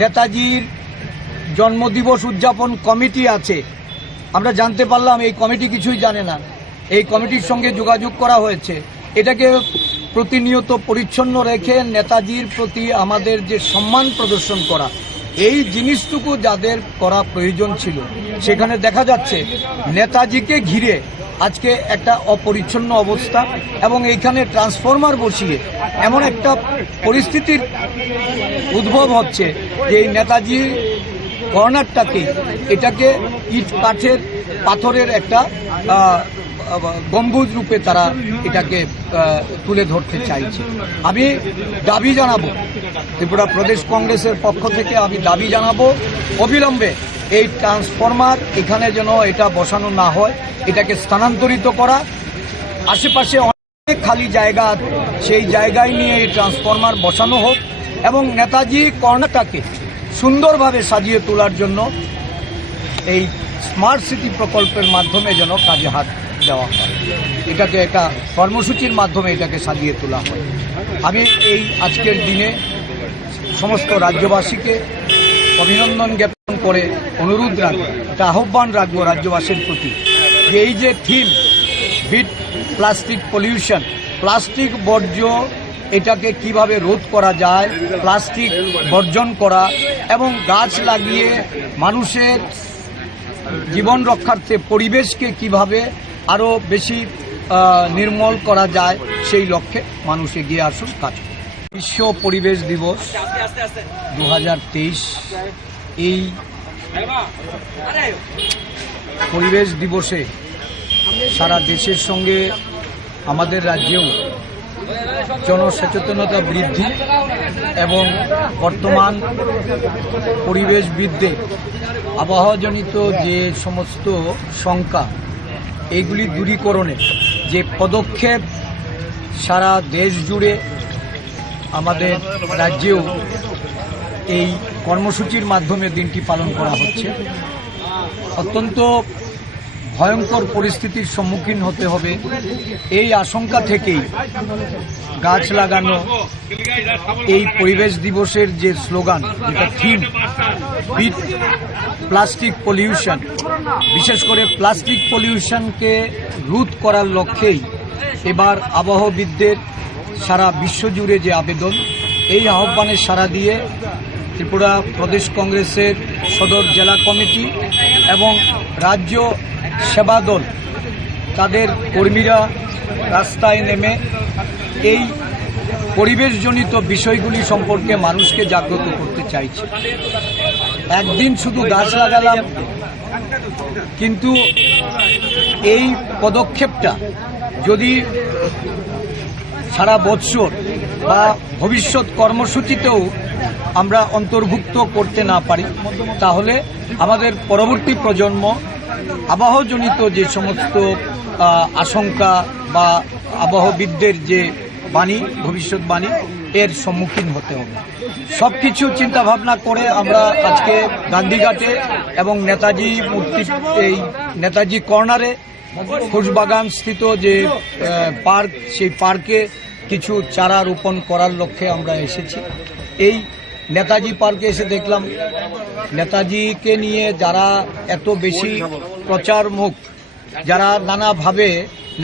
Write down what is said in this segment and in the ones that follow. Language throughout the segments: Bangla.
নেতাজির জন্মদিবস উদযাপন কমিটি আছে। আমরা জানতে পারলাম এই কমিটি কিছুই জানে না। এই কমিটির সঙ্গে যোগাযোগ করা হয়েছে। এটাকে প্রতিনিয়ত পরিচ্ছন্ন রেখে নেতাজির প্রতি আমাদের যে সম্মান প্রদর্শন করা, এই জিনিসটুকু যাদের করা প্রয়োজন ছিল, সেখানে দেখা যাচ্ছে নেতাজিকে ঘিরে আজকে একটা অপরিচ্ছন্ন অবস্থা এবং এইখানে ট্রান্সফরমার বসিয়ে এমন একটা পরিস্থিতির উদ্ভব হচ্ছে যে এই নেতাজি কর্নারটাকে এটাকে ইট কাঠের পাথরের একটা গম্বুজ রূপে তারা এটাকে তুলে ধরতে চাইছে। আমি দাবি জানাবো, ত্রিপুরা প্রদেশ কংগ্রেসের পক্ষ থেকে আমি দাবি জানাবো অবিলম্বে এই ট্রান্সফরমার এখানে যেন এটা বসানো না হয়, এটাকে স্থানান্তরিত করা। আশেপাশে অনেক খালি জায়গা, সেই জায়গায় নিয়ে এই ট্রান্সফরমার বসানো হোক এবং নেতাজি কর্নারটাকে সুন্দরভাবে সাজিয়ে তোলার জন্য এই স্মার্ট সিটি প্রকল্পের মাধ্যমে যেন কাজে হাত দেওয়া হয়, এটাকে একটা কর্মসূচির মাধ্যমে এটাকে সাজিয়ে তোলা হয়। আমি এই আজকের দিনে সমস্ত রাজ্যবাসীকে অভিনন্দন জ্ঞাপন করে অনুরোধ রাখবো, একটা আহ্বান রাখবো রাজ্যবাসীর প্রতি যে এই যে থিম বিট প্লাস্টিক পলিউশন, প্লাস্টিক বর্জ্য এটাকে কিভাবে রোধ করা যায়, প্লাস্টিক বর্জন করা এবং গাছ লাগিয়ে মানুষের জীবন রক্ষার্থে পরিবেশকে কিভাবে আরও বেশি নির্মল করা যায়, সেই লক্ষ্যে মানুষ এগিয়ে আসুন কাজ। বিশ্ব পরিবেশ দিবস 2023, এই পরিবেশ দিবসে সারা দেশের সঙ্গে আমাদের রাজ্যেও জনসচেতনতা বৃদ্ধি এবং বর্তমান পরিবেশবিদদের আবহাওয়াজনিত যে সমস্ত শঙ্কা, এইগুলি দূরীকরণে যে পদক্ষেপ সারা দেশ জুড়ে আমাদের রাজ্যেও এই কর্মসূচির মাধ্যমে দিনটি পালন করা হচ্ছে। অত্যন্ত ভয়ঙ্কর পরিস্থিতির সম্মুখীন হতে হবে, এই আশঙ্কা থেকেই গাছ লাগানো, এই পরিবেশ দিবসের যে স্লোগান, যেটা থিম বিট প্লাস্টিক পলিউশন, বিশেষ করে প্লাস্টিক পলিউশনকে রোধ করার লক্ষ্যেই এবার আবহাওয়াবিদদের সারা বিশ্বজুড়ে যে আবেদন, এই আহ্বানে সাড়া দিয়ে ত্রিপুরা প্রদেশ কংগ্রেসের সদর জেলা কমিটি এবং রাজ্য সেবা দল, তাদের কর্মীরা রাস্তায় নেমে এই পরিবেশজনিত বিষয়গুলি সম্পর্কে মানুষকে জাগ্রত করতে চাইছে। একদিন শুধু গাছ লাগালাম, কিন্তু এই পদক্ষেপটা যদি সারা বৎসর বা ভবিষ্যৎ কর্মসূচিতেও আমরা অন্তর্ভুক্ত করতে না পারি, তাহলে আমাদের পরবর্তী প্রজন্ম আবহাওয়াজনিত যে সমস্ত আশঙ্কা বা আবহাওয়াবিদদের যে বাণী, ভবিষ্যৎবাণী, এর সম্মুখীন হতে হবে। সব কিছু চিন্তাভাবনা করে আমরা আজকে গান্ধীঘাটে এবং নেতাজি মূর্তি, এই নেতাজি কর্নারে খোশবাগান স্থিত যে পার্ক, সেই পার্কে কিছু চারা রোপণ করার লক্ষ্যে আমরা এসেছি। এই নেতাজি পার্কে এসে দেখলাম নেতাজিকে নিয়ে যারা এত বেশি প্রচারমুখ, যারা নানাভাবে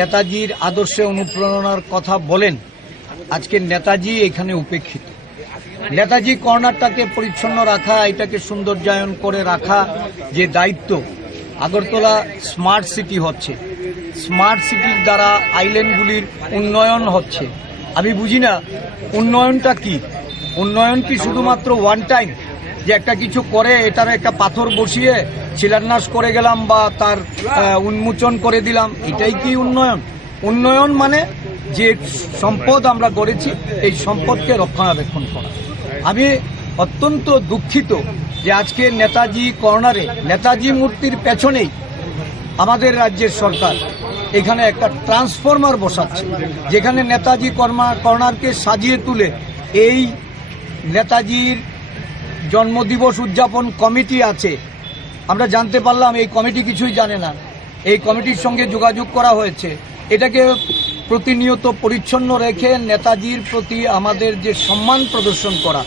নেতাজির আদর্শে অনুপ্রেরণার কথা বলেন, আজকে নেতাজি এখানে উপেক্ষিত। নেতাজি কর্নারটাকে পরিচ্ছন্ন রাখা, এটাকে সৌন্দর্যায়ন করে রাখা যে দায়িত্ব, আগরতলা স্মার্ট সিটি হচ্ছে, স্মার্ট সিটির দ্বারা আইল্যান্ডগুলির উন্নয়ন হচ্ছে। আমি বুঝি না উন্নয়নটা কি? উন্নয়ন কি শুধুমাত্র ওয়ান টাইম, যে একটা কিছু করে এটার একটা পাথর বসিয়ে শিলান্যাস করে গেলাম বা তার উন্মোচন করে দিলাম, এটাই কি উন্নয়ন? উন্নয়ন মানে যে সম্পদ আমরা গড়েছি, এই সম্পদকে রক্ষণাবেক্ষণ করা। আমি অত্যন্ত দুঃখিত যে আজকে নেতাজি কর্নারে, নেতাজি মূর্তির পেছনেই আমাদের রাজ্যের সরকার এখানে একটা ট্রান্সফরমার বসাচ্ছে, যেখানে নেতাজি কর্নারকে সাজিয়ে তুলে এই নেতাজির জন্মদিবস উদযাপন কমিটি আছে। আমরা জানতে পারলাম এই কমিটি কিছুই জানে না। এই কমিটির সঙ্গে যোগাযোগ করা হয়েছে, এটাকে প্রতিনিয়ত পরিচ্ছন্ন রেখে নেতাজির প্রতি আমাদের যে সম্মান প্রদর্শন করা,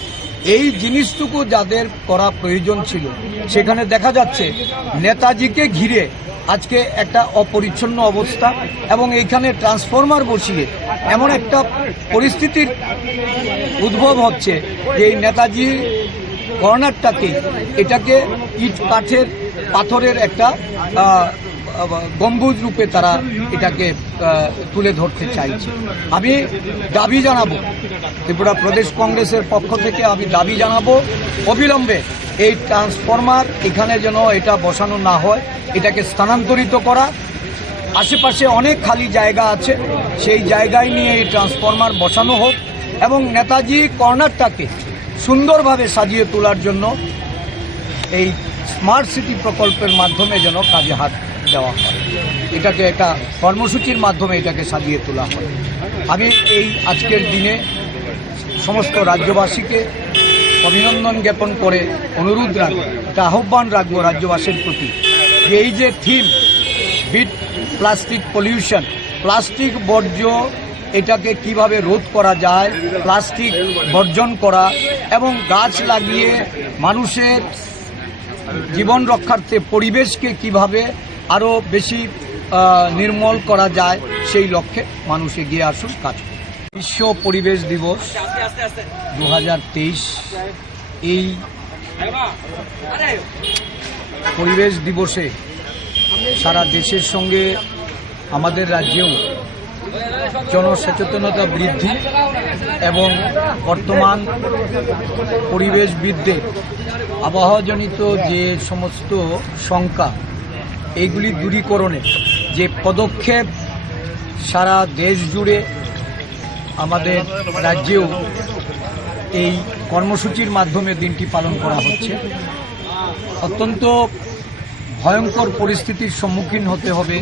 এই জিনিসটুকু যাদের করা প্রয়োজন ছিল সেখানে দেখা যাচ্ছে নেতাজিকে ঘিরে আজকে একটা অপরিচ্ছন্ন অবস্থা এবং এইখানে ট্রান্সফরমার বসিয়ে এমন একটা পরিস্থিতির উদ্ভব হচ্ছে যে এই নেতাজি কর্নারটাকে এটাকে ইট কাঠের পাথরের একটা গম্বুজ রূপে তারা এটাকে তুলে ধরতে চাইছে। আমি দাবি জানাবো, ত্রিপুরা প্রদেশ কংগ্রেসের পক্ষ থেকে আমি দাবি জানাবো অবিলম্বে এই ট্রান্সফরমার এখানে যেন এটা বসানো না হয়, এটাকে স্থানান্তরিত করা। আশেপাশে অনেক খালি জায়গা আছে, সেই জায়গায় নিয়ে এই ট্রান্সফরমার বসানো হোক এবং নেতাজি কর্নারটাকে সুন্দরভাবে সাজিয়ে তোলার জন্য এই স্মার্ট সিটি প্রকল্পের মাধ্যমে যেন কাজে হাত দেওয়া হয়, এটাকে একটা কর্মসূচির মাধ্যমে এটাকে সাজিয়ে তোলা হয়। আমি এই আজকের দিনে সমস্ত রাজ্যবাসীকে অভিনন্দন জ্ঞাপন করে অনুরোধ রাখবো, একটা আহ্বান রাখবো রাজ্যবাসীর প্রতি যে এই যে থিম বিট প্লাস্টিক পলিউশন, প্লাস্টিক বর্জ্য এটাকে কিভাবে রোধ করা যায়, প্লাস্টিক বর্জন করা এবং গাছ লাগিয়ে মানুষের জীবন রক্ষার্থে পরিবেশকে কিভাবে আরও বেশি নির্মল করা যায় সেই লক্ষ্যে মানুষ এগিয়ে আসুন, কাজ করুন। বিশ্ব পরিবেশ দিবস 2023, এই পরিবেশ দিবসে সারা দেশের সঙ্গে আমাদের রাজ্যেও জনসচেতনতা বৃদ্ধি এবং বর্তমান পরিবেশবিদদের আবহাওয়াজনিত যে সমস্ত শঙ্কা এইগুলি দূরীকরণে যে পদক্ষেপ সারা দেশ জুড়ে আমাদের রাজ্যেও এই কর্মসূচির মাধ্যমে দিনটি পালন করা হচ্ছে। অত্যন্ত ভয়ঙ্কর পরিস্থিতির সম্মুখীন হতে হবে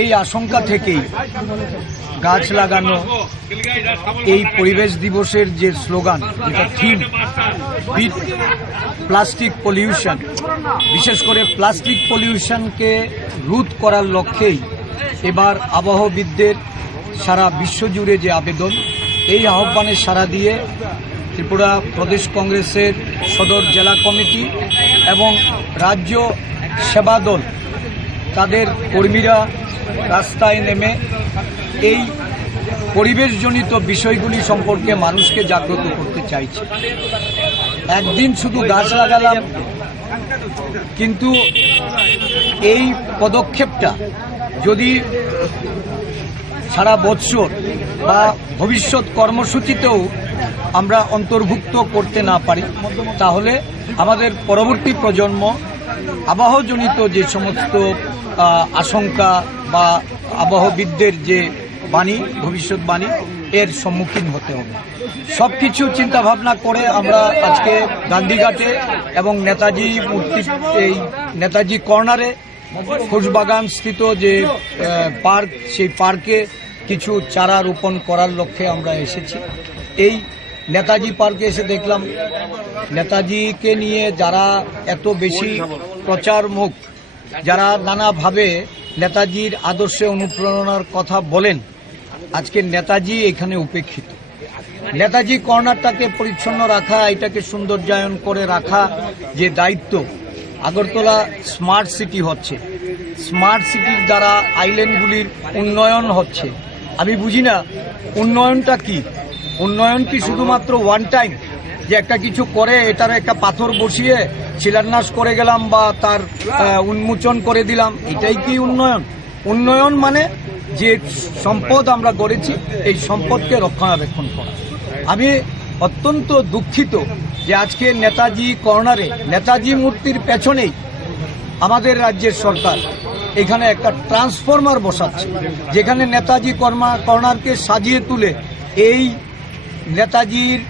এই আশঙ্কা থেকেই গাছ লাগানো, এই পরিবেশ দিবসের যে স্লোগান, যেটা থিম বিট প্লাস্টিক পলিউশন, বিশেষ করে প্লাস্টিক পলিউশনকে রোধ করার লক্ষ্যেই এবার আবহাওয়াবিদদের সারা বিশ্বজুড়ে যে আবেদন, এই আহ্বানে সাড়া দিয়ে ত্রিপুরা প্রদেশ কংগ্রেসের সদর জেলা কমিটি এবং রাজ্য সেবা দল তাদের কর্মীরা রাস্তায় নেমে এই পরিবেশজনিত বিষয়গুলি সম্পর্কে মানুষকে জাগ্রত করতে চাইছে। একদিন শুধু গাছ লাগালাম, কিন্তু এই পদক্ষেপটা যদি সারা বৎসর বা ভবিষ্যৎ কর্মসূচিতেও আমরা অন্তর্ভুক্ত করতে না পারি, তাহলে আমাদের পরবর্তী প্রজন্ম আবহাওয়াজনিত যে সমস্ত আশঙ্কা বা আবহাওয়াবিদদের যে বাণী, ভবিষ্যৎবাণী, এর সম্মুখীন হতে হবে। সব কিছু চিন্তাভাবনা করে আমরা আজকে গান্ধীঘাটে এবং নেতাজি মূর্তি, এই নেতাজি কর্নারে খোশবাগান স্থিত যে পার্ক, সেই পার্কে কিছু চারা রোপণ করার লক্ষ্যে আমরা এসেছি। এই নেতাজি পার্কে এসে দেখলাম নেতাজিকে নিয়ে যারা এত বেশি প্রচার মুখ, যারা নানাভাবে নেতাজির আদর্শে অনুপ্রেরণার কথা বলেন, আজকে নেতাজি এখানে উপেক্ষিত। নেতাজি কর্নারটাকে পরিচ্ছন্ন রাখা, এটাকে সৌন্দর্যায়ন করে রাখা যে দায়িত্ব, আগরতলা স্মার্ট সিটি হচ্ছে, স্মার্ট সিটির দ্বারা আইল্যান্ডগুলির উন্নয়ন হচ্ছে। আমি বুঝি না উন্নয়নটা কি? উন্নয়ন কি শুধুমাত্র ওয়ান টাইম যে একটা কিছু করে এটার একটা পাথর বসিয়ে শিলান্যাস করে গেলাম বা তার উন্মোচন করে দিলাম, এটাই কি উন্নয়ন? উন্নয়ন মানে যে সম্পদ আমরা গড়েছি এই সম্পদকে রক্ষণাবেক্ষণ করা। আমি অত্যন্ত দুঃখিত যে আজকে নেতাজি কর্নারে, নেতাজি মূর্তির পেছনেই আমাদের রাজ্যের সরকার এখানে একটা ট্রান্সফরমার বসাচ্ছে, যেখানে নেতাজি কর্নারকে সাজিয়ে তুলে এই নেতাজির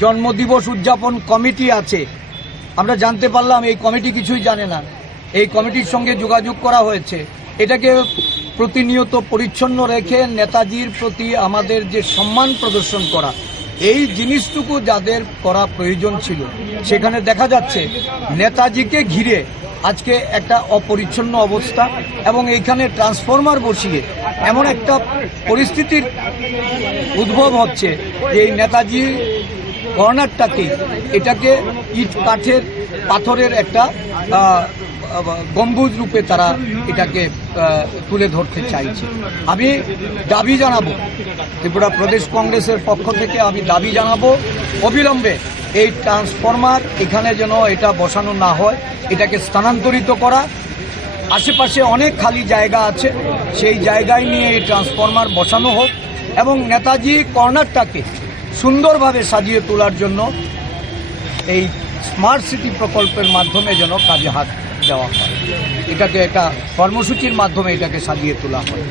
জন্মদিবস উদযাপন কমিটি আছে, আমরা জানতে পারলাম এই কমিটি কিছুই জানে না। এই কমিটির সঙ্গে যোগাযোগ করা হয়েছে, এটাকে প্রতিনিয়ত পরিচ্ছন্ন রেখে নেতাজির প্রতি আমাদের যে সম্মান প্রদর্শন করা, এই জিনিসটুকু যাদের করা প্রয়োজন ছিল সেখানে দেখা যাচ্ছে নেতাজিকে ঘিরে আজকে একটা অপরিচ্ছন্ন অবস্থা এবং এইখানে ট্রান্সফরমার বসিয়ে এমন একটা পরিস্থিতির উদ্ভব হচ্ছে যে এই নেতাজি কর্নারটাকে এটাকে ইট কাঠের পাথরের একটা গম্বুজ রূপে তারা এটাকে তুলে ধরতে চাইছে। আমি দাবি জানাবো, ত্রিপুরা প্রদেশ কংগ্রেসের পক্ষ থেকে আমি দাবি জানাবো অবিলম্বে এই ট্রান্সফরমার এখানে যেন এটা বসানো না হয়, এটাকে স্থানান্তরিত করা। আশেপাশে অনেক খালি জায়গা আছে, সেই জায়গায় নিয়ে এই ট্রান্সফরমার বসানো হোক এবং নেতাজি কর্নারটাকে সুন্দরভাবে সাজিয়ে তোলার জন্য এই স্মার্ট সিটি প্রকল্পের মাধ্যমে যেন কাজে হাত দেওয়া হয়, এটাকে একটা কর্মসূচির মাধ্যমে এটাকে সাজিয়ে তোলা হয়।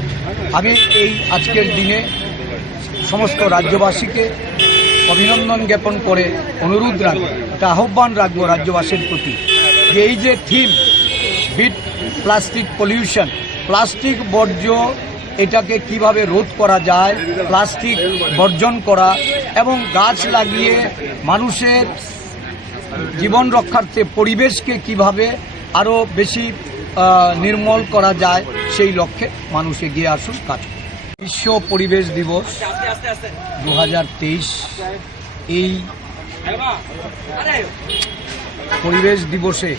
আমি এই আজকের দিনে সমস্ত রাজ্যবাসীকে অভিনন্দন জ্ঞাপন করে অনুরোধ রাখবো, একটা আহ্বান রাখবো রাজ্যবাসীর প্রতি যে এই যে থিম বিট প্লাস্টিক পলিউশন, প্লাস্টিক বর্জ্য এটাকে কিভাবে রোধ করা যায়, প্লাস্টিক বর্জন করা এবং গাছ লাগিয়ে মানুষের জীবন রক্ষার্থে পরিবেশকে কিভাবে আরও বেশি নির্মল করা যায়, সেই লক্ষ্যে মানুষ এগিয়ে আসুন কাজ। বিশ্ব পরিবেশ দিবস 2023, এই পরিবেশ দিবসে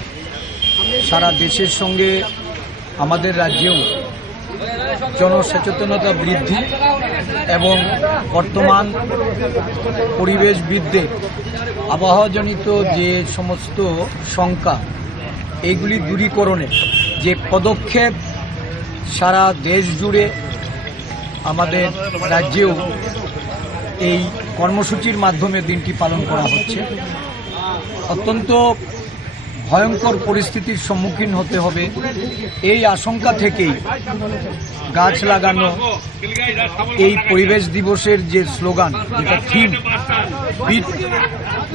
সারা দেশের সঙ্গে আমাদের রাজ্যেও জনসচেতনতা বৃদ্ধি এবং বর্তমান পরিবেশবিদদের আবহাওয়াজনিত যে সমস্ত শঙ্কা, এইগুলি দূরীকরণে যে পদক্ষেপ সারা দেশ জুড়ে আমাদের রাজ্যেও এই কর্মসূচির মাধ্যমে দিনটি পালন করা হচ্ছে। অত্যন্ত ভয়ঙ্কর পরিস্থিতির সম্মুখীন হতে হবে, এই আশঙ্কা থেকেই গাছ লাগানো, এই পরিবেশ দিবসের যে স্লোগান, যেটা থিম বিট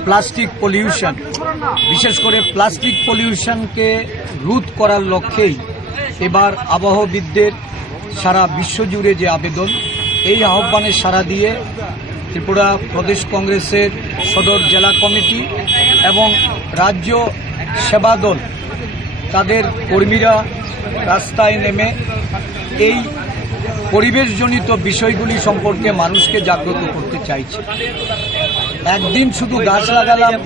প্লাস্টিক পলিউশন, বিশেষ করে প্লাস্টিক পলিউশনকে রোধ করার লক্ষ্যেই এবার আবহাওয়াবিদদের সারা বিশ্বজুড়ে যে আবেদন, এই আহ্বানে সাড়া দিয়ে ত্রিপুরা প্রদেশ কংগ্রেসের সদর জেলা কমিটি এবং রাজ্য সেবা দল তাদের কর্মীরা রাস্তায় নেমে এই পরিবেশজনিত বিষয়গুলি সম্পর্কে মানুষকে জাগ্রত করতে চাইছে। একদিন শুধু গাছ লাগালাম,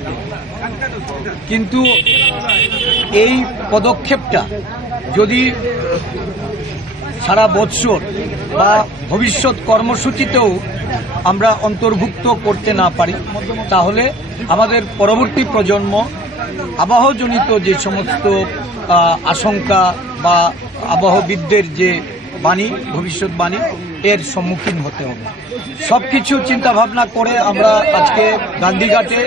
কিন্তু এই পদক্ষেপটা যদি সারা বৎসর বা ভবিষ্যৎ কর্মসূচিতেও আমরা অন্তর্ভুক্ত করতে না পারি, তাহলে আমাদের পরবর্তী প্রজন্ম আবহাওয়াজনিত যে সমস্ত আশঙ্কা বা আবহাওয়াবিদদের যে বাণী, ভবিষ্যৎবাণী, এর সম্মুখীন হতে হবে। সব কিছু চিন্তাভাবনা করে আমরা আজকে গান্ধীঘাটে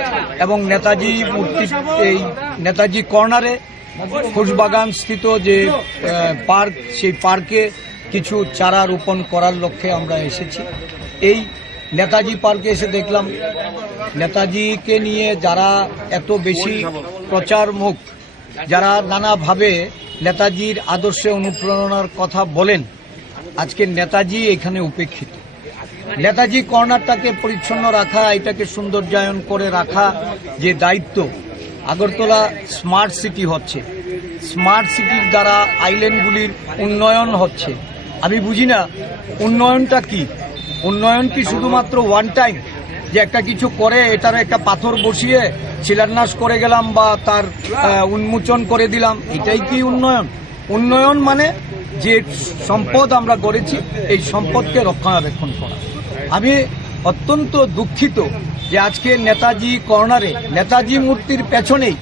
এবং নেতাজি মূর্তি, এই নেতাজি কর্নারে খোশবাগান স্থিত যে পার্ক, সেই পার্কে কিছু চারা রোপণ করার লক্ষ্যে আমরা এসেছি। এই নেতাজি পার্কে এসে দেখলাম নেতাজিকে নিয়ে যারা এত বেশি প্রচার মুখ, যারা নানাভাবে নেতাজির আদর্শে অনুপ্রেরণার কথা বলেন, আজকে নেতাজি এখানে উপেক্ষিত। নেতাজি কর্নারটাকে পরিচ্ছন্ন রাখা, এটাকে সৌন্দর্যায়ন করে রাখা যে দায়িত্ব, আগরতলা স্মার্ট সিটি হচ্ছে, স্মার্ট সিটির দ্বারা আইল্যান্ডগুলির উন্নয়ন হচ্ছে। আমি বুঝি না উন্নয়নটা কি? উন্নয়ন কি শুধুমাত্র ওয়ান টাইম যে একটা কিছু করে এটার একটা পাথর বসিয়ে শিলান্যাস করে গেলাম বা তার উন্মোচন করে দিলাম, এটাই কি উন্নয়ন? উন্নয়ন মানে যে সম্পদ আমরা গড়েছি, এই সম্পদকে রক্ষণাবেক্ষণ করা। আমি অত্যন্ত দুঃখিত যে আজকে নেতাজি কর্নারে, নেতাজি মূর্তির পেছনেই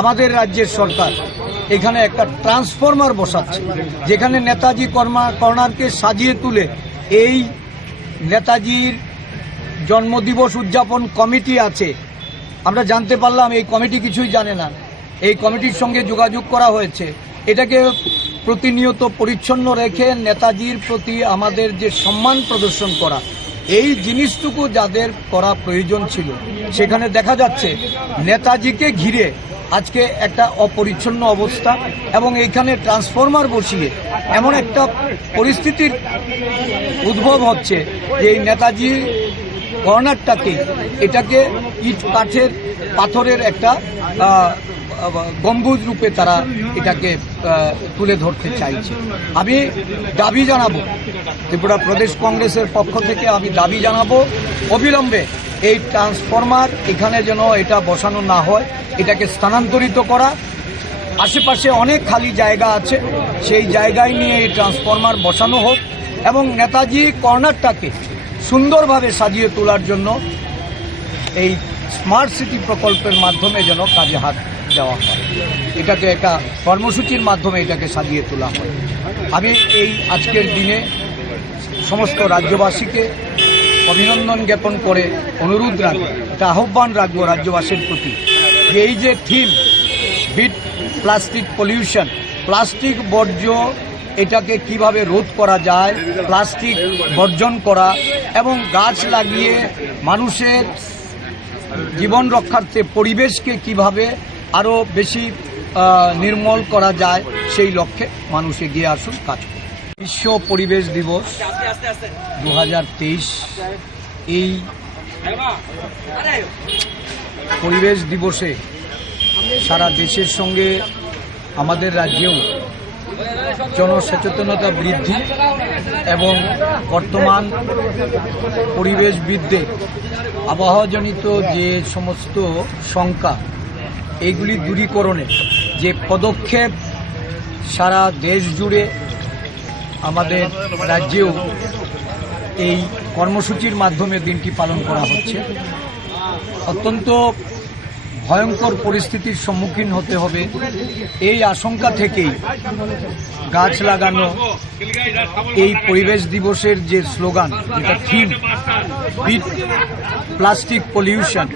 আমাদের রাজ্যের সরকার এখানে একটা ট্রান্সফরমার বসাচ্ছে, যেখানে নেতাজি কর্নারকে সাজিয়ে তুলে এই নেতাজির জন্মদিবস উদযাপন কমিটি আছে। আমরা জানতে পারলাম এই কমিটি কিছুই জানে না। এই কমিটির সঙ্গে যোগাযোগ করা হয়েছে, এটাকে প্রতিনিয়ত পরিচ্ছন্ন রেখে নেতাজির প্রতি আমাদের যে সম্মান প্রদর্শন করা, এই জিনিসটুকু যাদের করা প্রয়োজন ছিল, সেখানে দেখা যাচ্ছে নেতাজিকে ঘিরে আজকে একটা অপরিচ্ছন্ন অবস্থা এবং এইখানে ট্রান্সফরমার বসিয়ে এমন একটা পরিস্থিতির উদ্ভব হচ্ছে যে এই নেতাজি কর্নারটাকে এটাকে ইট কাঠের পাথরের একটা গম্বুজ রূপে তারা এটাকে তুলে ধরতে চাইছে। আমি দাবি জানাবো, ত্রিপুরা প্রদেশ কংগ্রেসের পক্ষ থেকে আমি দাবি জানাবো অবিলম্বে এই ট্রান্সফরমার এখানে যেন এটা বসানো না হয়, এটাকে স্থানান্তরিত করা। আশেপাশে অনেক খালি জায়গা আছে, সেই জায়গায় নিয়ে এই ট্রান্সফরমার বসানো হোক এবং নেতাজি কর্নারটাকে সুন্দরভাবে সাজিয়ে তোলার জন্য এই স্মার্ট সিটি প্রকল্পের মাধ্যমে যেন কাজে হাত দেওয়া হয়, এটাকে একটা কর্মসূচির মাধ্যমে এটাকে সাজিয়ে তোলা হয়। আমি এই আজকের দিনে সমস্ত রাজ্যবাসীকে অভিনন্দন জ্ঞাপন করে অনুরোধ রাখবো, একটা আহ্বান রাখবো রাজ্যবাসীর প্রতি যে এই যে থিম বিট প্লাস্টিক পলিউশন, প্লাস্টিক বর্জ্য এটাকে কিভাবে রোধ করা যায়, প্লাস্টিক বর্জন করা এবং গাছ লাগিয়ে মানুষের জীবন রক্ষার্থে পরিবেশকে কিভাবে আরও বেশি নির্মল করা যায়, সেই লক্ষ্যে মানুষ এগিয়ে আসুন, কাজ করুন। বিশ্ব পরিবেশ দিবস 2023, এই পরিবেশ দিবসে সারা দেশের সঙ্গে আমাদের রাজ্যেও জনসচেতনতা বৃদ্ধি এবং বর্তমান পরিবেশবিদদের আবহাওয়াজনিত যে সমস্ত শঙ্কা, এইগুলি দূরীকরণে যে পদক্ষেপ সারা দেশ জুড়ে আমাদের রাজ্যেও এই কর্মসূচির মাধ্যমে দিনটি পালন করা হচ্ছে। অত্যন্ত ভয়ঙ্কর পরিস্থিতির সম্মুখীন হতে হবে, এই আশঙ্কা থেকেই গাছ লাগানো, এই পরিবেশ দিবসের যে স্লোগান, যেটা থিম বিট প্লাস্টিক পলিউশন,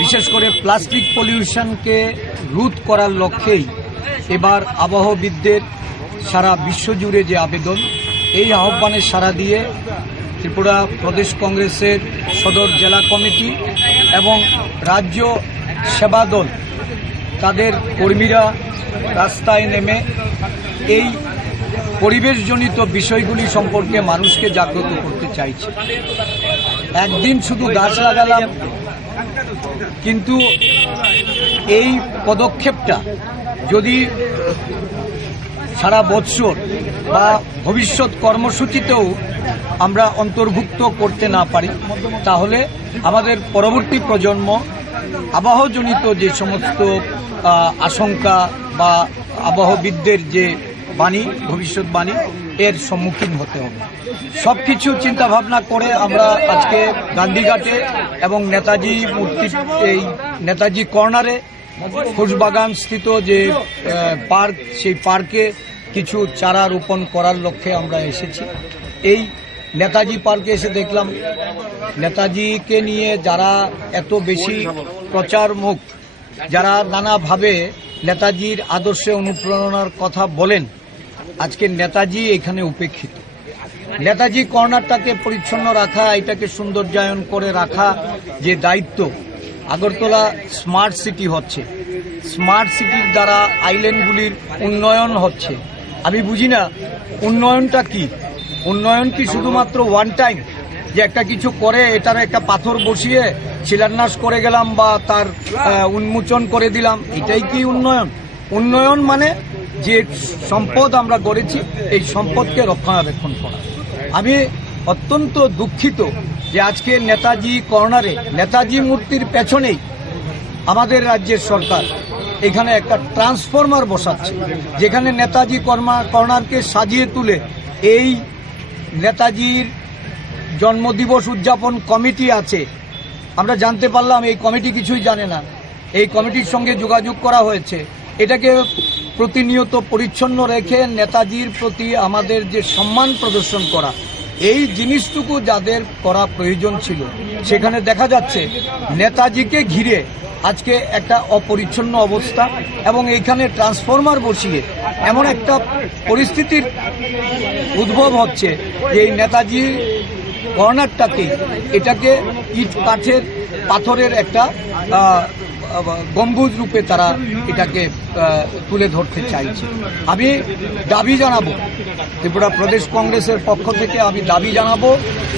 বিশেষ করে প্লাস্টিক পলিউশনকে রোধ করার লক্ষ্যেই এবার আবহাওয়াবিদদের সারা বিশ্বজুড়ে যে আবেদন, এই আহ্বানে সাড়া দিয়ে ত্রিপুরা প্রদেশ কংগ্রেসের সদর জেলা কমিটি এবং রাজ্য সেবা দল, তাদের কর্মীরা রাস্তায় নেমে এই পরিবেশজনিত বিষয়গুলি সম্পর্কে মানুষকে জাগ্রত করতে চাইছে। একদিন শুধু গাছ লাগালাম, কিন্তু এই পদক্ষেপটা যদি সারা বৎসর বা ভবিষ্যৎ কর্মসূচিতেও আমরা অন্তর্ভুক্ত করতে না পারি, তাহলে আমাদের পরবর্তী প্রজন্ম আবহাওয়াজনিত যে সমস্ত আশঙ্কা বা আবহাওয়াবিদদের যে বাণী, ভবিষ্যৎবাণী, এর সম্মুখীন হতে হবে। সব কিছু চিন্তাভাবনা করে আমরা আজকে গান্ধীঘাটে এবং নেতাজি মূর্তি, এই নেতাজি কর্নারে খোশবাগান স্থিত যে পার্ক, সেই পার্কে কিছু চারা রোপণ করার লক্ষ্যে আমরা এসেছি। এই নেতাজি পার্কে এসে দেখলাম নেতাজিকে নিয়ে যারা এত বেশি প্রচার মুখ, যারা নানাভাবে নেতাজির আদর্শে অনুপ্রেরণার কথা বলেন, আজকে নেতাজি এখানে উপেক্ষিত। নেতাজি কর্নারটাকে পরিচ্ছন্ন রাখা, এটাকে সৌন্দর্যায়ন করে রাখা যে দায়িত্ব, আগরতলা স্মার্ট সিটি হচ্ছে, স্মার্ট সিটির দ্বারা আইল্যান্ডগুলির উন্নয়ন হচ্ছে। আমি বুঝি না উন্নয়নটা কি? উন্নয়ন কি শুধুমাত্র ওয়ান টাইম, যে একটা কিছু করে এটার একটা পাথর বসিয়ে শিলান্যাস করে গেলাম বা তার উন্মোচন করে দিলাম, এটাই কি উন্নয়ন? উন্নয়ন মানে যে সম্পদ আমরা গড়েছি, এই সম্পদকে রক্ষণাবেক্ষণ করা। আমি অত্যন্ত দুঃখিত যে আজকে নেতাজি কর্নারে, নেতাজি মূর্তির পেছনেই আমাদের রাজ্যের সরকার এখানে একটা ট্রান্সফরমার বসাচ্ছে, যেখানে নেতাজি কর্নারকে সাজিয়ে তুলে এই নেতাজির জন্মদিবস উদযাপন কমিটি আছে, আমরা জানতে পারলাম এই কমিটি কিছুই জানে না। এই কমিটির সঙ্গে যোগাযোগ করা হয়েছে, এটাকে প্রতিনিয়ত পরিচ্ছন্ন রেখে নেতাজির প্রতি আমাদের যে সম্মান প্রদর্শন করা, এই জিনিসটুকু যাদের করা প্রয়োজন ছিল, সেখানে দেখা যাচ্ছে নেতাজিকে ঘিরে আজকে একটা অপরিচ্ছন্ন অবস্থা এবং এইখানে ট্রান্সফরমার বসিয়ে এমন একটা পরিস্থিতির উদ্ভব হচ্ছে যে এই নেতাজি কর্নারটাকে, এটাকে ইট কাঠের পাথরের একটা গম্বুজ রূপে তারা এটাকে তুলে ধরতে চাইছে। আমি দাবি জানাবো, ত্রিপুরা প্রদেশ কংগ্রেসের পক্ষ থেকে আমি দাবি জানাবো,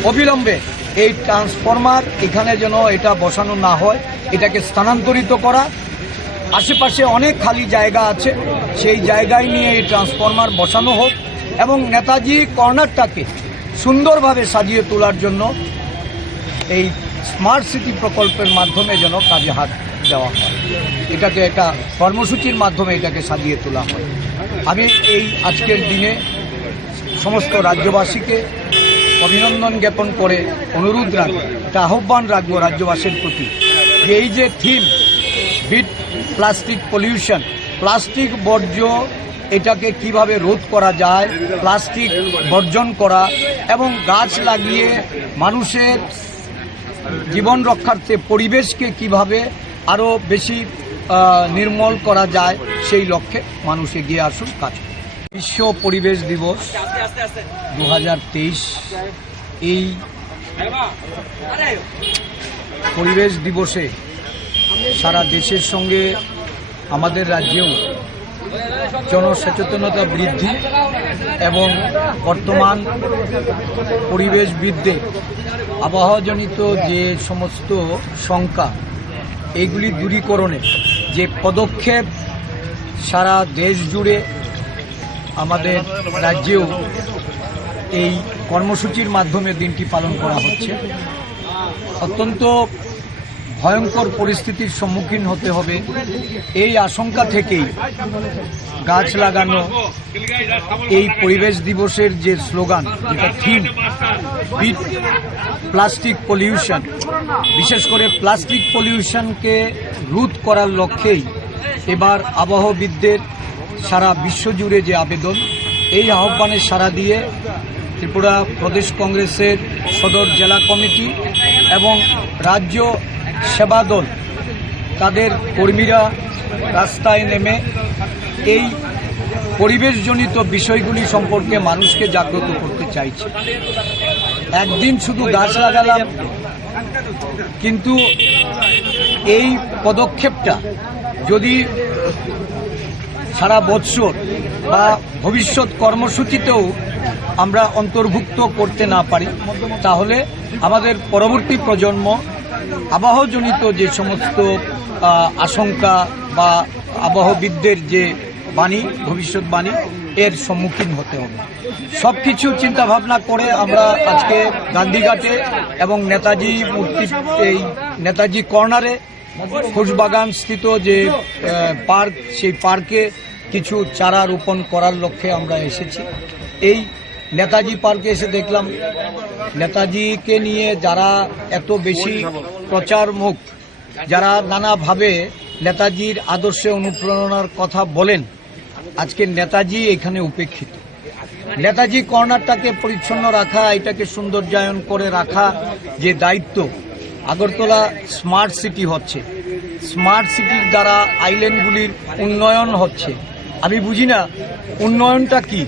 অবিলম্বে এই ট্রান্সফরমার এখানে যেন এটা বসানো না হয়, এটাকে স্থানান্তরিত করা। আশেপাশে অনেক খালি জায়গা আছে, সেই জায়গায় নিয়ে এই ট্রান্সফরমার বসানো হোক এবং নেতাজি কর্নারটাকে সুন্দরভাবে সাজিয়ে তোলার জন্য এই স্মার্ট সিটি প্রকল্পের মাধ্যমে যেন কাজে হাত দেওয়া হয়, এটাকে একটা কর্মসূচির মাধ্যমে এটাকে সাজিয়ে তোলা হয়। আমি এই আজকের দিনে সমস্ত রাজ্যবাসীকে অভিনন্দন জ্ঞাপন করে অনুরোধ রাখবো, একটা আহ্বান রাখবো রাজ্যবাসীর প্রতি, যে এই যে থিম বিট প্লাস্টিক পলিউশন, প্লাস্টিক বর্জ্য, এটাকে কিভাবে রোধ করা যায়, প্লাস্টিক বর্জন করা এবং গাছ লাগিয়ে মানুষের জীবন রক্ষার্থে পরিবেশকে কিভাবে আরও বেশি নির্মল করা যায়, সেই লক্ষ্যে মানুষ এগিয়ে আসুন কাজ। বিশ্ব পরিবেশ দিবস 2023, এই পরিবেশ দিবসে সারা দেশের সঙ্গে আমাদের রাজ্যেও জনসচেতনতা বৃদ্ধি এবং বর্তমান পরিবেশবিদদের আবহাওয়াজনিত যে সমস্ত শঙ্কা, এইগুলি দূরীকরণে যে পদক্ষেপ সারা দেশ জুড়ে আমাদের রাজ্যেও এই কর্মসূচির মাধ্যমে দিনটি পালন করা হচ্ছে। অত্যন্ত ভয়ঙ্কর পরিস্থিতির সম্মুখীন হতে হবে, এই আশঙ্কা থেকেই গাছ লাগানো, এই পরিবেশ দিবসের যে স্লোগান, যেটা থিম বিট প্লাস্টিক পলিউশন, বিশেষ করে প্লাস্টিক পলিউশনকে রোধ করার লক্ষ্যেই এবার আবহাওয়াবিদদের সারা বিশ্বজুড়ে যে আবেদন, এই আহ্বানে সাড়া দিয়ে ত্রিপুরা প্রদেশ কংগ্রেসের সদর জেলা কমিটি এবং রাজ্য সেবা দল, তাদের কর্মীরা রাস্তায় নেমে এই পরিবেশজনিত বিষয়গুলি সম্পর্কে মানুষকে জাগ্রত করতে চাইছে। একদিন শুধু গাছ লাগালাম, কিন্তু এই পদক্ষেপটা যদি সারা বৎসর বা ভবিষ্যৎ কর্মসূচিতেও আমরা অন্তর্ভুক্ত করতে না পারি, তাহলে আমাদের পরবর্তী প্রজন্ম আবহাওয়াজনিত যে সমস্ত আশঙ্কা বা আবহাওয়াবিদদের যে বাণী, ভবিষ্যৎবাণী, এর সম্মুখীন হতে হবে। সব কিছু চিন্তাভাবনা করে আমরা আজকে গান্ধীঘাটে এবং নেতাজি মূর্তি, এই নেতাজি কর্নারে খোশবাগান স্থিত যে পার্ক, সেই পার্কে কিছু চারা রোপণ করার লক্ষ্যে আমরা এসেছি। এই নেতাজি পার্কে এসে দেখলাম নেতাজিকে নিয়ে যারা এত বেশি প্রচার মুখ, যারা নানাভাবে নেতাজির আদর্শে অনুপ্রেরণার কথা বলেন, আজকে নেতাজি এখানে উপেক্ষিত। নেতাজি কর্নারটাকে পরিচ্ছন্ন রাখা, এটাকে সৌন্দর্যায়ন করে রাখা যে দায়িত্ব, আগরতলা স্মার্ট সিটি হচ্ছে, স্মার্ট সিটির দ্বারা আইল্যান্ডগুলির উন্নয়ন হচ্ছে। আমি বুঝি না উন্নয়নটা কি?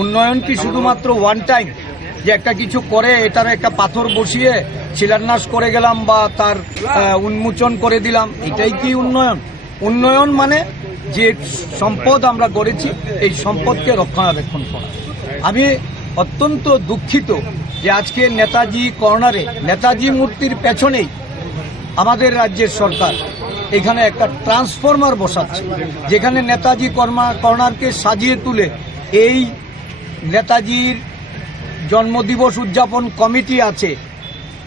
উন্নয়ন কি শুধুমাত্র ওয়ান টাইম, যে একটা কিছু করে এটার একটা পাথর বসিয়ে শিলান্যাস করে গেলাম বা তার উন্মোচন করে দিলাম, এটাই কি উন্নয়ন? উন্নয়ন মানে যে সম্পদ আমরা গড়েছি, এই সম্পদকে রক্ষণাবেক্ষণ করা। আমি অত্যন্ত দুঃখিত যে আজকে নেতাজি কর্নারে, নেতাজি মূর্তির পেছনেই আমাদের রাজ্যের সরকার এখানে একটা ট্রান্সফরমার বসাচ্ছে, যেখানে নেতাজি কর্নারকে সাজিয়ে তুলে এই নেতাজির জন্মদিবস উদযাপন কমিটি আছে,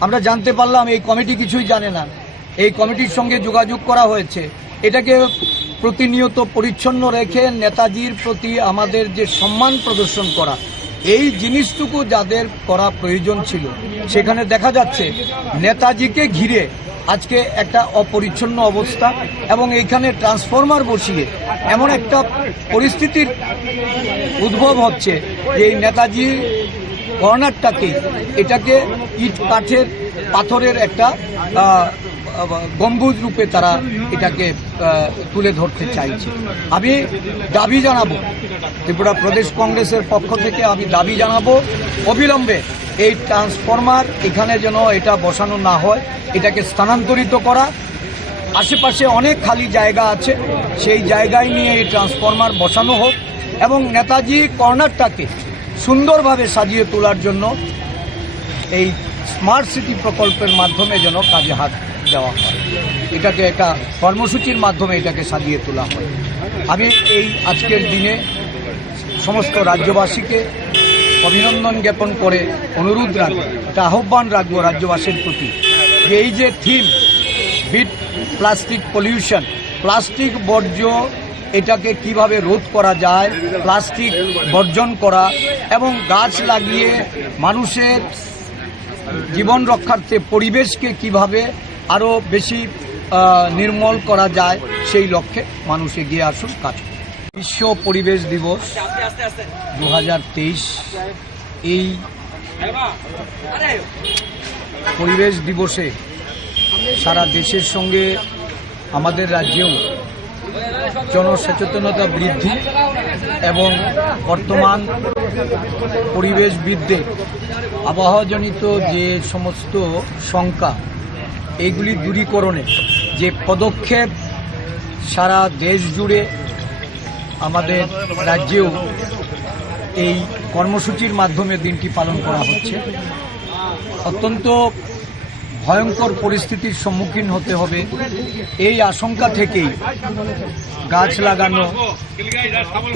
আমরা জানতে পারলাম এই কমিটি কিছুই জানে না। এই কমিটির সঙ্গে যোগাযোগ করা হয়েছে, এটাকে প্রতিনিয়ত পরিচ্ছন্ন রেখে নেতাজির প্রতি আমাদের যে সম্মান প্রদর্শন করা, এই জিনিসটুকু যাদের করা প্রয়োজন ছিল, সেখানে দেখা যাচ্ছে নেতাজিকে ঘিরে আজকে একটা অপরিচ্ছন্ন অবস্থা এবং এইখানে ট্রান্সফরমার বসিয়ে এমন একটা পরিস্থিতির উদ্ভব হচ্ছে যে এই নেতাজি কর্নারটাকে, এটাকে ইট কাঠের পাথরের একটা গম্বুজ রূপে তারা এটাকে তুলে ধরতে চাইছে। আমি দাবি জানাবো, ত্রিপুরা প্রদেশ কংগ্রেসের পক্ষ থেকে আমি দাবি জানাবো, অবিলম্বে এই ট্রান্সফরমার এখানে যেন এটা বসানো না হয়, এটাকে স্থানান্তরিত করা। আশেপাশে অনেক খালি জায়গা আছে, সেই জায়গায় নিয়ে এই ট্রান্সফরমার বসানো হোক এবং নেতাজি কর্নারটাকে সুন্দরভাবে সাজিয়ে তোলার জন্য এই স্মার্ট সিটি প্রকল্পের মাধ্যমে যেন কাজে হাত দেওয়া হয়, এটাকে একটা কর্মসূচির মাধ্যমে এটাকে সাজিয়ে তোলা হয়। আমি এই আজকের দিনে সমস্ত রাজ্যবাসীকে অভিনন্দন জ্ঞাপন করে অনুরোধ রাখবো, একটা আহ্বান রাখবো রাজ্যবাসীর প্রতি, যে এই যে থিম বিট প্লাস্টিক পলিউশন, প্লাস্টিক বর্জ্য এটাকে কিভাবে রোধ করা যায়, প্লাস্টিক বর্জন করা এবং গাছ লাগিয়ে মানুষের জীবন রক্ষার্থে পরিবেশকে কিভাবে আরও বেশি নির্মল করা যায়, সেই লক্ষ্যে মানুষ এগিয়ে আসুন কাজ করুন। বিশ্ব পরিবেশ দিবস 2023, এই পরিবেশ দিবসে সারা দেশের সঙ্গে আমাদের রাজ্যেও জনসচেতনতা বৃদ্ধি এবং বর্তমান পরিবেশবিদদের আবহাওয়াজনিত যে সমস্ত শঙ্কা, এইগুলি দূরীকরণে যে পদক্ষেপ সারা দেশ জুড়ে আমাদের রাজ্যেও এই কর্মসূচির মাধ্যমে দিনটি পালন করা হচ্ছে। অত্যন্ত ভয়ঙ্কর পরিস্থিতির সম্মুখীন হতে হবে, এই আশঙ্কা থেকেই গাছ লাগানো,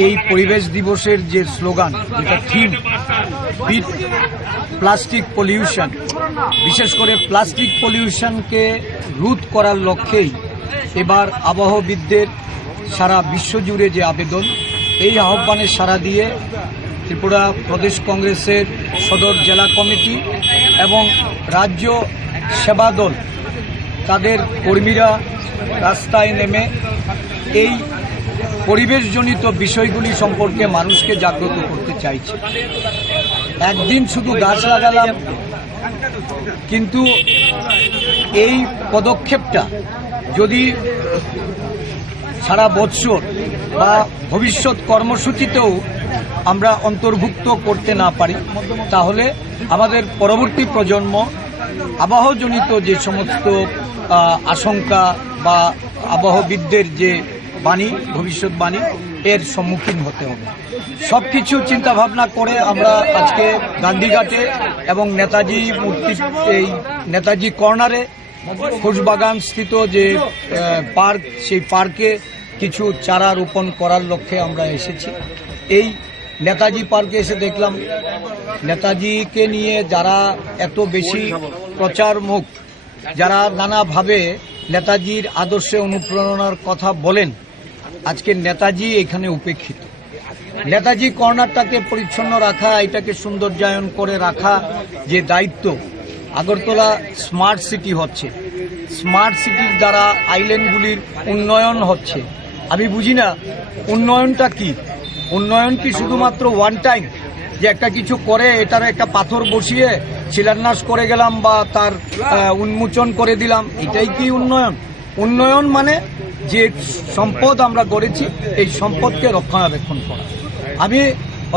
এই পরিবেশ দিবসের যে স্লোগান, যেটা থিম বিট প্লাস্টিক পলিউশন, বিশেষ করে প্লাস্টিক পলিউশনকে রোধ করার লক্ষ্যেই এবার আবহাওয়াবিদদের সারা বিশ্বজুড়ে যে আবেদন, এই আহ্বানে সাড়া দিয়ে ত্রিপুরা প্রদেশ কংগ্রেসের সদর জেলা কমিটি এবং রাজ্য সেবা দল, তাদের কর্মীরা রাস্তায় নেমে এই পরিবেশজনিত বিষয়গুলি সম্পর্কে মানুষকে জাগ্রত করতে চাইছে। একদিন শুধু গাছ লাগালাম, কিন্তু এই পদক্ষেপটা যদি সারা বৎসর বা ভবিষ্যৎ কর্মসূচিতেও আমরা অন্তর্ভুক্ত করতে না পারি, তাহলে আমাদের পরবর্তী প্রজন্ম আবহাওয়াজনিত যে সমস্ত আশঙ্কা বা আবহাওয়াবিদদের যে বাণী, ভবিষ্যৎবাণী, এর সম্মুখীন হতে হবে। সব কিছু চিন্তাভাবনা করে আমরা আজকে গান্ধীঘাটে এবং নেতাজি মূর্তি, এই নেতাজি কর্নারে খোশবাগান স্থিত যে পার্ক, সেই পার্কে কিছু চারা রোপণ করার লক্ষ্যে আমরা এসেছি। এই নেতাজি পার্কে এসে দেখলাম নেতাজিকে নিয়ে যারা এত বেশি প্রচার মুখ, যারা নানাভাবে নেতাজির আদর্শে অনুপ্রেরণার কথা বলেন, আজকে নেতাজি এখানে উপেক্ষিত। নেতাজি কর্নারটাকে পরিচ্ছন্ন রাখা, এটাকে সৌন্দর্যায়ন করে রাখা যে দায়িত্ব, আগরতলা স্মার্ট সিটি হচ্ছে, স্মার্ট সিটির দ্বারা আইল্যান্ডগুলির উন্নয়ন হচ্ছে। আমি বুঝি না উন্নয়নটা কি? উন্নয়ন কি শুধুমাত্র ওয়ান টাইম, যে একটা কিছু করে এটার একটা পাথর বসিয়ে শিলান্যাস করে গেলাম বা তার উন্মোচন করে দিলাম, এটাই কি উন্নয়ন? উন্নয়ন মানে যে সম্পদ আমরা গড়েছি, এই সম্পদকে রক্ষণাবেক্ষণ করা। আমি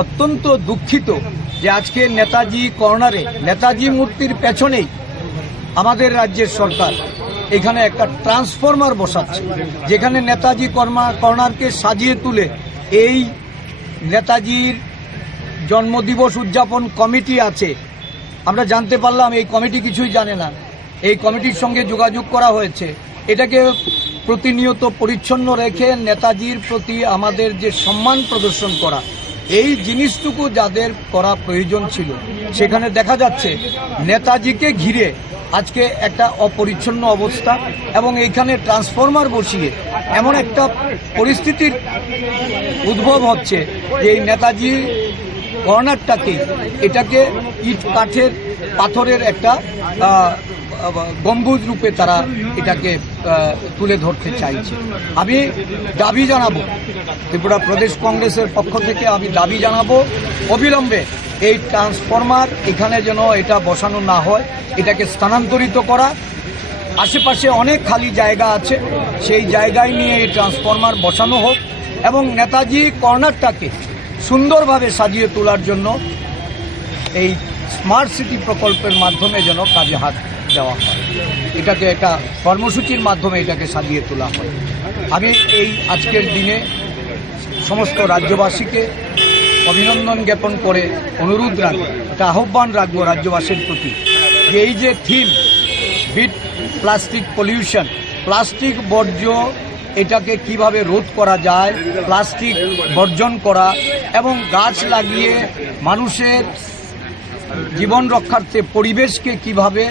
অত্যন্ত দুঃখিত যে আজকে নেতাজি কর্নারে, নেতাজি মূর্তির পেছনেই আমাদের রাজ্যের সরকার এখানে একটা ট্রান্সফরমার বসাচ্ছে, যেখানে নেতাজি কর্নারকে সাজিয়ে তুলে এই নেতাজির জন্মদিবস উদযাপন কমিটি আছে। আমরা জানতে পারলাম এই কমিটি কিছুই জানে না। এই কমিটির সঙ্গে যোগাযোগ করা হয়েছে, এটাকে প্রতিনিয়ত পরিচ্ছন্ন রেখে নেতাজির প্রতি আমাদের যে সম্মান প্রদর্শন করা, এই জিনিসটুকু যাদের করা প্রয়োজন ছিল, সেখানে দেখা যাচ্ছে নেতাজিকে ঘিরে আজকে একটা অপরিচ্ছন্ন অবস্থা এবং এইখানে ট্রান্সফরমার বসিয়ে এমন একটা পরিস্থিতির উদ্ভব হচ্ছে যে এই নেতাজি কর্নারটাকে, এটাকে ইট কাঠের পাথরের একটা গম্বুজ রূপে তারা এটাকে তুলে ধরতে চাইছে। আমি দাবি জানাবো, ত্রিপুরা প্রদেশ কংগ্রেসের পক্ষ থেকে আমি দাবি জানাবো, অবিলম্বে এই ট্রান্সফরমার এখানে যেন এটা বসানো না হয়, এটাকে স্থানান্তরিত করা। আশেপাশে অনেক খালি জায়গা আছে, সেই জায়গায় নিয়ে এই ট্রান্সফরমার বসানো হোক এবং নেতাজি কর্নারটাকে সুন্দরভাবে সাজিয়ে তোলার জন্য এই স্মার্ট সিটি প্রকল্পের মাধ্যমে যেন কাজে হাত দেওয়া হয়, এটাকে একটা কর্মসূচির মাধ্যমে এটাকে সাজিয়ে তোলা হয়। আমি এই আজকের দিনে সমস্ত রাজ্যবাসীকে অভিনন্দন জ্ঞাপন করে অনুরোধ রাখবো, একটা আহ্বান রাখবো রাজ্যবাসীর প্রতি, যে এই যে থিম বিট প্লাস্টিক পলিউশন, প্লাস্টিক বর্জ্য এটাকে কিভাবে রোধ করা যায়, প্লাস্টিক বর্জন করা এবং গাছ লাগিয়ে মানুষের জীবন রক্ষার্থে পরিবেশকে কিভাবে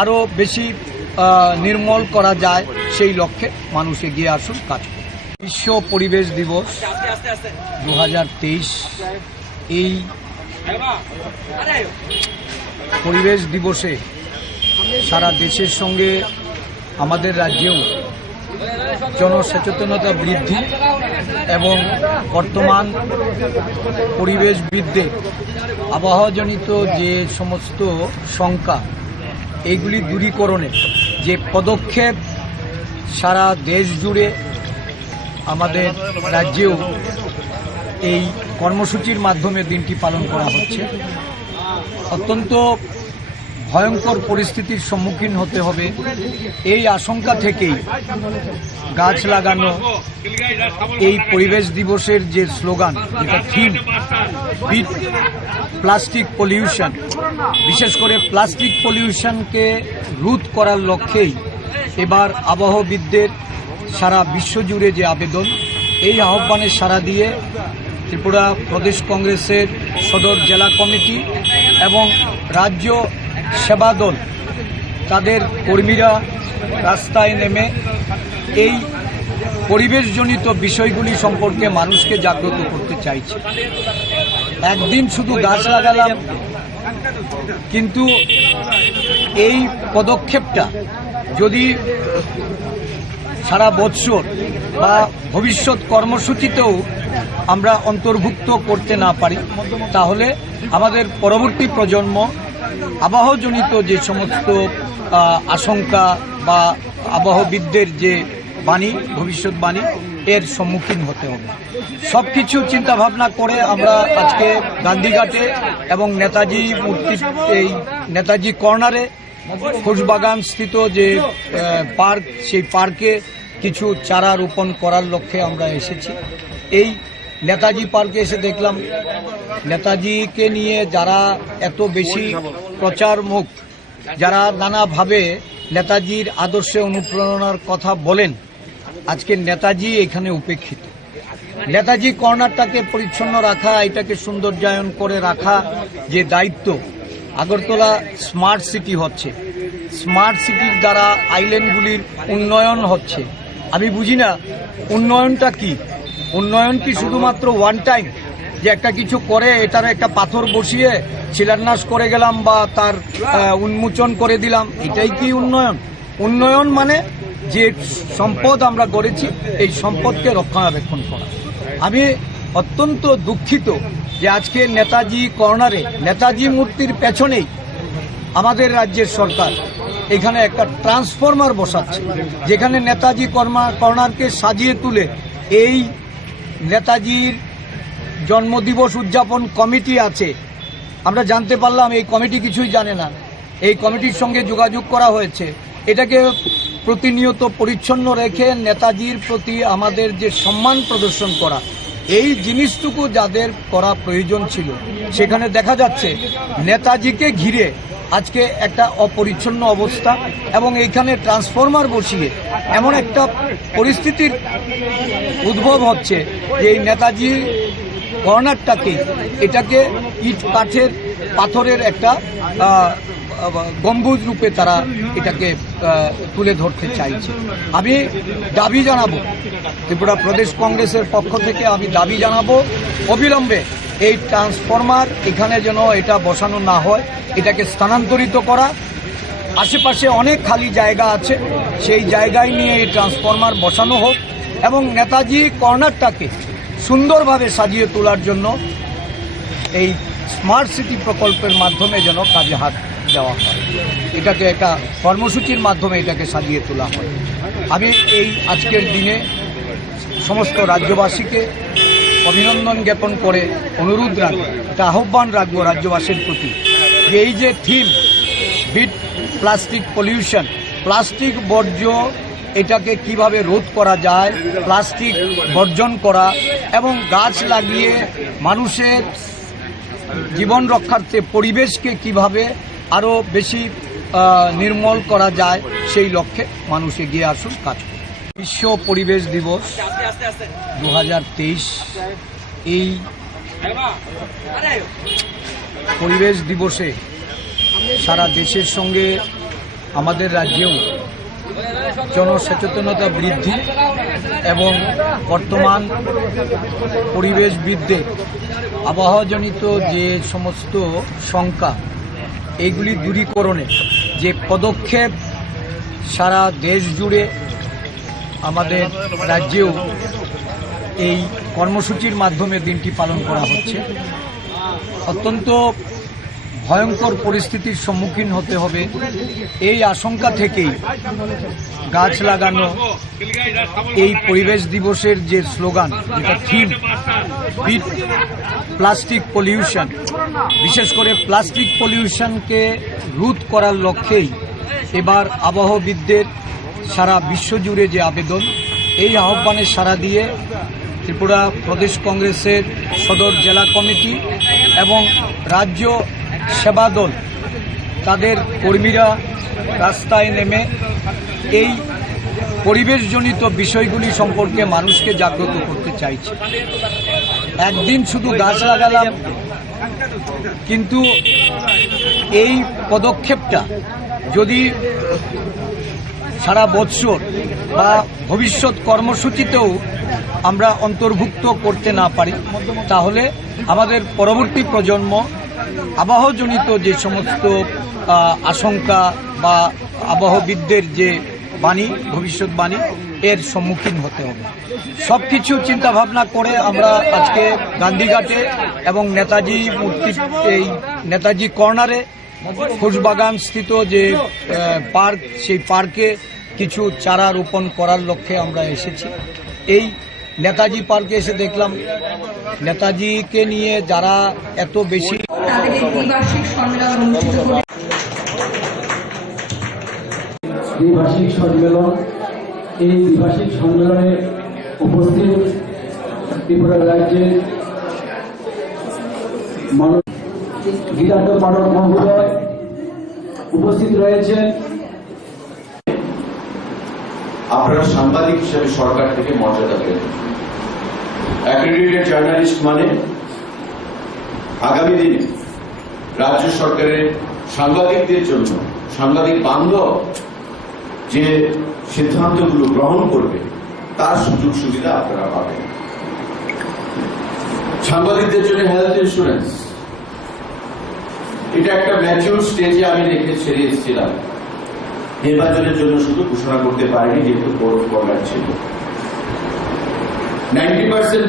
আরও বেশি নির্মূল করা যায় সেই লক্ষ্যে মানুষ এগিয়ে আসুন, কাজ করুন। বিশ্ব পরিবেশ দিবস 2023 এই পরিবেশ দিবসে সারা দেশের সঙ্গে আমাদের রাজ্যেও জনসচেতনতা বৃদ্ধি এবং বর্তমান পরিবেশবিদদের আবহাওয়াজনিত যে সমস্ত শঙ্কা এইগুলি দূরীকরণে যে পদক্ষেপ সারা দেশ জুড়ে আমাদের রাজ্যেও এই কর্মসূচির মাধ্যমে দিনটি পালন করা হচ্ছে। অত্যন্ত ভয়ঙ্কর পরিস্থিতির সম্মুখীন হতে হবে এই আশঙ্কা থেকেই গাছ লাগানো এই পরিবেশ দিবসের যে স্লোগান, যেটা থিম বিট প্লাস্টিক পলিউশন, বিশেষ করে প্লাস্টিক পলিউশনকে রোধ করার লক্ষ্যেই এবার আবহাওয়াবিদদের সারা বিশ্বজুড়ে যে আবেদন, এই আহ্বানে সাড়া দিয়ে ত্রিপুরা প্রদেশ কংগ্রেসের সদর জেলা কমিটি এবং রাজ্য সেবা দল তাদের কর্মীরা রাস্তায় নেমে এই পরিবেশজনিত বিষয়গুলি সম্পর্কে মানুষকে জাগ্রত করতে চাইছে। একদিন শুধু গাছ লাগালাম, কিন্তু এই পদক্ষেপটা যদি সারা বৎসর বা ভবিষ্যৎ কর্মসূচিতেও আমরা অন্তর্ভুক্ত করতে না পারি, তাহলে আমাদের পরবর্তী প্রজন্ম আবহাওয়াজনিত যে সমস্ত আশঙ্কা বা আবহাওয়াবিদদের যে বাণী, ভবিষ্যৎবাণী, এর সম্মুখীন হতে হবে। সব কিছু চিন্তাভাবনা করে আমরা আজকে গান্ধীঘাটে এবং নেতাজি মূর্তি, এই নেতাজি কর্নারে খোশবাগান স্থিত যে পার্ক, সেই পার্কে কিছু চারা রোপণ করার লক্ষ্যে আমরা এসেছি। এই নেতাজি পার্কে এসে দেখলাম নেতাজিকে নিয়ে যারা এত বেশি প্রচার মুখ, যারা নানাভাবে নেতাজির আদর্শে অনুপ্রেরণার কথা বলেন, আজকে নেতাজি এখানে উপেক্ষিত। নেতাজি কর্নারটাকে পরিচ্ছন্ন রাখা, এটাকে সৌন্দর্যায়ন করে রাখা যে দায়িত্ব, আগরতলা স্মার্ট সিটি হচ্ছে, স্মার্ট সিটির দ্বারা আইল্যান্ডগুলির উন্নয়ন হচ্ছে। আমি বুঝি না উন্নয়নটা কি? উন্নয়ন কি শুধুমাত্র ওয়ান টাইম যে একটা কিছু করে এটার একটা পাথর বসিয়ে শিলান্যাস করে গেলাম বা তার উন্মোচন করে দিলাম, এটাই কি উন্নয়ন? উন্নয়ন মানে যে সম্পদ আমরা গড়েছি এই সম্পদকে রক্ষণাবেক্ষণ করা। আমি অত্যন্ত দুঃখিত যে আজকে নেতাজি কর্নারে, নেতাজি মূর্তির পেছনেই আমাদের রাজ্যের সরকার এখানে একটা ট্রান্সফরমার বসাচ্ছে, যেখানে নেতাজি কর্নারকে সাজিয়ে তুলে এই নেতাজির জন্মদিবস উদযাপন কমিটি আছে। আমরা জানতে পারলাম এই কমিটি কিছুই জানে না। এই কমিটির সঙ্গে যোগাযোগ করা হয়েছে। এটাকে প্রতিনিয়ত পরিচ্ছন্ন রেখে নেতাজির প্রতি আমাদের যে সম্মান প্রদর্শন করা, এই জিনিসটুকু যাদের করা প্রয়োজন ছিল, সেখানে দেখা যাচ্ছে নেতাজিকে ঘিরে আজকে একটা অপরিচ্ছন্ন অবস্থা এবং এইখানে ট্রান্সফরমার বসিয়ে এমন একটা পরিস্থিতির উদ্ভব হচ্ছে যে এই নেতাজি কর্নারটাকে, এটাকে ইট কাঠের পাথরের একটা গম্বুজ রূপে তারা এটাকে তুলে ধরতে চাইছে। আমি দাবি জানাবো, ত্রিপুরা প্রদেশ কংগ্রেসের পক্ষ থেকে আমি দাবি জানাবো অবিলম্বে এই ট্রান্সফরমার এখানে যেন এটা বসানো না হয়, এটাকে স্থানান্তরিত করা। আশেপাশে অনেক খালি জায়গা আছে, সেই জায়গায় নিয়ে এই ট্রান্সফরমার বসানো হোক এবং নেতাজি কর্নারটাকে সুন্দরভাবে সাজিয়ে তোলার জন্য এই স্মার্ট সিটি প্রকল্পের মাধ্যমে যেন কাজে হাত দেওয়া হয়, এটাকে একটা কর্মসূচির মাধ্যমে এটাকে সাজিয়ে তোলা হয়। আমি এই আজকের দিনে সমস্ত রাজ্যবাসীকে অভিনন্দন জ্ঞাপন করে অনুরোধ রাখবো, একটা আহ্বান রাখবো রাজ্যবাসীর প্রতি যে এই যে থিম বিট প্লাস্টিক পলিউশন, প্লাস্টিক বর্জ্য, এটাকে কিভাবে রোধ করা যায়, প্লাস্টিক বর্জন করা এবং গাছ লাগিয়ে মানুষের জীবন রক্ষার্থে পরিবেশকে কিভাবে আরও বেশি নির্মল করা যায় সেই লক্ষ্যে মানুষ এগিয়ে আসুন, কাজ করুন। বিশ্ব পরিবেশ দিবস 2023 এই পরিবেশ দিবসে সারা দেশের সঙ্গে আমাদের রাজ্যেও জনসচেতনতা বৃদ্ধি এবং বর্তমান পরিবেশবিদদের আবহাওয়াজনিত যে সমস্ত শঙ্কা এইগুলি দূরীকরণে যে পদক্ষেপ সারা দেশ জুড়ে আমাদের রাজ্যেও এই কর্মসূচির মাধ্যমে দিনটি পালন করা হচ্ছে। অত্যন্ত ভয়ঙ্কর পরিস্থিতির সম্মুখীন হতে হবে এই আশঙ্কা থেকেই গাছ লাগানো এই পরিবেশ দিবসের যে স্লোগান, যেটা থিম বিট প্লাস্টিক পলিউশন, বিশেষ করে প্লাস্টিক পলিউশনকে রোধ করার লক্ষ্যেই এবার আবহাওয়াবিদদের সারা বিশ্বজুড়ে যে আবেদন, এই আহ্বানে সাড়া দিয়ে ত্রিপুরা প্রদেশ কংগ্রেসের সদর জেলা কমিটি এবং রাজ্য সেবা দল তাদের কর্মীরা রাস্তায় নেমে এই পরিবেশজনিত বিষয়গুলি সম্পর্কে মানুষকে জাগ্রত করতে চাইছে। একদিন শুধু গাছ লাগালাম, কিন্তু এই পদক্ষেপটা যদি সারা বৎসর বা ভবিষ্যৎ কর্মসূচিতেও আমরা অন্তর্ভুক্ত করতে না পারি, তাহলে আমাদের পরবর্তী প্রজন্ম আবহাওয়াজনিত যে সমস্ত আশঙ্কা বা আবহাওয়াবিদদের যে বাণী, ভবিষ্যৎবাণী, এর সম্মুখীন হতে হবে। সব কিছু চিন্তাভাবনা করে আমরা আজকে গান্ধীঘাটে এবং নেতাজি মূর্তি, এই নেতাজি কর্নারে খোশবাগান স্থিত যে পার্ক, সেই পার্কে কিছু চারা রোপণ করার লক্ষ্যে আমরা এসেছি। এই নেতাজি পার্কে এসে দেখলাম নেতাজিকে নিয়ে যারা এত বেশি দ্বিবার্ষিক সম্মেলন, এই দ্বিবার্ষিক সম্মেলনে উপস্থিত ত্রিপুরা রাজ্যের গীতান্ত পাঠক মহোদয় উপস্থিত রয়েছেন। আপনারা সাংবাদিক হিসেবে সরকার থেকে মর্যাদা পেলেন। অ্যাক্রেডিটেড জার্নালিস্ট মানে আগামী দিনে রাজ্য সরকারের সাংবাদিকদের জন্য সাংবাদিক বান্ধব যে সিদ্ধান্তগুলো গ্রহণ করবে তার সুযোগ সুবিধা আপনারা পাবেন। সাংবাদিকদের জন্য হেলথ ইন্স্যুরেন্স, এটা একটা ম্যাচিউর স্টেজে আমি রেখে ছেড়ে এসেছিলাম। নির্বাচনের জন্য শুধু ঘোষণা করতে পারেনি, যেহেতু কোর্ট ফরম্যাট ছিল। 90%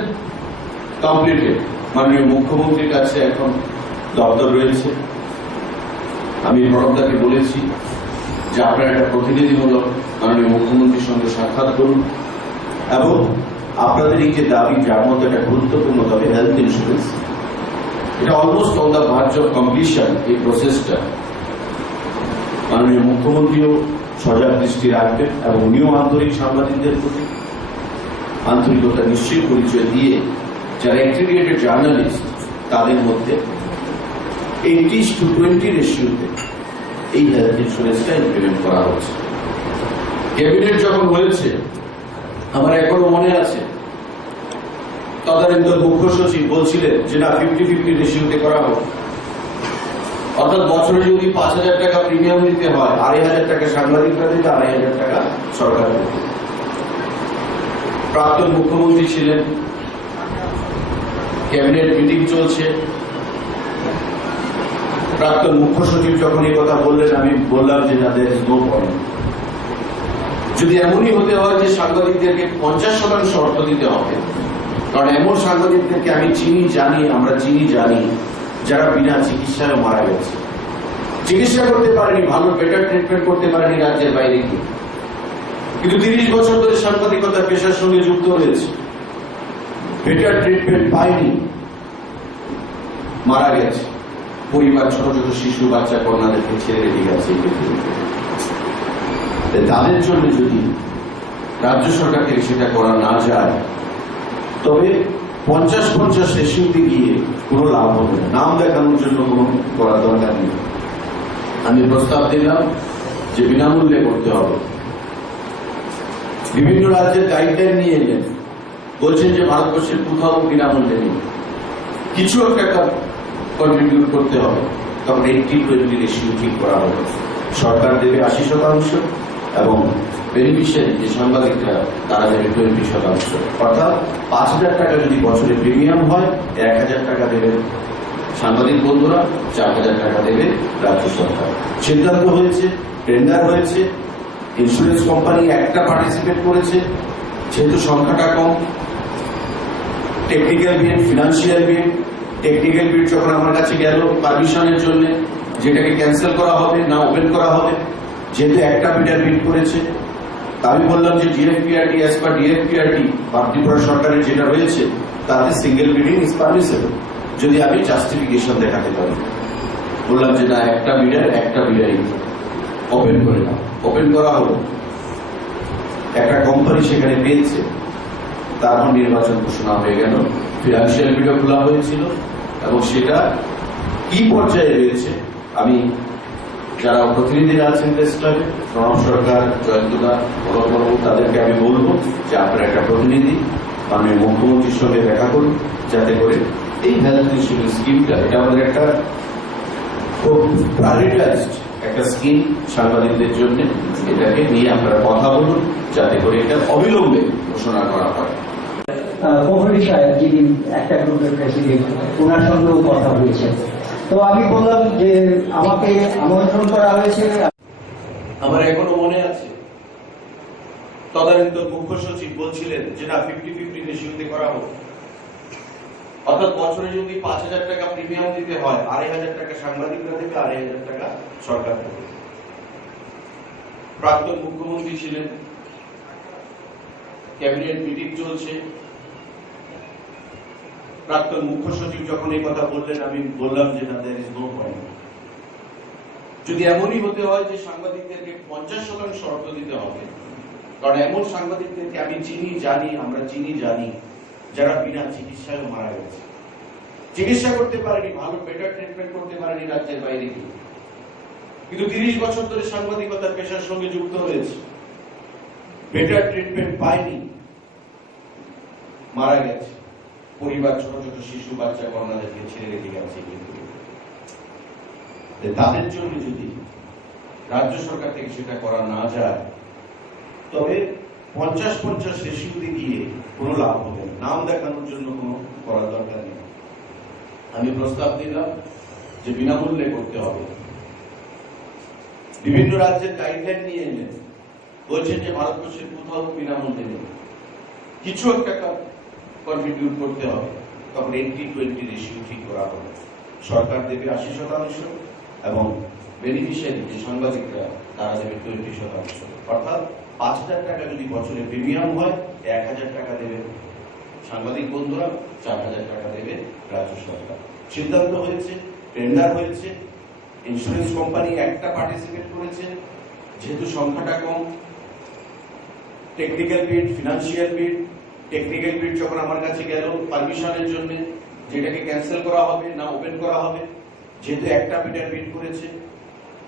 কমপ্লিটেড। মাননীয় মুখ্যমন্ত্রীর কাছে এখন দপ্তর রয়েছে। আমি প্রণবদাকে বলেছি যে আপনারা একটা প্রতিনিধিমূলক মাননীয় মুখ্যমন্ত্রীর সঙ্গে সাক্ষাৎ করুন এবং আপনাদের এই যে দাবি, যার মধ্যে একটা গুরুত্বপূর্ণ দাবি হেলথ ইন্স্যুরেন্স, এটা almost on the verge of completion. এই প্রসেসটা মাননীয় মুখ্যমন্ত্রীও সজাগ দৃষ্টি রাখবেন এবং উনিও আন্তরিক সাংবাদিকদের প্রতি আন্তরিকতা নিশ্চয়ই পরিচয় দিয়ে যারা অ্যাক্রেডিটেড জার্নালিস্ট তাদের মধ্যে 80-20 রেশিওতে এই হেলথ ইন্স্যুরেন্সটা ইমপ্লিমেন্ট করা হচ্ছে। ক্যাবিনেট যখন হয়েছে, আমার এখনো মনে আছে তদানীন্তন মুখ্য সচিব বলছিলেন যে না 50-50 রেশিওতে করা হোক, অর্থাৎ বছরে যদি 5,000 টাকা প্রিমিয়াম দিতে হয়, 2,500 টাকা সাংবাদিকরা দিতে, 2,500 টাকা সরকার দিতে। প্রাক্তন মুখ্যমন্ত্রী ছিলেন, ক্যাবিনেট মিটিং চলছে, প্রাক্তন মুখ্য সচিব যখন এই কথা বললেন, আমি বললাম যে না, দেয়ার ইজ নো পয়েন্ট। যদি এমনই হতে হয় যে সাংবাদিকদেরকে 50% অর্থ দিতে হবে, কারণ এমন সাংবাদিকদেরকে আমি আমরা চিনি জানি যারা বিনা চিকিৎসায় মারা গেছে, চিকিৎসা করতে পারেনি, ভালো বেটার ট্রিটমেন্ট করতে পারেনি রাজ্যের বাইরে গিয়ে, কিন্তু 30 বছর ধরে সাংবাদিকতা পেশার সঙ্গে যুক্ত হয়েছে, বেটার ট্রিটমেন্ট পায়নি, মারা গেছে, পরিবার ছোট ছোট শিশু বাচ্চা কন্যাদেরকে ছেড়ে রেখে গেছে। তাদের জন্য যদি রাজ্য সরকার থেকে সেটা করা না যায়, তবে 50-50 রেশিওতে গিয়ে কোনো লাভ হবে না। নাম দেখানোর জন্য কোনো করার দরকার নেই। আমি প্রস্তাব দিলাম যে বিনামূল্যে করতে হবে। বিভিন্ন রাজ্যের গাইডলাইন নিয়ে এলেন, বলছেন যে ভারতবর্ষের কোথাও বিনামূল্যে নেই, কিছু একটা কন্ট্রিবিউট করতে হবে। তখন 80-20 রেশিও ঠিক করা হবে। সরকার দেবে 80%, এবং বেনিফিশিয়ারি যে সাংবাদিকরা তারা যাবে 20%, অর্থাৎ 5,000 টাকা যদি বছরে প্রিমিয়াম হয়, 1,000 টাকা দেবে সাংবাদিক বন্ধুরা, 4,000 টাকা দেবে রাজ্য সরকার। সিদ্ধান্ত হয়েছে, টেন্ডার হয়েছে, ইন্স্যুরেন্স কোম্পানি একটা পার্টিসিপেট করেছে, যেহেতু সংখ্যাটা কম। টেকনিক্যাল বিড, ফিনান্সিয়াল বিড, টেকনিক্যাল বিড যখন আমার কাছে গেল পারমিশনের জন্য, যেটাকে ক্যান্সেল করা হবে না ওপেন করা হবে, যেহেতু একটা বিডার বিড করেছে, আমি বললাম যে ডিএফপিআরটি অ্যাজ পার ডিএফপিআরটি বা ত্রিপুরা সরকারের যেটা রয়েছে তাতে সিঙ্গেল বিডিং ইজ পারমিসেবল, যদি আমি জাস্টিফিকেশন দেখাতে পারি। বললাম যে না, একটা বিডারই ওপেন করে নাও। ওপেন করা হলো, একটা কোম্পানি সেখানে পেয়েছে, তারপর নির্বাচন ঘোষণা হয়ে গেল, ফিনান্সিয়াল বিডও খোলা হয়েছিল এবং সেটা কি পর্যায়ে রয়েছে আমি যারা প্রতিনিধিরা আছেন প্রেস ক্লাবে, প্রণব সরকার, জয়ন্তদা, বড়বাবু, তাদেরকে আমি বলবো যে আপনারা একটা প্রতিনিধি মাননীয় মুখ্যমন্ত্রীর সঙ্গে দেখা করুন, যাতে করে এই হেলথ ইন্স্যুরেন্স স্কিমটা, এটা আমাদের একটা খুব প্রায়োরিটাইজড একটা স্কিম সাংবাদিকদের জন্য, এটাকে নিয়ে আপনারা কথা বলুন, যাতে করে এটা অবিলম্বে ঘোষণা করা হয়। কোহলি সাহেব, যিনি একটা গ্রুপের প্রেসিডেন্ট, ওনার সঙ্গেও কথা হয়েছে। তো আমি বললাম যে আমাকে আমন্ত্রণ করা হয়েছে। আমার এখনো মনে আছে তদানীন্তন মুখ্য সচিব বলছিলেন যে না, 50-50 রেশিওতে করা হোক, অর্থাৎ বছরে যদি 5,000 টাকা প্রিমিয়াম দিতে হয়, 2,500 টাকা সাংবাদিকরা দেবে, 2,500 টাকা সরকার দেবে। প্রাক্তন মুখ্যমন্ত্রী ছিলেন, ক্যাবিনেট মিটিং চলছে, প্রাক্তন মুখ্য সচিব যখন এই কথা বললেন, আমি বললাম যে না, দেয়ার ইজ নো পয়েন্ট। যদি এমনই হতে হয় যে সাংবাদিকদেরকে 50% অর্থ দিতে হবে, কারণ এমন সাংবাদিকদেরকে আমি আমরা চিনি জানি যারা বিনা চিকিৎসায় মারা গেছে, চিকিৎসা করতে পারেনি, ভালো বেটার ট্রিটমেন্ট করতে পারেনি রাজ্যের বাইরে গিয়ে, কিন্তু 30 বছর ধরে সাংবাদিকতার পেশার সঙ্গে যুক্ত হয়েছে, বেটার ট্রিটমেন্ট পায়নি, মারা গেছে, পরিবার ছোট ছোট শিশু বাচ্চা কন্যাদেরকে ছেড়ে রেখে গেছে। কিন্তু তাদের জন্য যদি রাজ্য সরকার থেকে সেটা করা না যায়, তবে 50-50 রেশিওতে গিয়ে কোনো লাভ হবে না, নাম দেখানোর জন্য কোনো করার দরকার নেই। আমি প্রস্তাব দিলাম যে বিনামূল্যে করতে হবে। বিভিন্ন রাজ্যের গাইডলাইন নিয়ে এলেন, বলছেন যে ভারতবর্ষের কোথাও বিনামূল্যে নেই, কিছু একটা কন্ট্রিবিউট করতে হবে। তখন 80-20 রেশিও ঠিক করা হবে, সরকার দেবে 80% এবং বেনিফিশিয়ারি যে সাংবাদিকরা তারা দেবে 20%, অর্থাৎ 5,000 টাকা যদি বছরে প্রিমিয়াম হয়, 1,000 টাকা দেবে সাংবাদিক বন্ধুরা, 4,000 টাকা দেবে রাজ্য সরকার। সিদ্ধান্ত হয়েছে, টেন্ডার হয়েছে, ইন্স্যুরেন্স কোম্পানি একটা পার্টিসিপেট করেছে, যেহেতু সংখ্যাটা কম। টেকনিক্যাল বিড, ফিনান্সিয়াল বিড, টেকনিক্যাল বিড যখন আমার কাছে গেল পারমিশনের জন্য, যেটাকে ক্যান্সেল করা হবে না ওপেন করা হবে, যেহেতু একটা বিডার বিড করেছে,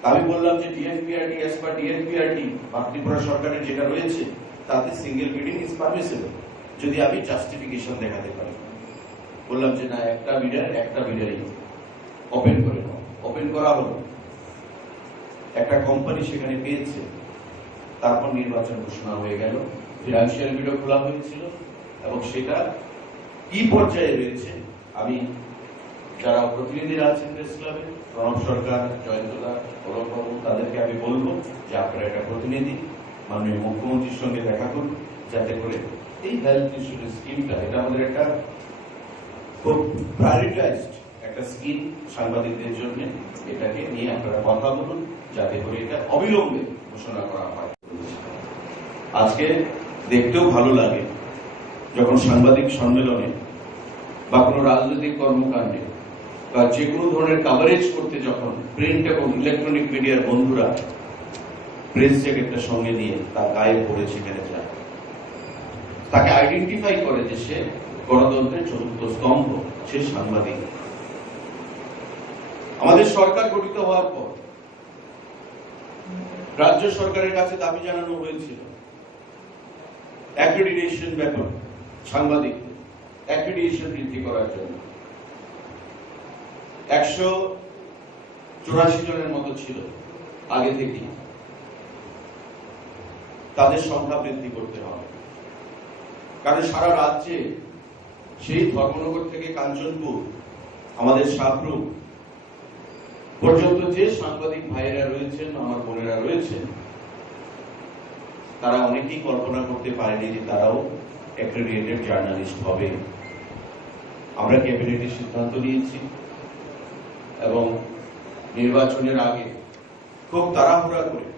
আমি বললাম যে ডিএফপিআরটি অ্যাজ পার ডিএফপিআরটি বা ত্রিপুরা সরকারের যেটা রয়েছে তাতে সিঙ্গেল বিডিং ইজ পারমিসেবল, যদি আমি জাস্টিফিকেশন দেখাতে পারি। বললাম যে না, একটা বিডারই ওপেন করে নাও। ওপেন করা হলো, একটা কোম্পানি সেখানে পেয়েছে, তারপর নির্বাচন ঘোষণা হয়ে গেল, ফিনান্সিয়াল বিডও খোলা হয়েছিল এবং সেটা কি পর্যায়ে রয়েছে আমি যারা প্রতিনিধিরা আছেন প্রেস ক্লাবে, প্রণব সরকার, জয়ন্তদা, বড়বাবু, তাদেরকে আমি বলবো যে আপনারা একটা প্রতিনিধি মাননীয় মুখ্যমন্ত্রীর সঙ্গে দেখা করুন, যাতে করে এই হেলথ ইন্স্যুরেন্স স্কিমটা, এটা আমাদের একটা খুব প্রায়োরিটাইজড একটা স্কিম সাংবাদিকদের জন্য, এটাকে নিয়ে আপনারা কথা বলুন, যাতে করে এটা অবিলম্বে ঘোষণা করা হয়। আজকে দেখতেও ভালো লাগে যখন সাংবাদিক সম্মেলনে বা কোনো রাজনৈতিক কর্মকাণ্ডে বা যে কোনো ধরনের কাভারেজ করতে যখন প্রিন্ট এবং ইলেকট্রনিক মিডিয়ার বন্ধুরা প্রেস জ্যাকেটটা সঙ্গে নিয়ে তার গায়ে পড়ে সেখানে যায়, তাকে আইডেন্টিফাই করে যে সে গণতন্ত্রের চতুর্থ স্তম্ভ, সে সাংবাদিক। আমাদের সরকার গঠিত হওয়ার পর রাজ্য সরকারের কাছে দাবি জানানো হয়েছিল অ্যাক্রেডিটেশন ব্যাপার, সাংবাদিক অ্যাক্রেডিটেশন বৃদ্ধি করার জন্য। 184 জনের মতো ছিল আগে থেকে, তাদের সংখ্যা বৃদ্ধি করতে হবে। কারণ সারা রাজ্যে সেই ধর্মনগর থেকে কাঞ্চনপুর, আমাদের সাবরুম পর্যন্ত যে সাংবাদিক ভাইয়েরা রয়েছেন, আমার বোনেরা রয়েছেন, তারা অনেকেই কল্পনা করতে পারেনি যে তারাও অ্যাক্রেডিটেড জার্নালিস্ট হবে। আমরা ক্যাবিনেটে সিদ্ধান্ত নিয়েছি এবং নির্বাচনের আগে খুব তাড়াহুড়া করে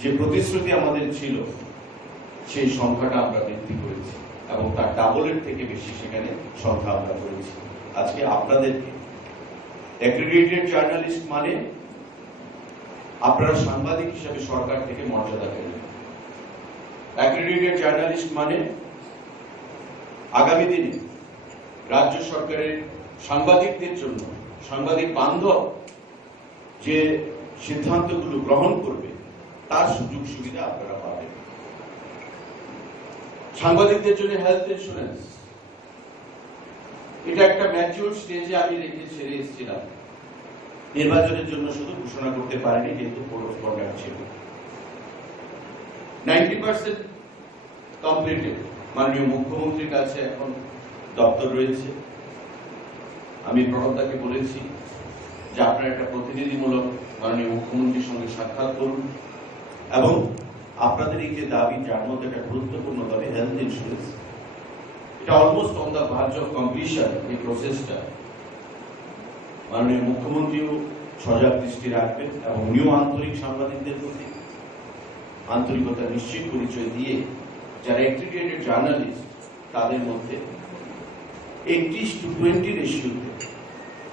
যে প্রতিশ্রুতি আমাদের ছিল সেই সংখ্যাটা আমরা বৃদ্ধি করেছি এবং তার ডাবলের থেকে বেশি সেখানে সংখ্যা আমরা করেছি। আজকে আপনাদেরকে অ্যাক্রেডিটেড জার্নালিস্ট মানে আপনারা সাংবাদিক হিসাবে সরকার থেকে মর্যাদা পেলেন। অ্যাক্রেডিটেড জার্নালিস্ট মানে আগামী দিনে রাজ্য সরকারের সাংবাদিকদের জন্য, সাংবাদিক বান্ধব যে সিদ্ধান্তগুলো গ্রহণ করবে তার সুযোগ সুবিধা আপনারা পাবেন। সাংবাদিকদের জন্য হেলথ ইন্স্যুরেন্স, এটা একটা ম্যাচিউর স্টেজে আমি রেখে ছেড়ে এসেছিলাম। নির্বাচনের জন্য শুধু ঘোষণা করতে পারেনি, যেহেতু কোড অফ কন্ডাক্ট ছিল। 90% কমপ্লিটেড। মাননীয় মুখ্যমন্ত্রীর কাছে এখন দপ্তর রয়েছে। আমি প্রণবদাকে বলেছি যে আপনারা একটা প্রতিনিধিমূলক মাননীয় মুখ্যমন্ত্রীর সঙ্গে সাক্ষাৎ করুন এবং আপনাদের এই যে দাবি, যার মধ্যে একটা গুরুত্বপূর্ণ দাবি হেলথ ইন্স্যুরেন্স, এটা almost on the verge of completion. এই প্রসেসটা মাননীয় মুখ্যমন্ত্রীও সজাগ দৃষ্টি রাখবেন এবং উনিও আন্তরিক সাংবাদিকদের প্রতি আন্তরিকতা নিশ্চিত পরিচয় দিয়ে যারা অ্যাক্রেডিটেড জার্নালিস্ট তাদের মধ্যে 80-20 রেশিওতে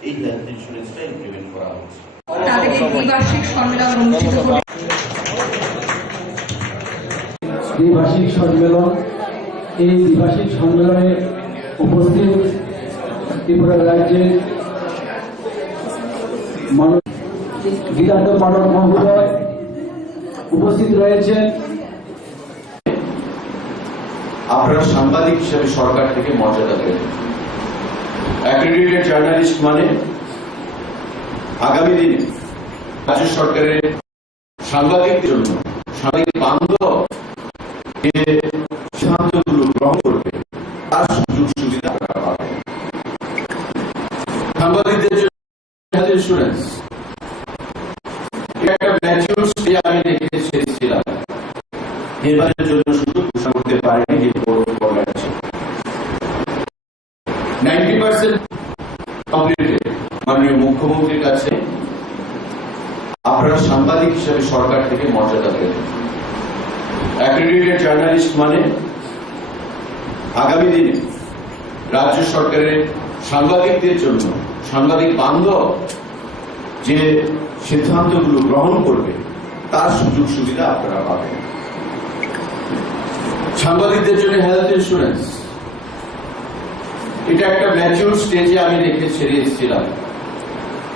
এই হেলথ ইন্স্যুরেন্সটা ইমপ্লিমেন্ট করা হচ্ছে। তাদের এই দ্বিবার্ষিক সম্মেলন অনুষ্ঠিত হবে। দ্বিভাষিক সম্মেলন, এই দ্বিভাষিক সম্মেলনে উপস্থিত ত্রিপুরা রাজ্যের গীতান্ত পাঠক মহোদয় উপস্থিত রয়েছেন। আপনারা সাংবাদিক হিসেবে সরকার থেকে মর্যাদা পেলেন। অ্যাক্রেডিটেড জার্নালিস্ট মানে আগামী দিনে রাজ্য সরকারের সাংবাদিকদের জন্য, সাংবাদিক বান্ধব যে সিদ্ধান্তগুলো গ্রহণ করবে তার সুযোগ সুবিধা আপনারা পাবেন। সাংবাদিকদের জন্য হেলথ ইন্স্যুরেন্স, এটা একটা ম্যাচিউর স্টেজে আমি রেখে এসেছিলাম। নির্বাচনের জন্য শুধু ঘোষণা করতে পারেনি, যে কোড অফ কন্ডাক্ট ছিল। 90% কমপ্লিটেড। মাননীয় মুখ্যমন্ত্রীর কাছে আপনারা সাংবাদিক হিসেবে সরকার থেকে মর্যাদা পেলেন। অ্যাক্রেডিটেড জার্নালিস্ট মানে আগামী দিনে রাজ্য সরকারের সাংবাদিকদের জন্য, সাংবাদিক বান্ধব যে সিদ্ধান্তগুলো গ্রহণ করবে তার সুযোগ সুবিধা আপনারা পাবেন। সাংবাদিকদের জন্য হেলথ ইন্স্যুরেন্স, এটা একটা ম্যাচিউর স্টেজে আমি রেখে ছেড়ে এসেছিলাম।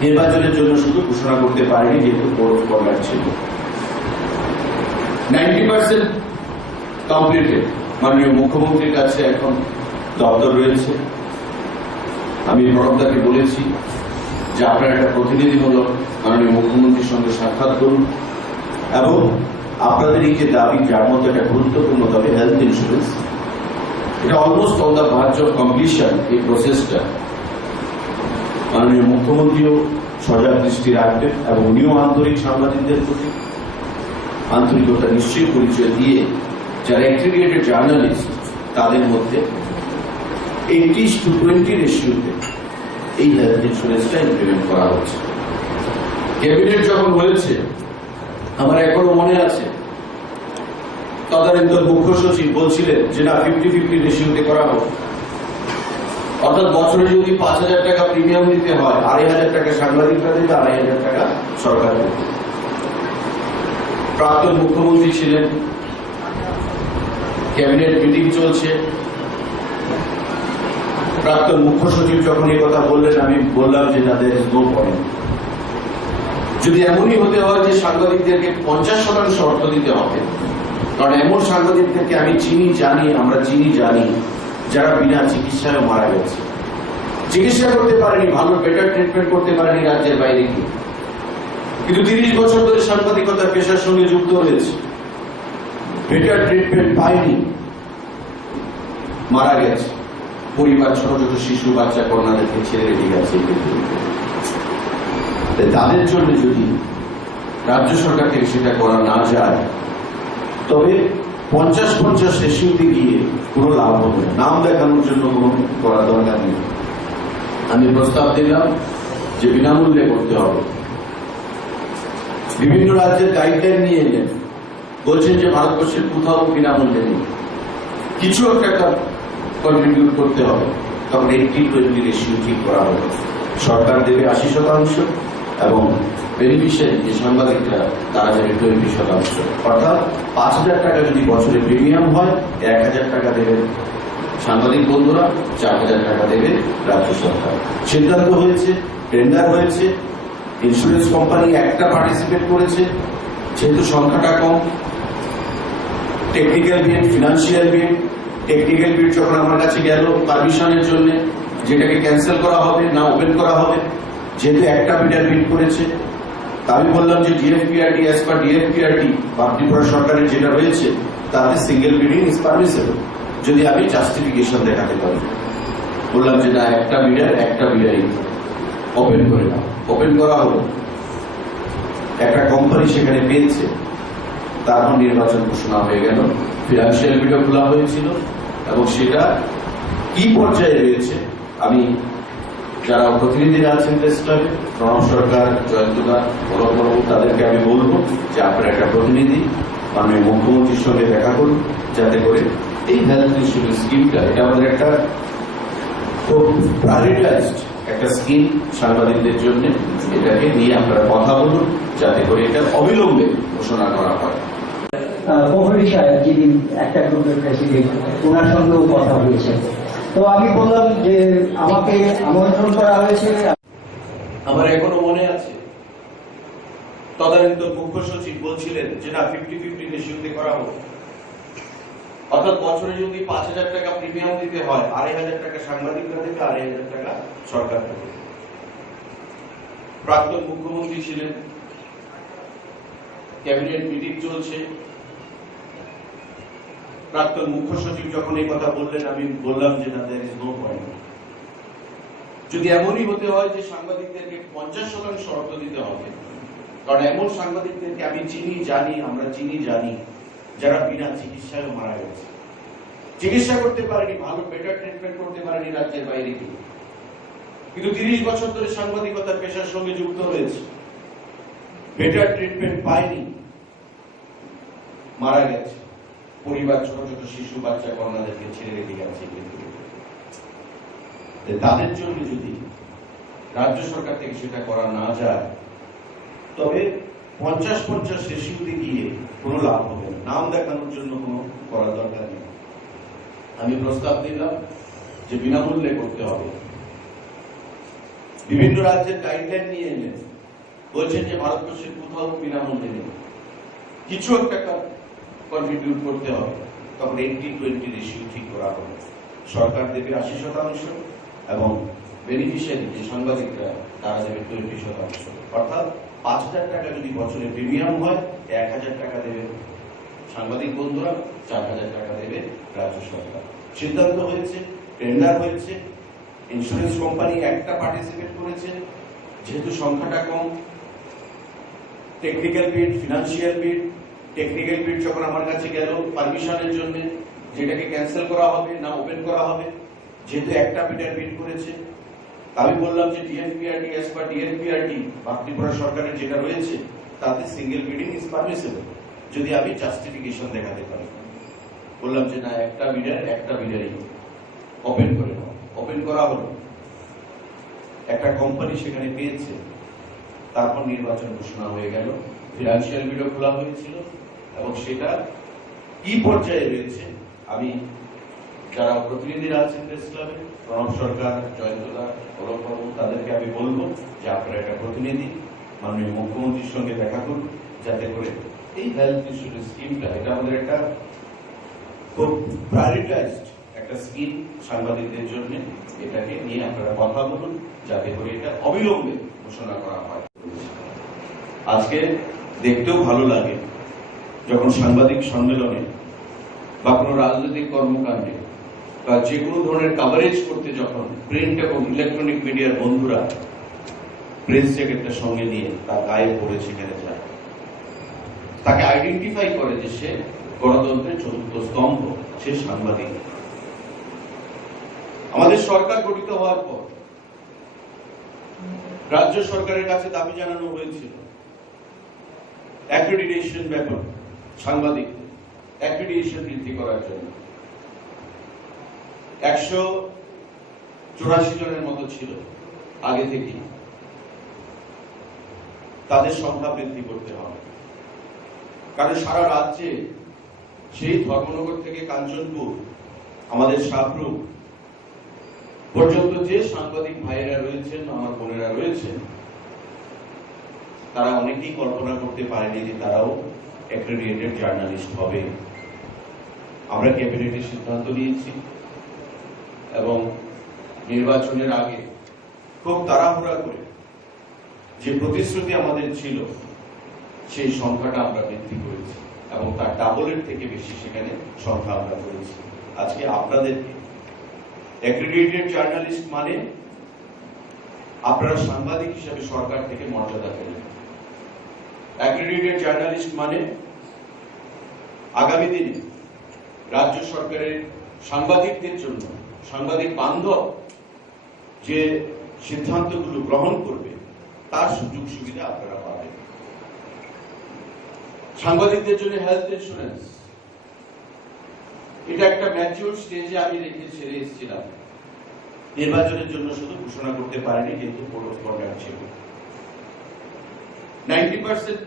নির্বাচনের জন্য শুধু ঘোষণা করতে পারেনি, যেহেতু কোড অফ কন্ডাক্ট ছিল। 90% কমপ্লিটেড। মাননীয় মুখ্যমন্ত্রীর কাছে এখন দপ্তর রয়েছে। আমি প্রণবদাকে বলেছি যে আপনারা একটা প্রতিনিধিমূলক মাননীয় মুখ্যমন্ত্রীর সঙ্গে সাক্ষাৎ করুন এবং আপনাদের এই যে দাবি, যার মধ্যে একটা গুরুত্বপূর্ণ দাবি হেলথ ইন্স্যুরেন্স, এটা almost on the verge of completion. এই প্রসেসটা মাননীয় মুখ্যমন্ত্রীও সজাগ দৃষ্টি রাখবেন এবং উনিও আন্তরিক সাংবাদিকদের প্রতি আন্তরিকতা নিশ্চিত পরিচয় দিয়ে যারা অ্যাক্রেডিটেড জার্নালিস্ট তাদের মধ্যে 80-20 রেশিওতে এই হেলথ ইন্স্যুরেন্সটা ইমপ্লিমেন্ট করা হচ্ছে। ক্যাবিনেট যখন হয়েছে, আমার এখনো মনে আছে তদানীন্তন মুখ্য সচিব বলছিলেন যে না 50-50 রেশিওতে করা হোক, অর্থাৎ বছরে যদি 5,000 টাকা প্রিমিয়াম দিতে হয়, 2,500 টাকা সাংবাদিকরা দিতে, 2,500 টাকা সরকার দিতে। প্রাক্তন মুখ্যমন্ত্রী ছিলেন, ক্যাবিনেট মিটিং চলছে, প্রাক্তন মুখ্য সচিব যখন এই কথা বললেন, আমি বললাম যে তাদের নো পয়েন্ট। যদি এমনই হতে হয় যে সাংবাদিকদেরকে 50% অর্থ দিতে হবে, কারণ এমন সাংবাদিকদেরকে আমি চিনি, জানি, আমরা চিনি, জানি যারা বিনা চিকিৎসায় মারা গেছে, চিকিৎসা করতে পারেনি, ভালো বেটার ট্রিটমেন্ট করতে পারেনি রাজ্যের বাইরে গিয়ে, কিন্তু 30 বছর ধরে সাংবাদিকতার পেশার সঙ্গে যুক্ত হয়েছে। বেটার ট্রিটমেন্ট পায়নি, মারা গেছে, পরিবার ছোট ছোট শিশু বাচ্চা কন্যাদেরকে ছেড়ে রেখে গেছে। তাদের জন্য যদি রাজ্য সরকার থেকে সেটা করা না যায়, তবে 50-50 রেশিওতে গিয়ে কোনো লাভ হবে না। নাম দেখানোর জন্য কোনো করা দরকার নেই। আমি প্রস্তাব দিলাম যে বিনামূল্যে করতে হবে। বিভিন্ন রাজ্যের গাইডলাইন নিয়ে এলেন, বলছেন যে ভারতবর্ষের কোথাও বিনামূল্যে নেই, কিছু একটা কন্ট্রিবিউট করতে হবে। তখন 80-20 রেশিও ঠিক করা হবে। সরকার দেবে 80% এবং বেনিফিশিয়ারি যে সাংবাদিকরা তারা যাবে 20%। অর্থাৎ 5,000 টাকা যদি বছরে প্রিমিয়াম হয়, 1,000 টাকা দেবে সাংবাদিক বন্ধুরা, 4,000 টাকা দেবে রাজ্য সরকার। সিদ্ধান্ত হয়েছে, টেন্ডার হয়েছে, ইন্স্যুরেন্স কোম্পানি একটা পার্টিসিপেট করেছে, যেহেতু সংখ্যাটা কম। টেকনিক্যাল বিড, ফিনান্সিয়াল বিড, টেকনিক্যাল বিড যখন আমার কাছে গেল পারমিশনের জন্য, যেটাকে ক্যান্সেল করা হবে না ওপেন করা হবে, যেহেতু একটা বিডার বিড করেছে, আমি বললাম যে ডিএফপিআরটি অ্যাজ পার ডিএফপিআরটি বা ত্রিপুরা সরকারের যেটা রয়েছে তাতে সিঙ্গেল বিডিং ইজ পারমিসেবল, যদি আমি জাস্টিফিকেশন দেখাতে পারি। বললাম যে না, একটা বিডারই ওপেন করে নাও। ওপেন করা হলো, একটা কোম্পানি সেখানে পেয়েছে, তারপর নির্বাচন ঘোষণা হয়ে গেল, ফিনান্সিয়াল বিডও খোলা হয়েছিল এবং সেটা কি পর্যায়ে রয়েছে আমি যারা প্রতিনিধিরা আছেন প্রেস ক্লাবে, প্রণব সরকার, জয়ন্তদা, বড় তাদেরকে আমি বলবো যে আপনারা একটা প্রতিনিধি মাননীয় মুখ্যমন্ত্রীর সঙ্গে দেখা করুন, যাতে করে এই হেলথ ইন্স্যুরেন্স স্কিমটা, এটা আমাদের একটা খুব প্রায়োরিটাইজড একটা স্কিম সাংবাদিকদের জন্য, এটাকে নিয়ে আপনারা কথা বলুন, যাতে করে এটা অবিলম্বে ঘোষণা করা হয়। প্রহরী সাহেব যিনি একটা গ্রুপের প্রেসিডেন্ট, ওনার সঙ্গেও কথা হয়েছে। তো আমি বললাম যে আমাকে আমন্ত্রণ করা হয়েছে। আমার এখনো মনে আছে তদানীন্তন মুখ্য সচিব বলছিলেন যে না 50-50 রেশিওতে করা হোক, অর্থাৎ বছরে যদি 5,000 টাকা প্রিমিয়াম দিতে হয়, 2,500 টাকা সাংবাদিকরা দেবে, 2,500 টাকা সরকার দেবে। প্রাক্তন মুখ্যমন্ত্রী ছিলেন, ক্যাবিনেট মিটিং চলছে, প্রাক্তন মুখ্য সচিব যখন এই কথা বললেন, আমি বললাম যে না, দেয়ার ইজ নো পয়েন্ট। যদি এমনই হতে হয় যে সাংবাদিকদেরকে 50% অর্থ দিতে হবে, কারণ এমন সাংবাদিকদেরকে আমি আমরা চিনি জানি যারা বিনা চিকিৎসায় মারা গেছে, চিকিৎসা করতে পারেনি, ভালো বেটার ট্রিটমেন্ট করতে পারেনি রাজ্যের বাইরে গিয়ে, কিন্তু 30 বছর ধরে সাংবাদিকতার পেশার সঙ্গে যুক্ত হয়েছে, বেটার ট্রিটমেন্ট পায়নি, মারা গেছে, পরিবার ছোট ছোট শিশু বাচ্চা কন্যাদেরকে ছেড়ে রেখে গেছে। তাদের জন্য যদি রাজ্য সরকার থেকে সেটা করা না যায়, তবে 50-50 রেশিওতে গিয়ে কোনো লাভ হবে না। নাম দেখানোর জন্য কোনো করার দরকার নেই। আমি প্রস্তাব দিলাম যে বিনামূল্যে করতে হবে। বিভিন্ন রাজ্যের গাইডলাইন নিয়ে এলেন, বলছেন যে ভারতবর্ষের কোথাও বিনামূল্যে নেই, কিছু একটা কন্ট্রিবিউট করতে হবে। তখন 80-20 রেশিও ঠিক করা হবে। সরকার দেবে 80% এবং বেনিফিশিয়ারি যে সাংবাদিকরা তারা দেবে 20%। অর্থাৎ 5,000 টাকা যদি বছরে প্রিমিয়াম হয়, 1,000 টাকা দেবে সাংবাদিক বন্ধুরা, 4,000 টাকা দেবে রাজ্য সরকার। সিদ্ধান্ত হয়েছে, টেন্ডার হয়েছে, ইন্স্যুরেন্স কোম্পানি একটা পার্টিসিপেট করেছে, যেহেতু সংখ্যাটা কম। টেকনিক্যাল বিড, ফিনান্সিয়াল বিড, টেকনিক্যাল বিড যখন আমার কাছে গেল পারমিশনের জন্য, যেটাকে ক্যান্সেল করা হবে না ওপেন করা হবে, যেহেতু একটা বিডার বিড করেছে, আমি বললাম যে ডিএফপিআরটি অ্যাজ পার ডিএফপিআরটি বা ত্রিপুরা সরকারের যেটা রয়েছে তাতে সিঙ্গেল বিডিং ইজ পারমিসেবল, যদি আমি জাস্টিফিকেশন দেখাতে পারি। বললাম যে না, একটা বিডারই ওপেন করে নাও। ওপেন করা হলো, একটা কোম্পানি সেখানে পেয়েছে, তারপর নির্বাচন ঘোষণা হয়ে গেল, ফিনান্সিয়াল বিডও খোলা হয়েছিল এবং সেটা কি পর্যায়ে রয়েছে আমি যারা প্রতিনিধিরা আছেন প্রেস ক্লাবে, প্রণব সরকার, জয়ন্তদা, বড় তাদেরকে আমি বলবো যে আপনারা একটা প্রতিনিধি মাননীয় মুখ্যমন্ত্রীর সঙ্গে দেখা করুন, যাতে করে এই হেলথ ইন্স্যুরেন্স স্কিমটা, এটা আমাদের একটা খুব প্রায়োরিটাইজড একটা স্কিম সাংবাদিকদের জন্য, এটাকে নিয়ে আপনারা কথা বলুন, যাতে করে এটা অবিলম্বে ঘোষণা করা হয়। আজকে দেখতেও ভালো লাগে যখন সাংবাদিক সম্মেলনে বা কোনো রাজনৈতিক কর্মকাণ্ডে বা যে কোনো ধরনের কাভারেজ করতে যখন প্রিন্ট এবং ইলেকট্রনিক মিডিয়ার বন্ধুরা প্রেস জ্যাকেটটা সঙ্গে নিয়ে তার গায়ে পড়ে সেখানে যায়, তাকে আইডেন্টিফাই করে যে সে গণতন্ত্রের চতুর্থ স্তম্ভ, সে সাংবাদিক। আমাদের সরকার গঠিত হওয়ার পর রাজ্য সরকারের কাছে দাবি জানানো হয়েছিল অ্যাক্রেডিটেশন ব্যাপার, সাংবাদিক অ্যাক্রেডিটেশন বৃদ্ধি করার জন্য। 184 জনের মতো ছিল আগে থেকে, তাদের সংখ্যা বৃদ্ধি করতে হবে। কারণ সারা রাজ্যে সেই ধর্মনগর থেকে কাঞ্চনপুর, আমাদের শাহপুর পর্যন্ত যে সাংবাদিক ভাইয়েরা রয়েছেন, আমার বোনেরা রয়েছেন, তারা অনেকেই কল্পনা করতে পারেনি যে তারাও অ্যাক্রেডিটেড জার্নালিস্ট হবে। আমরা ক্যাবিনেটে সিদ্ধান্ত নিয়েছি এবং নির্বাচনের আগে খুব তাড়াহুড়া করে যে প্রতিশ্রুতি আমাদের ছিল সেই সংখ্যাটা আমরা বৃদ্ধি করেছি এবং তার ডাবলের থেকে বেশি সেখানে সংখ্যা আমরা করেছি। আজকে আপনাদেরকে অ্যাক্রেডিটেড জার্নালিস্ট মানে আপনারা সাংবাদিক হিসেবে সরকার থেকে মর্যাদা পেলেন। অ্যাক্রেডিটেড জার্নালিস্ট মানে আগামী দিনে রাজ্য সরকারের সাংবাদিকদের জন্য, সাংবাদিক বান্ধব যে সিদ্ধান্তগুলো গ্রহণ করবে তার সুযোগ সুবিধা আপনারা পাবেন। সাংবাদিকদের জন্য হেলথ ইন্স্যুরেন্স, এটা একটা ম্যাচিউর স্টেজে আমি রেখে ছেড়ে এসেছিলাম। নির্বাচনের জন্য শুধু ঘোষণা করতে পারেনি, কিন্তু কোড অফ কন্ডাক্ট ছিল। 90%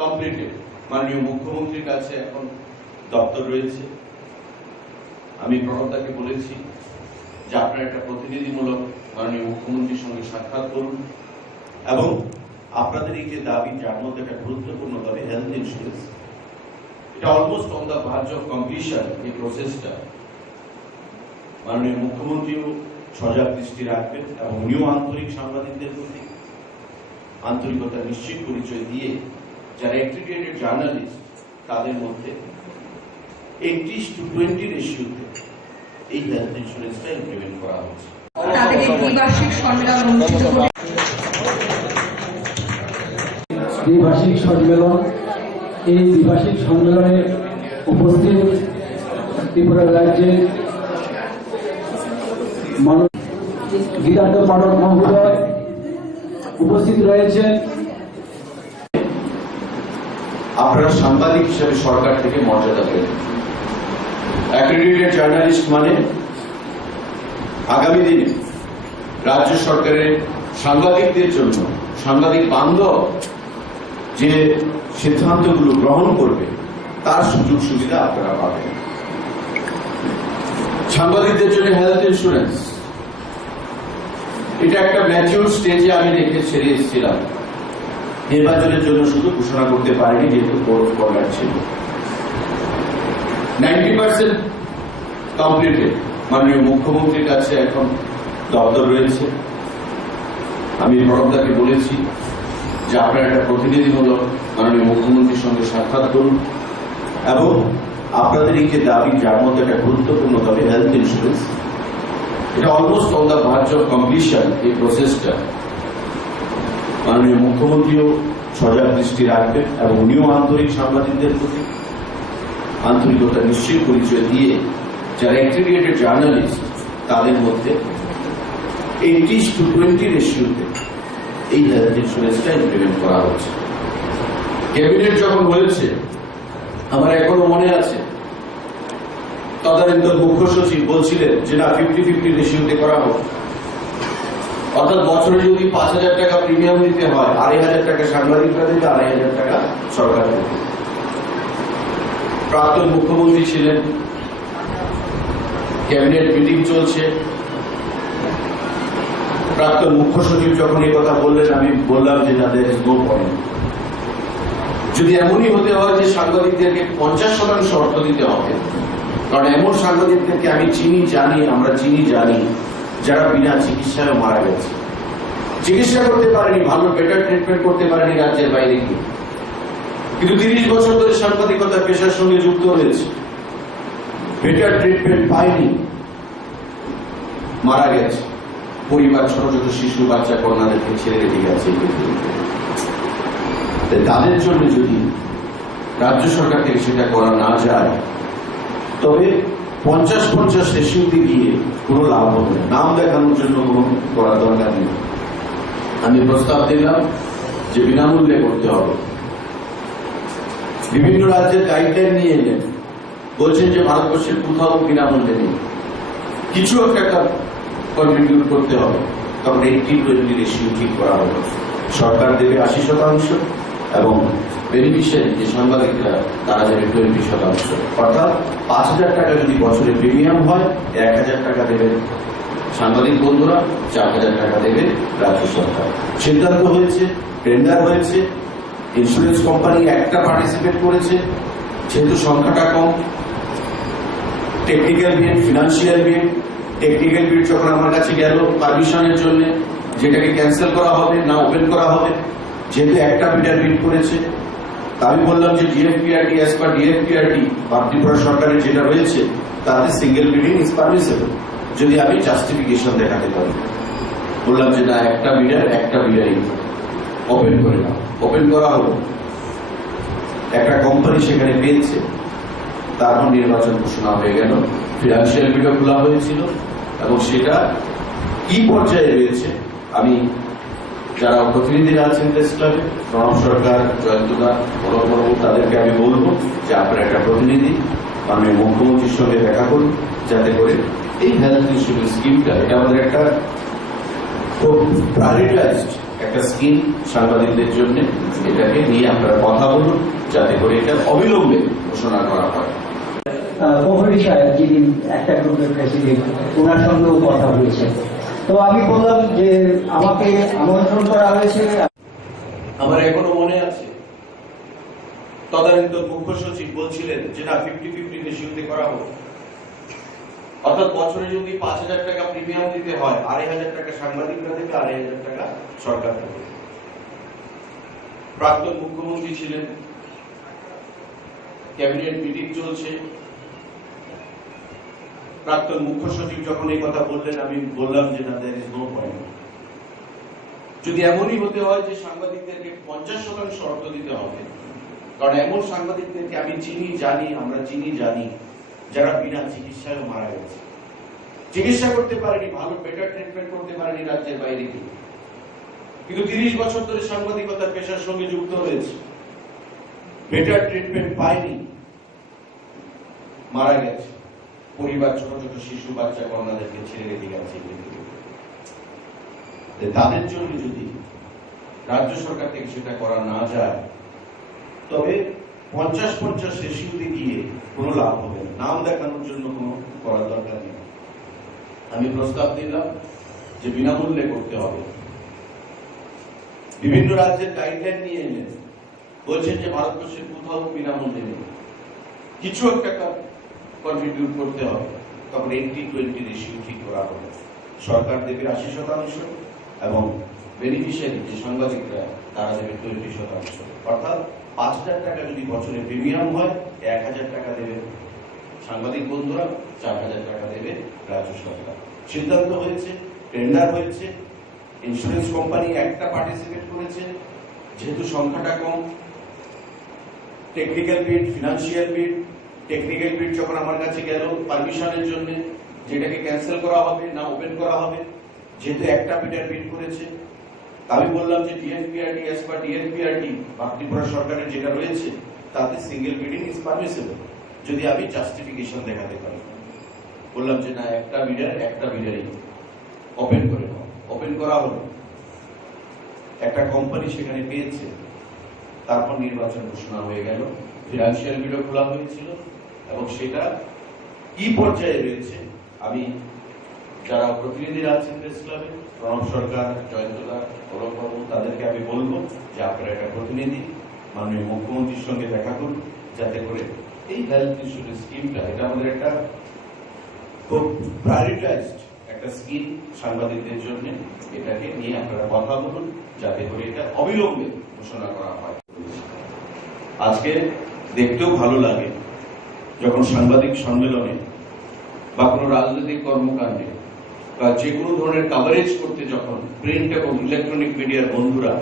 কমপ্লিটেড। মাননীয় মুখ্যমন্ত্রীর কাছে এখন দপ্তর রয়েছে। আমি প্রণবদাকে বলেছি যে আপনারা একটা প্রতিনিধিমূলক মাননীয় মুখ্যমন্ত্রীর সঙ্গে সাক্ষাৎ করুন এবং আপনাদের এই যে দাবি, যার মধ্যে একটা গুরুত্বপূর্ণ দাবি হেলথ ইন্স্যুরেন্স, এটা almost on the verge of completion. এই প্রসেসটা মাননীয় মুখ্যমন্ত্রীও সজাগ দৃষ্টি রাখবেন এবং উনিও আন্তরিক সাংবাদিকদের প্রতি আন্তরিকতা নিশ্চিত পরিচয় দিয়ে যারা অ্যাক্রেডিটেড জার্নালিস্ট তাদের মধ্যে 80-20 রেশিওতে এই হেলথ ইন্স্যুরেন্সটা ইমপ্লিমেন্ট করা হচ্ছে। তাদের এই দ্বিবার্ষিক সম্মেলন অনুষ্ঠিত করে দ্বিভাষিক সম্মেলন, এই দ্বিভাষিক সম্মেলনে উপস্থিত ত্রিপুরা রাজ্যের গীতার্থ পাঠক মহোদয় উপস্থিত রয়েছেন। আপনারা সাংবাদিক হিসেবে সরকার থেকে মর্যাদা পেলেন। অ্যাক্রেডিটেড জার্নালিস্ট মানে আগামী দিনে রাজ্য সরকারের সাংবাদিকদের জন্য, সাংবাদিক বান্ধব যে সিদ্ধান্তগুলো গ্রহণ করবে তার সুযোগ সুবিধা আপনারা পাবেন। সাংবাদিকদের জন্য হেলথ ইন্স্যুরেন্স, এটা একটা ম্যাচিউর স্টেজে আমি রেখে ছেড়ে এসেছিলাম। নির্বাচনের জন্য শুধু ঘোষণা করতে পারেনি, যেহেতু কোড অফ কন্ডাক্ট ছিল। 90% কমপ্লিটেড। মাননীয় মুখ্যমন্ত্রীর কাছে এখন দপ্তর রয়েছে। আমি প্রণবদাকে বলেছি যে আপনারা একটা প্রতিনিধিমূলক মাননীয় মুখ্যমন্ত্রীর সঙ্গে সাক্ষাৎ করুন এবং আপনাদের এই যে দাবি, যার মধ্যে একটা গুরুত্বপূর্ণ দাবি হেলথ ইন্স্যুরেন্স, এটা almost on the verge of completion. এই প্রসেসটা মাননীয় মুখ্যমন্ত্রীও সজাগ দৃষ্টি রাখবেন এবং উনিও আন্তরিক সাংবাদিকদের প্রতি আন্তরিকতা নিশ্চিত পরিচয় দিয়ে যারা অ্যাক্রেডিটেড জার্নালিস্ট তাদের মধ্যে 80-20 রেশিওতে এই হেলথ ইন্স্যুরেন্সটা ইমপ্লিমেন্ট করা হচ্ছে। ক্যাবিনেট যখন হয়েছে, আমার এখনো মনে আছে তদানীন্তন মুখ্য সচিব বলছিলেন যে না 50-50 রেশিওতে করা হোক, অর্থাৎ বছরে যদি 5,000 টাকা প্রিমিয়াম দিতে হয়, 2,500 টাকা সাংবাদিকরা দিতে, 2,500 টাকা সরকার দিতে। প্রাক্তন মুখ্যমন্ত্রী ছিলেন, ক্যাবিনেট মিটিং চলছে, প্রাক্তন মুখ্য সচিব যখন এই কথা বললেন, আমি বললাম যে তাদের নো পয়েন্ট। যদি এমনই হতে হয় যে সাংবাদিকদেরকে 50% অর্থ দিতে হবে, কারণ এমন সাংবাদিকদেরকে আমি চিনি, জানি, আমরা চিনি, জানি যারা বিনা চিকিৎসায় মারা গেছে, চিকিৎসা করতে পারেনি, ভালো বেটার ট্রিটমেন্ট করতে পারেনি রাজ্যের বাইরে গিয়ে। কিন্তু 30 বছর ধরে সাংবাদিকতা পেশার সঙ্গে যুক্ত হয়েছে, বেটার ট্রিটমেন্ট পায়নি, মারা গেছে, পরিবার ছোট ছোট শিশু বাচ্চা কন্যাদেরকে ছেড়ে রেখে গেছে। তাদের জন্য যদি রাজ্য সরকার থেকে সেটা করা না যায়, তবে 50-50 রেশিওতে গিয়ে কোনো লাভ হবে না। নাম দেখানোর জন্য কোনো করা দরকার নেই। আমি প্রস্তাব দিলাম যে বিনামূল্যে করতে হবে। বিভিন্ন রাজ্যের গাইডলাইন নিয়ে এলেন, বলছেন যে ভারতবর্ষের কোথাও বিনামূল্যে নেই, কিছু একটা কন্ট্রিবিউট করতে হবে। তখন 80-20 রেশিও ঠিক করা হবে। সরকার দেবে 80% এবং বেনিফিশিয়ারি যে সাংবাদিকরা তারা যাবে 20%। অর্থাৎ 5,000 টাকা যদি বছরে প্রিমিয়াম হয়, 1,000 টাকা দেবে সাংবাদিক বন্ধুরা, 4,000 টাকা দেবে রাজ্য সরকার। সিদ্ধান্ত হয়েছে, টেন্ডার হয়েছে, ইন্স্যুরেন্স কোম্পানি একটা পার্টিসিপেট করেছে, যেহেতু সংখ্যাটা কম। টেকনিক্যাল বিড, ফিনান্সিয়াল বিড, টেকনিক্যাল বিড যখন আমার কাছে গেল পারমিশনের জন্য, যেটাকে ক্যান্সেল করা হবে না ওপেন করা হবে, যেহেতু একটা বিডার বিড করেছে, আমি বললাম যে ডিএফপিআরটি অ্যাজ পার ডিএফপিআরটি বা ত্রিপুরা সরকারের যেটা রয়েছে তাতে সিঙ্গেল বিডিং ইজ পারমিসেবল, যদি আমি জাস্টিফিকেশন দেখাতে পারি। বললাম যে না, একটা বিডারই ওপেন করে না, ওপেন করা হলো, একটা কোম্পানি সেখানে পেয়েছে, তারপর নির্বাচন ঘোষণা হয়ে গেল, ফিনান্সিয়াল বিডও খোলা হয়েছিল এবং সেটা কি পর্যায়ে রয়েছে আমি যারা প্রতিনিধিরা আছেন প্রেস ক্লাবে, প্রণব সরকার, জয়ন্তদা, বড় তাদেরকে আমি বলবো যে আপনারা একটা প্রতিনিধি মাননীয় মুখ্যমন্ত্রীর সঙ্গে দেখা করুন, যাতে করে এই হেলথ ইন্স্যুরেন্স স্কিমটা, এটা আমাদের একটা খুব প্রায়োরিটাইজড একটা স্কিম সাংবাদিকদের জন্য, এটাকে নিয়ে আপনারা কথা বলুন, যাতে করে এটা অবিলম্বে ঘোষণা করা হয়। প্রহরী সাহেব যিনি একটা গ্রুপের প্রেসিডেন্ট, ওনার সঙ্গেও কথা হয়েছে। তো আমি বললাম যে আমাকে আমন্ত্রণ করা হয়েছে। আমার এখনো মনে আছে তদানীন্তন মুখ্য সচিব বলছিলেন যে না 50-50 রেশিওতে করা হোক, অর্থাৎ বছরে যদি 5,000 টাকা প্রিমিয়াম দিতে হয়, 2,500 টাকা সাংবাদিকরা দেবে, 2,500 টাকা সরকার দেবে। প্রাক্তন মুখ্যমন্ত্রী ছিলেন, ক্যাবিনেট মিটিং চলছে, প্রাক্তন মুখ্য সচিব যখন এই কথা বললেন, আমি বললাম যে না, দেয়ার ইজ নো পয়েন্ট। যদি এমনই হতে হয় যে সাংবাদিকদেরকে 50% অর্থ দিতে হবে, কারণ এমন সাংবাদিকদেরকে আমি আমরা চিনি জানি যারা বিনা চিকিৎসায় মারা গেছে, চিকিৎসা করতে পারেনি, ভালো বেটার ট্রিটমেন্ট করতে পারেনি রাজ্যের বাইরে গিয়ে, কিন্তু 30 বছর ধরে সাংবাদিকতার পেশার সঙ্গে যুক্ত হয়েছে, বেটার ট্রিটমেন্ট পায়নি, মারা গেছে, পরিবার ছোট ছোট শিশু বাচ্চা কন্যাদেরকে ছেড়ে রেখে গেছে। তাদের জন্য যদি রাজ্য সরকার থেকে সেটা করা না যায়, তবে 50-50 রেশিওতে গিয়ে কোনো লাভ হবে না। নাম দেখানোর জন্য কোনো করার দরকার নেই। আমি প্রস্তাব দিলাম যে বিনামূল্যে করতে হবে। বিভিন্ন রাজ্যের গাইডলাইন নিয়ে এলেন, বলছেন যে ভারতবর্ষের কোথাও বিনামূল্যে নেই, কিছু একটা কন্ট্রিবিউট করতে হবে। তখন 80-20 রেশিও ঠিক করা হবে। সরকার দেবে 80% এবং বেনিফিশিয়ারি যে সাংবাদিকরা তারা দেবে 20%। অর্থাৎ 5,000 টাকা যদি বছরে প্রিমিয়াম হয়, 1,000 টাকা দেবে সাংবাদিক বন্ধুরা, 4,000 টাকা দেবে রাজ্য সরকার। সিদ্ধান্ত হয়েছে, টেন্ডার হয়েছে, ইন্স্যুরেন্স কোম্পানি একটা পার্টিসিপেট করেছে, যেহেতু সংখ্যাটা কম। টেকনিক্যাল বিড, ফিনান্সিয়াল বিড, টেকনিক্যাল বিড যখন আমার কাছে গেল পারমিশনের জন্য, যেটাকে ক্যান্সেল করা হবে না ওপেন করা হবে, যেহেতু একটা বিডার বিড করেছে, আমি বললাম যে ডিএফপিআরটি অ্যাজ পার ডিএফপিআরটি বা ত্রিপুরা সরকারের যেটা রয়েছে তাতে সিঙ্গেল বিডিং ইজ পারমিসেবল, যদি আমি জাস্টিফিকেশন দেখাতে পারি। বললাম যে না, একটা বিডারই ওপেন করে নাও, ওপেন করা হলো, একটা কোম্পানি সেখানে পেয়েছে, তারপর নির্বাচন ঘোষণা হয়ে গেল, ফিনান্সিয়াল বিডও খোলা হয়েছিল এবং সেটা কি পর্যায়ে রয়েছে আমি যারা প্রতিনিধিরা আছেন প্রেস ক্লাবে, প্রণব সরকার, জয়ন্তদা, বড় তাদেরকে আমি বলবো যে আপনারা একটা প্রতিনিধি মাননীয় মুখ্যমন্ত্রীর সঙ্গে দেখা করুন, যাতে করে এই হেলথ ইন্স্যুরেন্স স্কিমটা, এটা আমাদের একটা খুব প্রায়োরিটাইজড একটা স্কিম সাংবাদিকদের জন্য, এটাকে নিয়ে আপনারা কথা বলুন, যাতে করে এটা অবিলম্বে ঘোষণা করা হয়। আজকে দেখতেও ভালো লাগে যখন সাংবাদিক সম্মেলনে বা কোনো রাজনৈতিক কর্মকাণ্ডে বা যে কোনো ধরনের কাভারেজ করতে যখন প্রিন্ট এবং ইলেকট্রনিক মিডিয়ার বন্ধুরা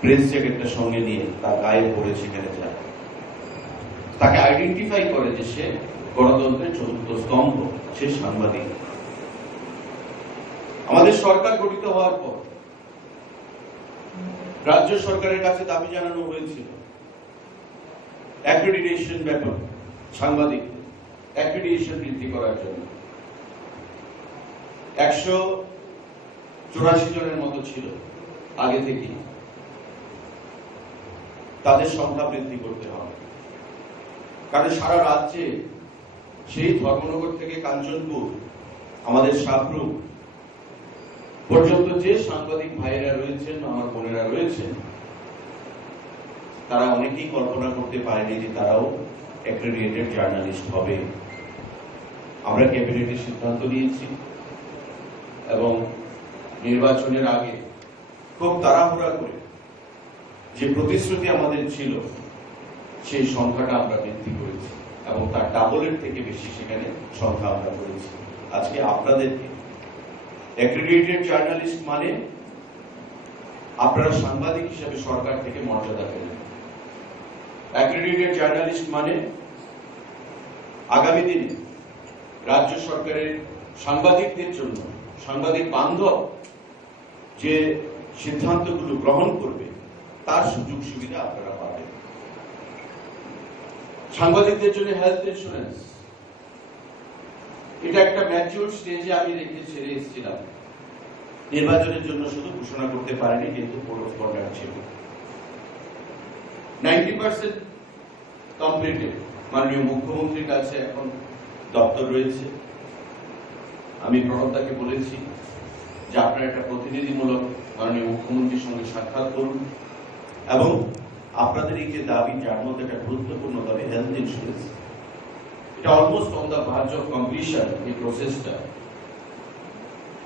প্রেস জ্যাকেটটা সঙ্গে নিয়ে তার গায়ে পড়ে সেখানে যায়, তাকে আইডেন্টিফাই করে যে সে গণতন্ত্রের চতুর্থ স্তম্ভ, সে সাংবাদিক। আমাদের সরকার গঠিত হওয়ার পর রাজ্য সরকারের কাছে দাবি জানানো হয়েছিল অ্যাক্রেডিটেশন ব্যাপার, সাংবাদিক অ্যাক্রেডিটেশন বৃদ্ধি করার জন্য। 184 জনের মতো ছিল আগে থেকে, তাদের সংখ্যা বৃদ্ধি করতে হবে। কারণ সারা রাজ্যে সেই ধর্মনগর থেকে কাঞ্চনপুর, আমাদের সাবরুম পর্যন্ত যে সাংবাদিক ভাইয়েরা রয়েছেন, আমার বোনেরা রয়েছেন, তারা অনেকেই কল্পনা করতে পারেনি যে তারাও অ্যাক্রেডিটেড জার্নালিস্ট হবে। আমরা ক্যাবিনেটে সিদ্ধান্ত নিয়েছি এবং নির্বাচনের আগে খুব তাড়াহুড়া করে যে প্রতিশ্রুতি আমাদের ছিল সেই সংখ্যাটা আমরা বৃদ্ধি করেছি এবং তার ডাবলের থেকে বেশি সেখানে সংখ্যা আমরা করেছি। আজকে আপনাদেরকে অ্যাক্রেডিটেড জার্নালিস্ট মানে আপনারা সাংবাদিক হিসেবে সরকার থেকে মর্যাদা পেলেন। অ্যাক্রেডিটেড জার্নালিস্ট মানে আগামী দিনে রাজ্য সরকারের সাংবাদিকদের জন্য, সাংবাদিক বান্ধব যে সিদ্ধান্তগুলো গ্রহণ করবে তার সুযোগ সুবিধা আপনারা পাবেন। সাংবাদিকদের জন্য হেলথ ইন্স্যুরেন্স, এটা একটা ম্যাচিউর স্টেজে আমি রেখে ছেড়ে এসেছিলাম। নির্বাচনের জন্য শুধু ঘোষণা করতে পারেনি, কিন্তু কোড অফ কন্ডাক্ট ছিল। 90% কমপ্লিটেড। মাননীয় মুখ্যমন্ত্রীর কাছে এখন দপ্তর রয়েছে। আমি প্রণবদাকে বলেছি যে আপনারা একটা প্রতিনিধিমূলক মাননীয় মুখ্যমন্ত্রীর সঙ্গে সাক্ষাৎ করুন এবং আপনাদের এই যে দাবি, যার মধ্যে একটা গুরুত্বপূর্ণ দাবি হেলথ ইন্স্যুরেন্স, এটা almost on the verge of completion. এই প্রসেসটা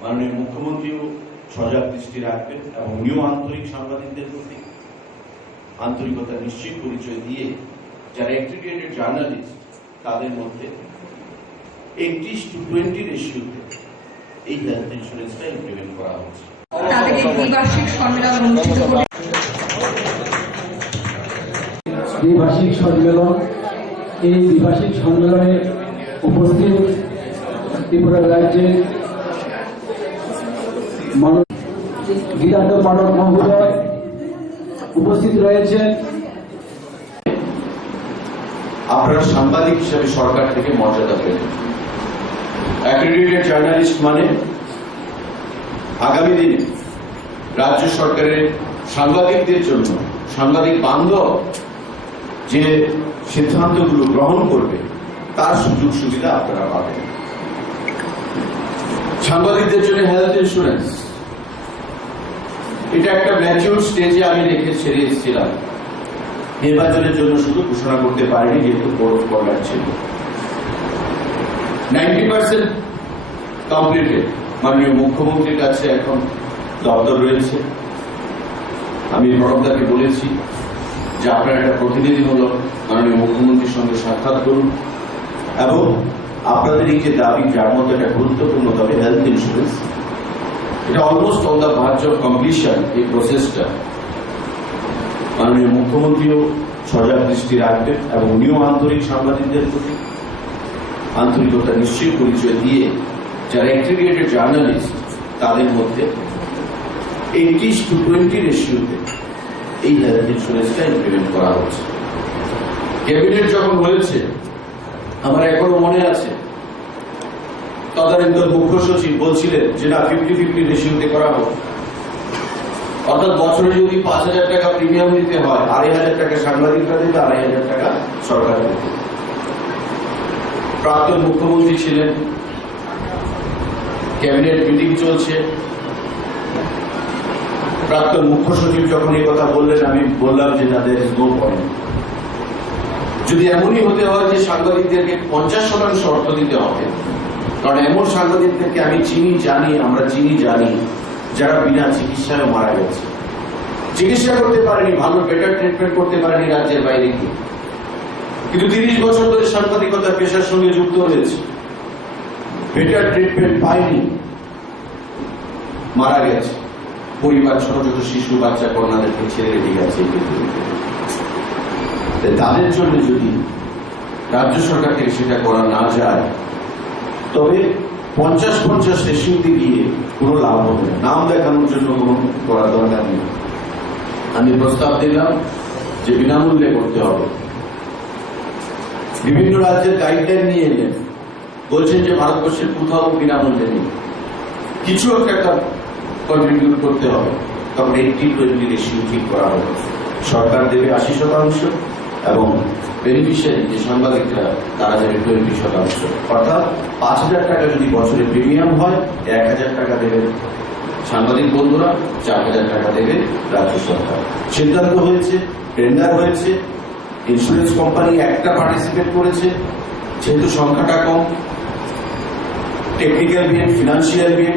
মাননীয় মুখ্যমন্ত্রীও সজাগ দৃষ্টি রাখবেন এবং উনিও আন্তরিক সাংবাদিকদের প্রতি আন্তরিকতা নিশ্চিত পরিচয় দিয়ে যারা অ্যাক্রেডিটেড জার্নালিস্ট তাদের মধ্যে 80:20 রেশিওতে এই হেলথ ইন্স্যুরেন্সটা ইমপ্লিমেন্ট করা হচ্ছে। তাদেরকে দ্বিবার্ষিক সম্মেলন অনুষ্ঠিত করে দ্বিভাষিক সম্মেলন, এই দ্বিভাষিক সম্মেলনে উপস্থিত ত্রিপুরা রাজ্যের গীতান্ত পাঠক মহোদয় উপস্থিত রয়েছেন। আপনারা সাংবাদিক হিসেবে সরকার থেকে মর্যাদা পেলেন। অ্যাক্রেডিটেড জার্নালিস্ট মানে আগামী দিনে রাজ্য সরকারের সাংবাদিকদের জন্য, সাংবাদিক বান্ধব যে সিদ্ধান্তগুলো গ্রহণ করবে তার সুযোগ সুবিধা আপনারা পাবেন। সাংবাদিকদের জন্য হেলথ ইন্স্যুরেন্স, এটা একটা ম্যাচিউর স্টেজে আমি রেখে ছেড়ে এসেছিলাম। নির্বাচনের জন্য শুধু ঘোষণা করতে পারেনি, যেহেতু কোড অফ কন্ডাক্ট ছিল। 90% কমপ্লিটেড। মাননীয় মুখ্যমন্ত্রীর কাছে এখন দপ্তর রয়েছে। আমি প্রণবদাকে বলেছি যে আপনারা একটা প্রতিনিধিমূলক মাননীয় মুখ্যমন্ত্রীর সঙ্গে সাক্ষাৎ করুন এবং আপনাদের এই যে দাবি, যার মধ্যে একটা গুরুত্বপূর্ণ দাবি হেলথ ইন্স্যুরেন্স, এটা almost on the verge of completion. এই প্রসেসটা মাননীয় মুখ্যমন্ত্রীও সজাগ দৃষ্টি রাখবেন এবং উনিও আন্তরিক সাংবাদিকদের প্রতি আন্তরিকতা নিশ্চিত পরিচয় দিয়ে যারা অ্যাক্রেডিটেড জার্নালিস্ট তাদের মধ্যে 80:20 রেশিওতে এই হেলথ ইন্স্যুরেন্সটা ইমপ্লিমেন্ট করা হচ্ছে। ক্যাবিনেট যখন হয়েছে, আমার এখনো মনে আছে তদানীন্তন মুখ্য সচিব বলছিলেন যে না 50-50 রেশিওতে করা হোক, অর্থাৎ বছরে যদি 5,000 টাকা প্রিমিয়াম দিতে হয়, 2,500 টাকা সাংবাদিকরা দেবে, 2,500 টাকা সরকার দেবে। প্রাক্তন মুখ্যমন্ত্রী ছিলেন, ক্যাবিনেট মিটিং চলছে, প্রাক্তন মুখ্য সচিব যখন এই কথা বললেন, আমি বললাম যে না, there is no point। যদি এমনই হতে হয় যে সাংবাদিকদেরকে 50% অর্থ দিতে হবে, কারণ এমন সাংবাদিকদেরকে আমি চিনি, জানি, আমরা চিনি, জানি যারা বিনা চিকিৎসায় মারা গেছে। চিকিৎসা করতে পারেনি, ভালো বেটার ট্রিটমেন্ট করতে পারেনি রাজ্যের বাইরে গিয়ে, কিন্তু 30 বছর ধরে সাংবাদিকতার পেশার সঙ্গে যুক্ত হয়েছে, বেটার ট্রিটমেন্ট পায়নি, মারা গেছে। পরিবার ছোট ছোট শিশু বাচ্চা কন্যাদেরকে ছেড়ে রেখে গেছে। তাদের জন্য যদি রাজ্য সরকার থেকে সেটা করা না যায়, তবে 50-50 রেশিওতে গিয়ে কোনো লাভ হবে না। নাম দেখানোর জন্য কোনো করার দরকার নেই। আমি প্রস্তাব দিলাম যে বিনামূল্যে করতে হবে। বিভিন্ন রাজ্যের গাইডলাইন নিয়ে এলেন, বলছেন যে ভারতবর্ষের কোথাও বিনামূল্যে নেই, কিছু একটা কন্ট্রিবিউট করতে হবে। তখন 80-20 রেশিও ঠিক করা হবে। সরকার দেবে 80% এবং বেনিফিশিয়ারি যে সাংবাদিকরা তারা দেবে 20%। অর্থাৎ 5,000 টাকা যদি বছরে প্রিমিয়াম হয়, 1,000 টাকা দেবে সাংবাদিক বন্ধুরা, 4,000 টাকা দেবে রাজ্য সরকার। সিদ্ধান্ত হয়েছে, টেন্ডার হয়েছে, ইন্স্যুরেন্স কোম্পানি একটা পার্টিসিপেট করেছে, যেহেতু সংখ্যাটা কম। টেকনিক্যাল বিড, ফিনান্সিয়াল বিড,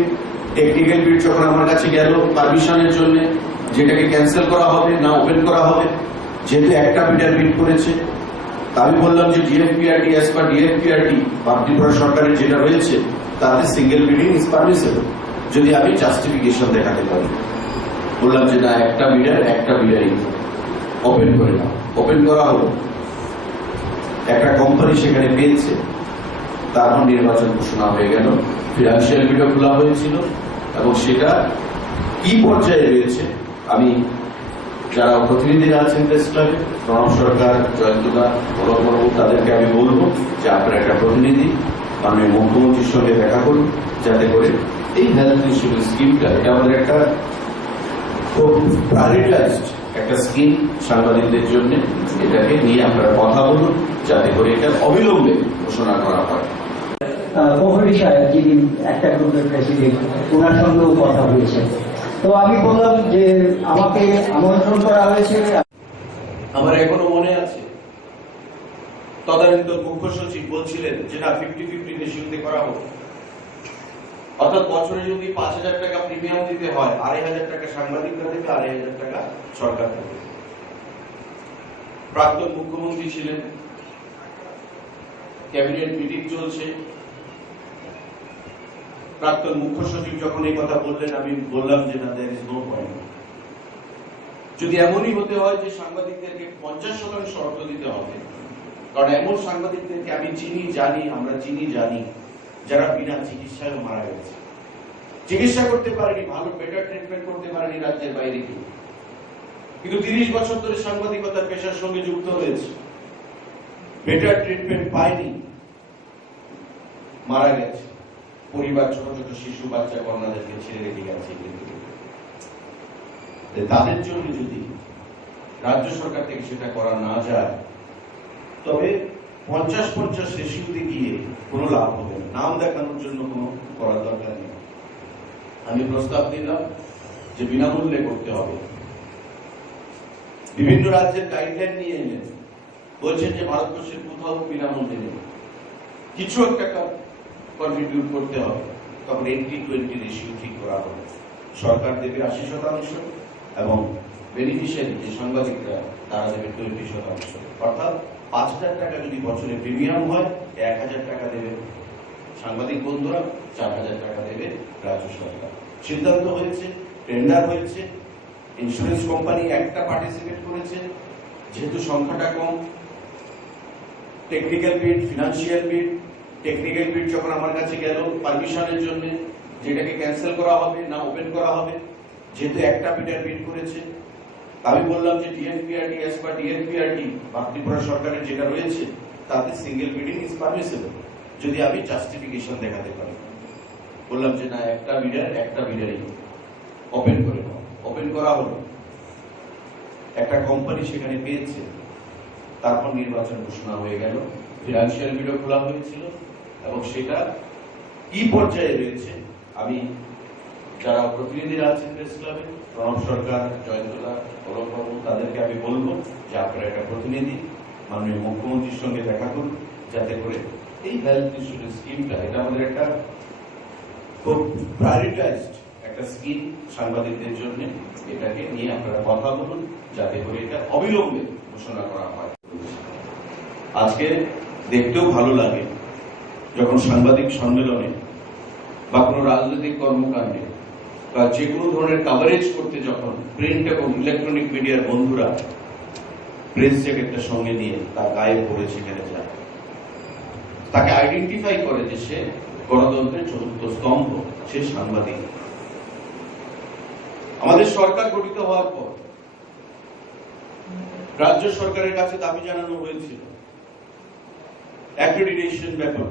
টেকনিক্যাল বিড যখন আমার কাছে গেল পারমিশনের জন্য, যেটাকে ক্যান্সেল করা হবে না ওপেন করা হবে, যেহেতু একটা বিডার বিড করেছে, আমি বললাম যে ডিএফপিআরটি অ্যাজ পার ডিএফপিআরটি ত্রিপুরা সরকারের যেটা রয়েছে তাতে সিঙ্গেল বিডিং ইজ পারমিসেবল, যদি আমি জাস্টিফিকেশন দেখাতে পারি। বললাম যে না, একটা বিডারই ওপেন করে দাও। ওপেন করা হলো, একটা কোম্পানি সেখানে পেয়েছে, তারপর নির্বাচন ঘোষণা হয়ে গেল, ফিনান্সিয়াল বিডও খোলা হয়েছিল এবং সেটা কি পর্যায়ে রয়েছে আমি যারা প্রতিনিধিরা আছেন প্রেস ক্লাবে, প্রণব সরকার, জয়ন্তদা, বড় তাদেরকে আমি বলবো যে আপনারা একটা প্রতিনিধি মাননীয় মুখ্যমন্ত্রীর সঙ্গে দেখা করুন, যাতে করে এই হেলথ ইন্স্যুরেন্স স্কিমটা, এটা আমাদের একটা খুব প্রায়োরিটাইজড একটা স্কিম সাংবাদিকদের জন্য, এটাকে নিয়ে আপনারা কথা বলুন, যাতে করে এটা অবিলম্বে ঘোষণা করা হয়। প্রহরী সাহেব যিনি একটা গ্রুপের প্রেসিডেন্ট, ওনার সঙ্গেও কথা হয়েছে। তো আমি বললাম যে আমাকে আমন্ত্রণ করা হয়েছে। আমার এখনো মনে আছে তদানীন্তন মুখ্য সচিব বলছিলেন যে না 50-50 রেশিওতে করা হোক, অর্থাৎ বছরে যদি 5,000 টাকা প্রিমিয়াম দিতে হয়, 2,500 টাকা সাংবাদিকরা দেবে, 2,500 টাকা সরকার দেবে। প্রাক্তন মুখ্যমন্ত্রী ছিলেন, ক্যাবিনেট মিটিং চলছে, প্রাক্তন মুখ্য সচিব যখন এই কথা বললেন, আমি বললাম যে না, দেয়ার ইজ নো পয়েন্ট। যদি এমনই হতে হয় যে সাংবাদিকদেরকে 50% অর্থ দিতে হবে, কারণ এমন সাংবাদিকদেরকে আমি আমরা চিনি জানি যারা বিনা চিকিৎসায় মারা গেছে, চিকিৎসা করতে পারেনি, ভালো বেটার ট্রিটমেন্ট করতে পারেনি রাজ্যের বাইরে গিয়ে, কিন্তু 30 বছর ধরে সাংবাদিকতার পেশার সঙ্গে যুক্ত হয়েছে, বেটার ট্রিটমেন্ট পায়নি, মারা গেছে। পরিবার ছোট ছোট শিশু বাচ্চা কন্যাদেরকে ছেড়ে রেখে গেছে। তাদের জন্য যদি রাজ্য সরকার থেকে সেটা করা না যায়, তবে 50-50 রেশিওতে গিয়ে কোনো লাভ হবে না। নাম দেখানোর জন্য কোনো করার দরকার নেই। আমি প্রস্তাব দিলাম যে বিনামূল্যে করতে হবে। বিভিন্ন রাজ্যের গাইডলাইন নিয়ে এলেন, বলছেন যে ভারতবর্ষের কোথাও বিনামূল্যে নেই, কিছু একটা কন্ট্রিবিউট করতে হবে। তখন 80-20 রেশিও ঠিক করা হবে। সরকার দেবে 80% এবং বেনিফিশিয়ারি যে সাংবাদিকরা তারা দেবে 20%। অর্থাৎ 5,000 টাকা যদি বছরে প্রিমিয়াম হয়, 1,000 টাকা দেবে সাংবাদিক বন্ধুরা, 4,000 টাকা দেবে রাজ্য সরকার। সিদ্ধান্ত হয়েছে, টেন্ডার হয়েছে, ইন্স্যুরেন্স কোম্পানি একটা পার্টিসিপেট করেছে, যেহেতু সংখ্যাটা কম। টেকনিক্যাল বিড, ফিনান্সিয়াল বিড, টেকনিক্যাল বিড যখন আমার কাছে গেল পারমিশনের জন্য, যেটাকে ক্যান্সেল করা হবে না ওপেন করা হবে, যেহেতু একটা বিডার বিড করেছে, আমি বললাম যে ডিএফপিআরটি অ্যাজ পার ডিএফপিআরটি ত্রিপুরা সরকারের যেটা রয়েছে তাতে সিঙ্গেল বিডিং ইজ পারমিসেবল, যদি আমি জাস্টিফিকেশন দেখাতে পারি। বললাম যে না, একটা বিডারই ওপেন করে নাও। ওপেন করা হলো, একটা কোম্পানি সেখানে পেয়েছে, তারপর নির্বাচন ঘোষণা হয়ে গেল, ফিনান্সিয়াল বিডও খোলা হয়েছিল এবং সেটা কি পর্যায়ে রয়েছে আমি যারা প্রতিনিধিরা আছেন প্রেস ক্লাবে, প্রণব সরকার, জয়ন্তদা, বড়বাবু, তাদেরকে আমি বলবো যে আপনারা একটা প্রতিনিধি মাননীয় মুখ্যমন্ত্রীর সঙ্গে দেখা করুন, যাতে করে এই হেলথ ইন্স্যুরেন্স স্কিমটা, এটা আমাদের একটা খুব প্রায়োরিটাইজড একটা একটা স্কিম সাংবাদিকদের জন্য, এটাকে নিয়ে আপনারা কথা বলুন যাতে করে এটা অবিলম্বে ঘোষণা করা হয়। আজকে দেখতেও ভালো লাগে যখন সাংবাদিক সম্মেলনে বা কোনো রাজনৈতিক কর্মকাণ্ডে বা যে কোনো ধরনের কাভারেজ করতে যখন প্রিন্ট এবং ইলেকট্রনিক মিডিয়ার বন্ধুরা প্রেস জ্যাকেটটা সঙ্গে নিয়ে তার গায়ে পড়ে সেখানে যায়, তাকে আইডেন্টিফাই করে যে সে গণতন্ত্রের চতুর্থ স্তম্ভ, সে সাংবাদিক। আমাদের সরকার গঠিত হওয়ার পর রাজ্য সরকারের কাছে দাবি জানানো হয়েছিল অ্যাক্রেডিটেশন ব্যাপার,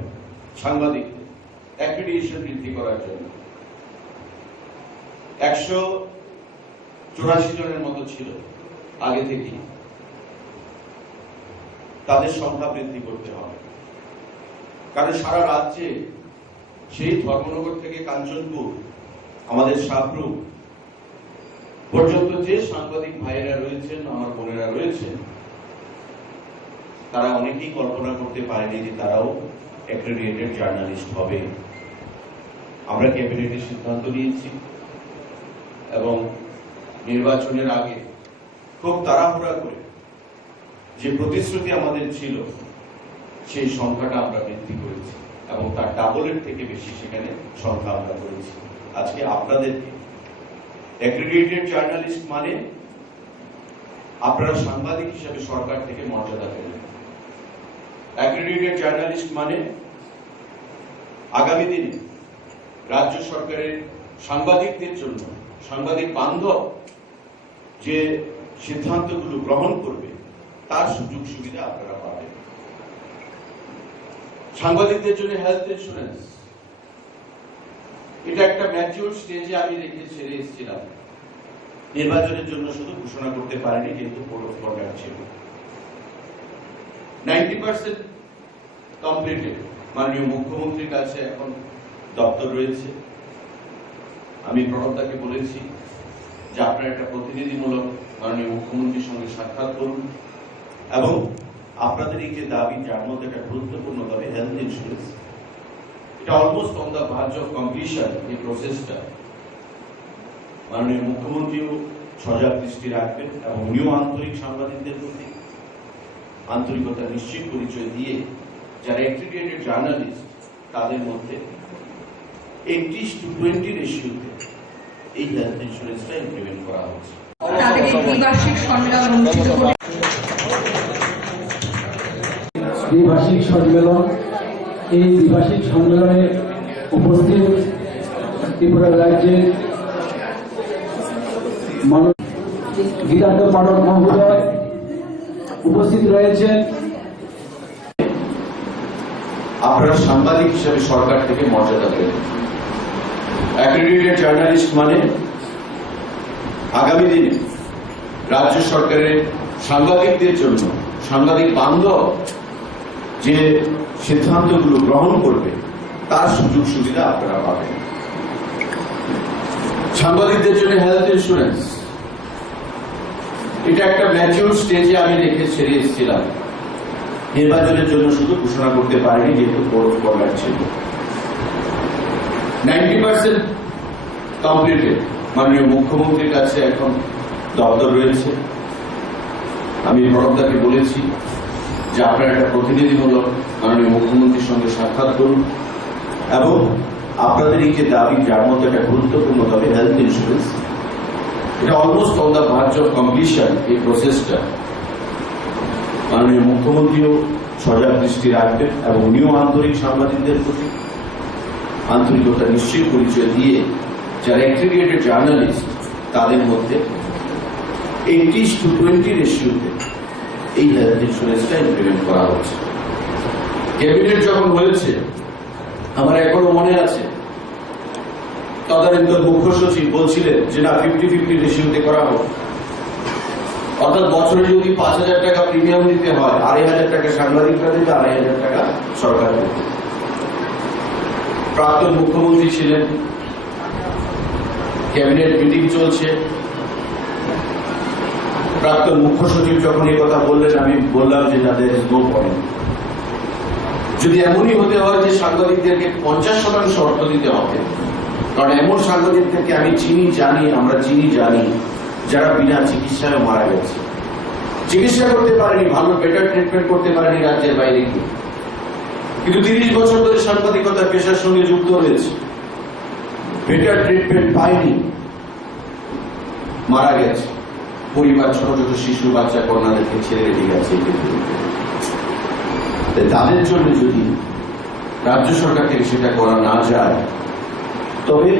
সাংবাদিক অ্যাক্রেডিটেশন বৃদ্ধি করার জন্য। 184 জনের মতো ছিল আগে থেকে, তাদের সংখ্যা বৃদ্ধি করতে হবে। কারণ সারা রাজ্যে সেই ধর্মনগর থেকে কাঞ্চনপুর, আমাদের সাবরুম পর্যন্ত যে সাংবাদিক ভাইয়েরা রয়েছেন, আমার বোনেরা রয়েছেন, তারা অনেকেই কল্পনা করতে পারেনি যে তারাও অ্যাক্রেডিটেড জার্নালিস্ট হবে। আমরা ক্যাবিনেটে সিদ্ধান্ত নিয়েছি এবং নির্বাচনের আগে খুব তাড়াহুড়া করে যে প্রতিশ্রুতি আমাদের ছিল সেই সংখ্যাটা আমরা বৃদ্ধি করেছি এবং তার ডাবলের থেকে বেশি সেখানে সংখ্যা আমরা করেছি। আজকে আপনাদেরকে অ্যাক্রেডিটেড জার্নালিস্ট মানে আপনারা সাংবাদিক হিসেবে সরকার থেকে মর্যাদা পেলেন। অ্যাক্রেডিটেড জার্নালিস্ট মানে আগামী দিনে রাজ্য সরকারের সাংবাদিকদের জন্য, সাংবাদিক বান্ধব যে সিদ্ধান্তগুলো গ্রহণ করবে তার সুযোগ সুবিধা আপনারা পাবেন। সাংবাদিকদের জন্য হেলথ ইন্স্যুরেন্স, এটা একটা ম্যাচিউর স্টেজে আমি রেখে ছেড়ে এসেছিলাম। নির্বাচনের জন্য শুধু ঘোষণা করতে পারেনি, কিন্তু কোড অফ কন্ডাক্ট ছিল। 90% কমপ্লিটেড। মাননীয় মুখ্যমন্ত্রীর কাছে এখন দপ্তর রয়েছে। আমি প্রণবদাকে বলেছি যে আপনার একটা প্রতিনিধিমূলক মাননীয় মুখ্যমন্ত্রীর সঙ্গে সাক্ষাৎ করুন এবং আপনাদের এই যে দাবি, যার মধ্যে একটা গুরুত্বপূর্ণ দাবি হেলথ ইন্স্যুরেন্স, এটা almost on the verge of completion. এই প্রসেসটা মাননীয় মুখ্যমন্ত্রীও সজাগ দৃষ্টি রাখবেন এবং উনিও আন্তরিক সাংবাদিকদের প্রতি আন্তরিকতা নিশ্চিত পরিচয় দিয়ে যারা অ্যাক্রেডিটেড জার্নালিস্ট তাদের মধ্যে 80-20 রেশিওতে এই হেলথ ইন্স্যুরেন্সটা ইমপ্লিমেন্ট করা হচ্ছে। তাদেরকে দ্বিবার্ষিক সম্মেলন অনুষ্ঠিত করে দ্বিভাষিক সম্মেলন। এই দ্বিভাষিক সম্মেলনে উপস্থিত ত্রিপুরা রাজ্যের গীতান্ত পাঠক মহোদয় উপস্থিত রয়েছেন। আপনারা সাংবাদিক হিসেবে সরকার থেকে মর্যাদা পেলেন। অ্যাক্রেডিটেড জার্নালিস্ট মানে আগামী দিনে রাজ্য সরকারের সাংবাদিকদের জন্য, সাংবাদিক বান্ধব যে সিদ্ধান্তগুলো গ্রহণ করবে তার সুযোগ সুবিধা আপনারা পাবেন। সাংবাদিকদের জন্য হেলথ ইন্স্যুরেন্স, এটা একটা ম্যাচিউর স্টেজে আমি রেখে ছেড়ে এসেছিলাম। নির্বাচনের জন্য শুধু ঘোষণা করতে পারেনি, যেহেতু কোড অফ কন্ডাক্ট ছিল। 90% কমপ্লিটেড। মাননীয় মুখ্যমন্ত্রীর কাছে এখন দপ্তর রয়েছে। আমি প্রণবদাকে বলেছি যে আপনার একটা প্রতিনিধিমূলক মাননীয় মুখ্যমন্ত্রীর সঙ্গে সাক্ষাৎ করুন এবং আপনাদের এই যে দাবি, যার মধ্যে একটা গুরুত্বপূর্ণ দাবি হেলথ ইন্স্যুরেন্স, এটা almost on the verge of completion. এই প্রসেসটা মাননীয় মুখ্যমন্ত্রীও সজাগ দৃষ্টি রাখবেন এবং উনিও আন্তরিক সাংবাদিকদের প্রতি আন্তরিকতা নিশ্চিত পরিচয় দিয়ে যারা অ্যাক্রেডিটেড জার্নালিস্ট তাদের মধ্যে 80-20 রেশিওতে এই হেলথ ইন্স্যুরেন্সটা ইমপ্লিমেন্ট করা হচ্ছে। ক্যাবিনেট যখন হয়েছে, আমার এখনো মনে আছে তদানীন্তন মুখ্য সচিব বলছিলেন যে না 50-50 রেশিওতে করা হোক, অর্থাৎ বছরে যদি 5,000 টাকা প্রিমিয়াম দিতে হয়, 2,500 টাকা সাংবাদিকরা দেবে, 2,500 টাকা সরকার দেবে। প্রাক্তন মুখ্যমন্ত্রী ছিলেন, ক্যাবিনেট মিটিং চলছে, প্রাক্তন মুখ্য সচিব যখন এই কথা বললেন, আমি বললাম যে তাদের নো পয়েন্ট। যদি এমনই হতে হয় যে সাংবাদিকদেরকে 50% অর্থ দিতে হবে, কারণ এমন সাংবাদিকদেরকে আমি আমরা চিনি জানি যারা বিনা চিকিৎসায় মারা গেছে, চিকিৎসা করতে পারেনি, ভালো বেটার ট্রিটমেন্ট করতে পারেনি রাজ্যের বাইরে গিয়ে, কিন্তু 30 বছর ধরে সাংবাদিকতা পেশার সঙ্গে যুক্ত হয়েছে, বেটার ট্রিটমেন্ট পায়নি, মারা গেছে, পরিবার ছোট ছোট শিশু বাচ্চা কন্যাদেরকে ছেড়ে রেখে গেছে। তাদের জন্য যদি রাজ্য সরকার থেকে সেটা করা না যায়, তবে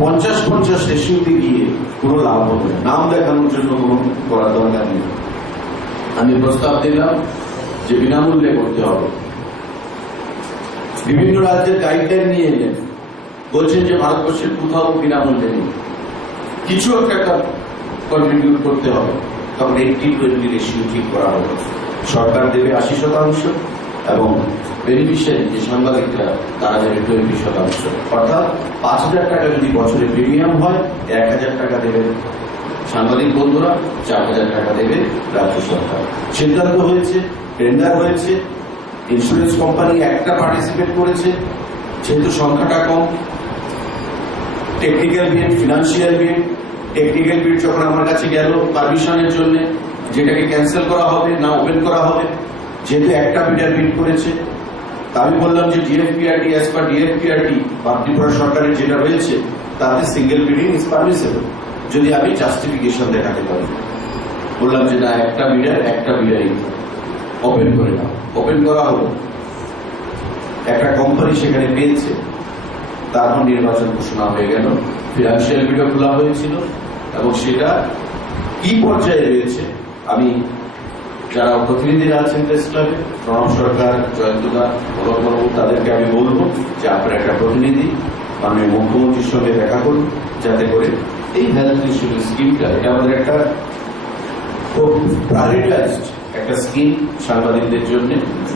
50-50 রেশিওতে গিয়ে কোনো লাভ হবে না, নাম দেখানোর জন্য কোনো করার দরকার নেই। আমি প্রস্তাব দিলাম যে বিনামূল্যে করতে হবে। বিভিন্ন রাজ্যের গাইডলাইন নিয়ে এলেন, বলছেন যে ভারতবর্ষের কোথাও বিনামূল্যে নেই, কিছু একটা কন্ট্রিবিউট করতে হবে, তখন 80-20 রেশিও ঠিক করা হবে। সরকার দেবে 80% এবং বেনিফিশিয়ারি যে সাংবাদিকরা তারা দেবে 20%। অর্থাৎ 5,000 টাকা যদি বছরে প্রিমিয়াম হয়, 1,000 টাকা দেবে সাংবাদিক বন্ধুরা, 4,000 টাকা দেবে রাজ্য সরকার। সিদ্ধান্ত হয়েছে, টেন্ডার হয়েছে, ইন্স্যুরেন্স কোম্পানি একটা পার্টিসিপেট করেছে, যেহেতু সংখ্যাটা কম। টেকনিক্যাল বিড, ফিনান্সিয়াল বিড, টেকনিক্যাল বিড যখন আমার কাছে গেল পারমিশনের জন্য, যেটাকে ক্যান্সেল করা হবে না ওপেন করা হবে, যেহেতু একটা বিডার বিড করেছে, আমি বললাম যে ডিএফপিআরটি অ্যাজ পার ডিএফপিআরটি বা ত্রিপুরা সরকারের যেটা রয়েছে তাতে সিঙ্গেল বিডিং ইজ পারমিসেবল, যদি আমি জাস্টিফিকেশন দেখাতে পারি। বললাম যে না, একটা বিডারই ওপেন করে দাও। ওপেন করা হলো, একটা কোম্পানি সেখানে পেয়েছে, তারপর নির্বাচন ঘোষণা হয়ে গেল, ফিনান্সিয়াল বিডও খোলা হয়েছিল এবং সেটা কি পর্যায়ে রয়েছে আমি যারা প্রতিনিধিরা আছেন প্রেস ক্লাবে, প্রণব সরকার, জয়ন্তদা, গৌরব, তাদেরকে আমি বলবো যে আপনারা একটা প্রতিনিধি মাননীয় মুখ্যমন্ত্রীর সঙ্গে দেখা করুন, যাতে করে এই হেলথ ইন্স্যুরেন্স স্কিমটা, এটা আমাদের একটা খুব প্রায়োরিটাইজড একটা স্কিম সাংবাদিকদের জন্য,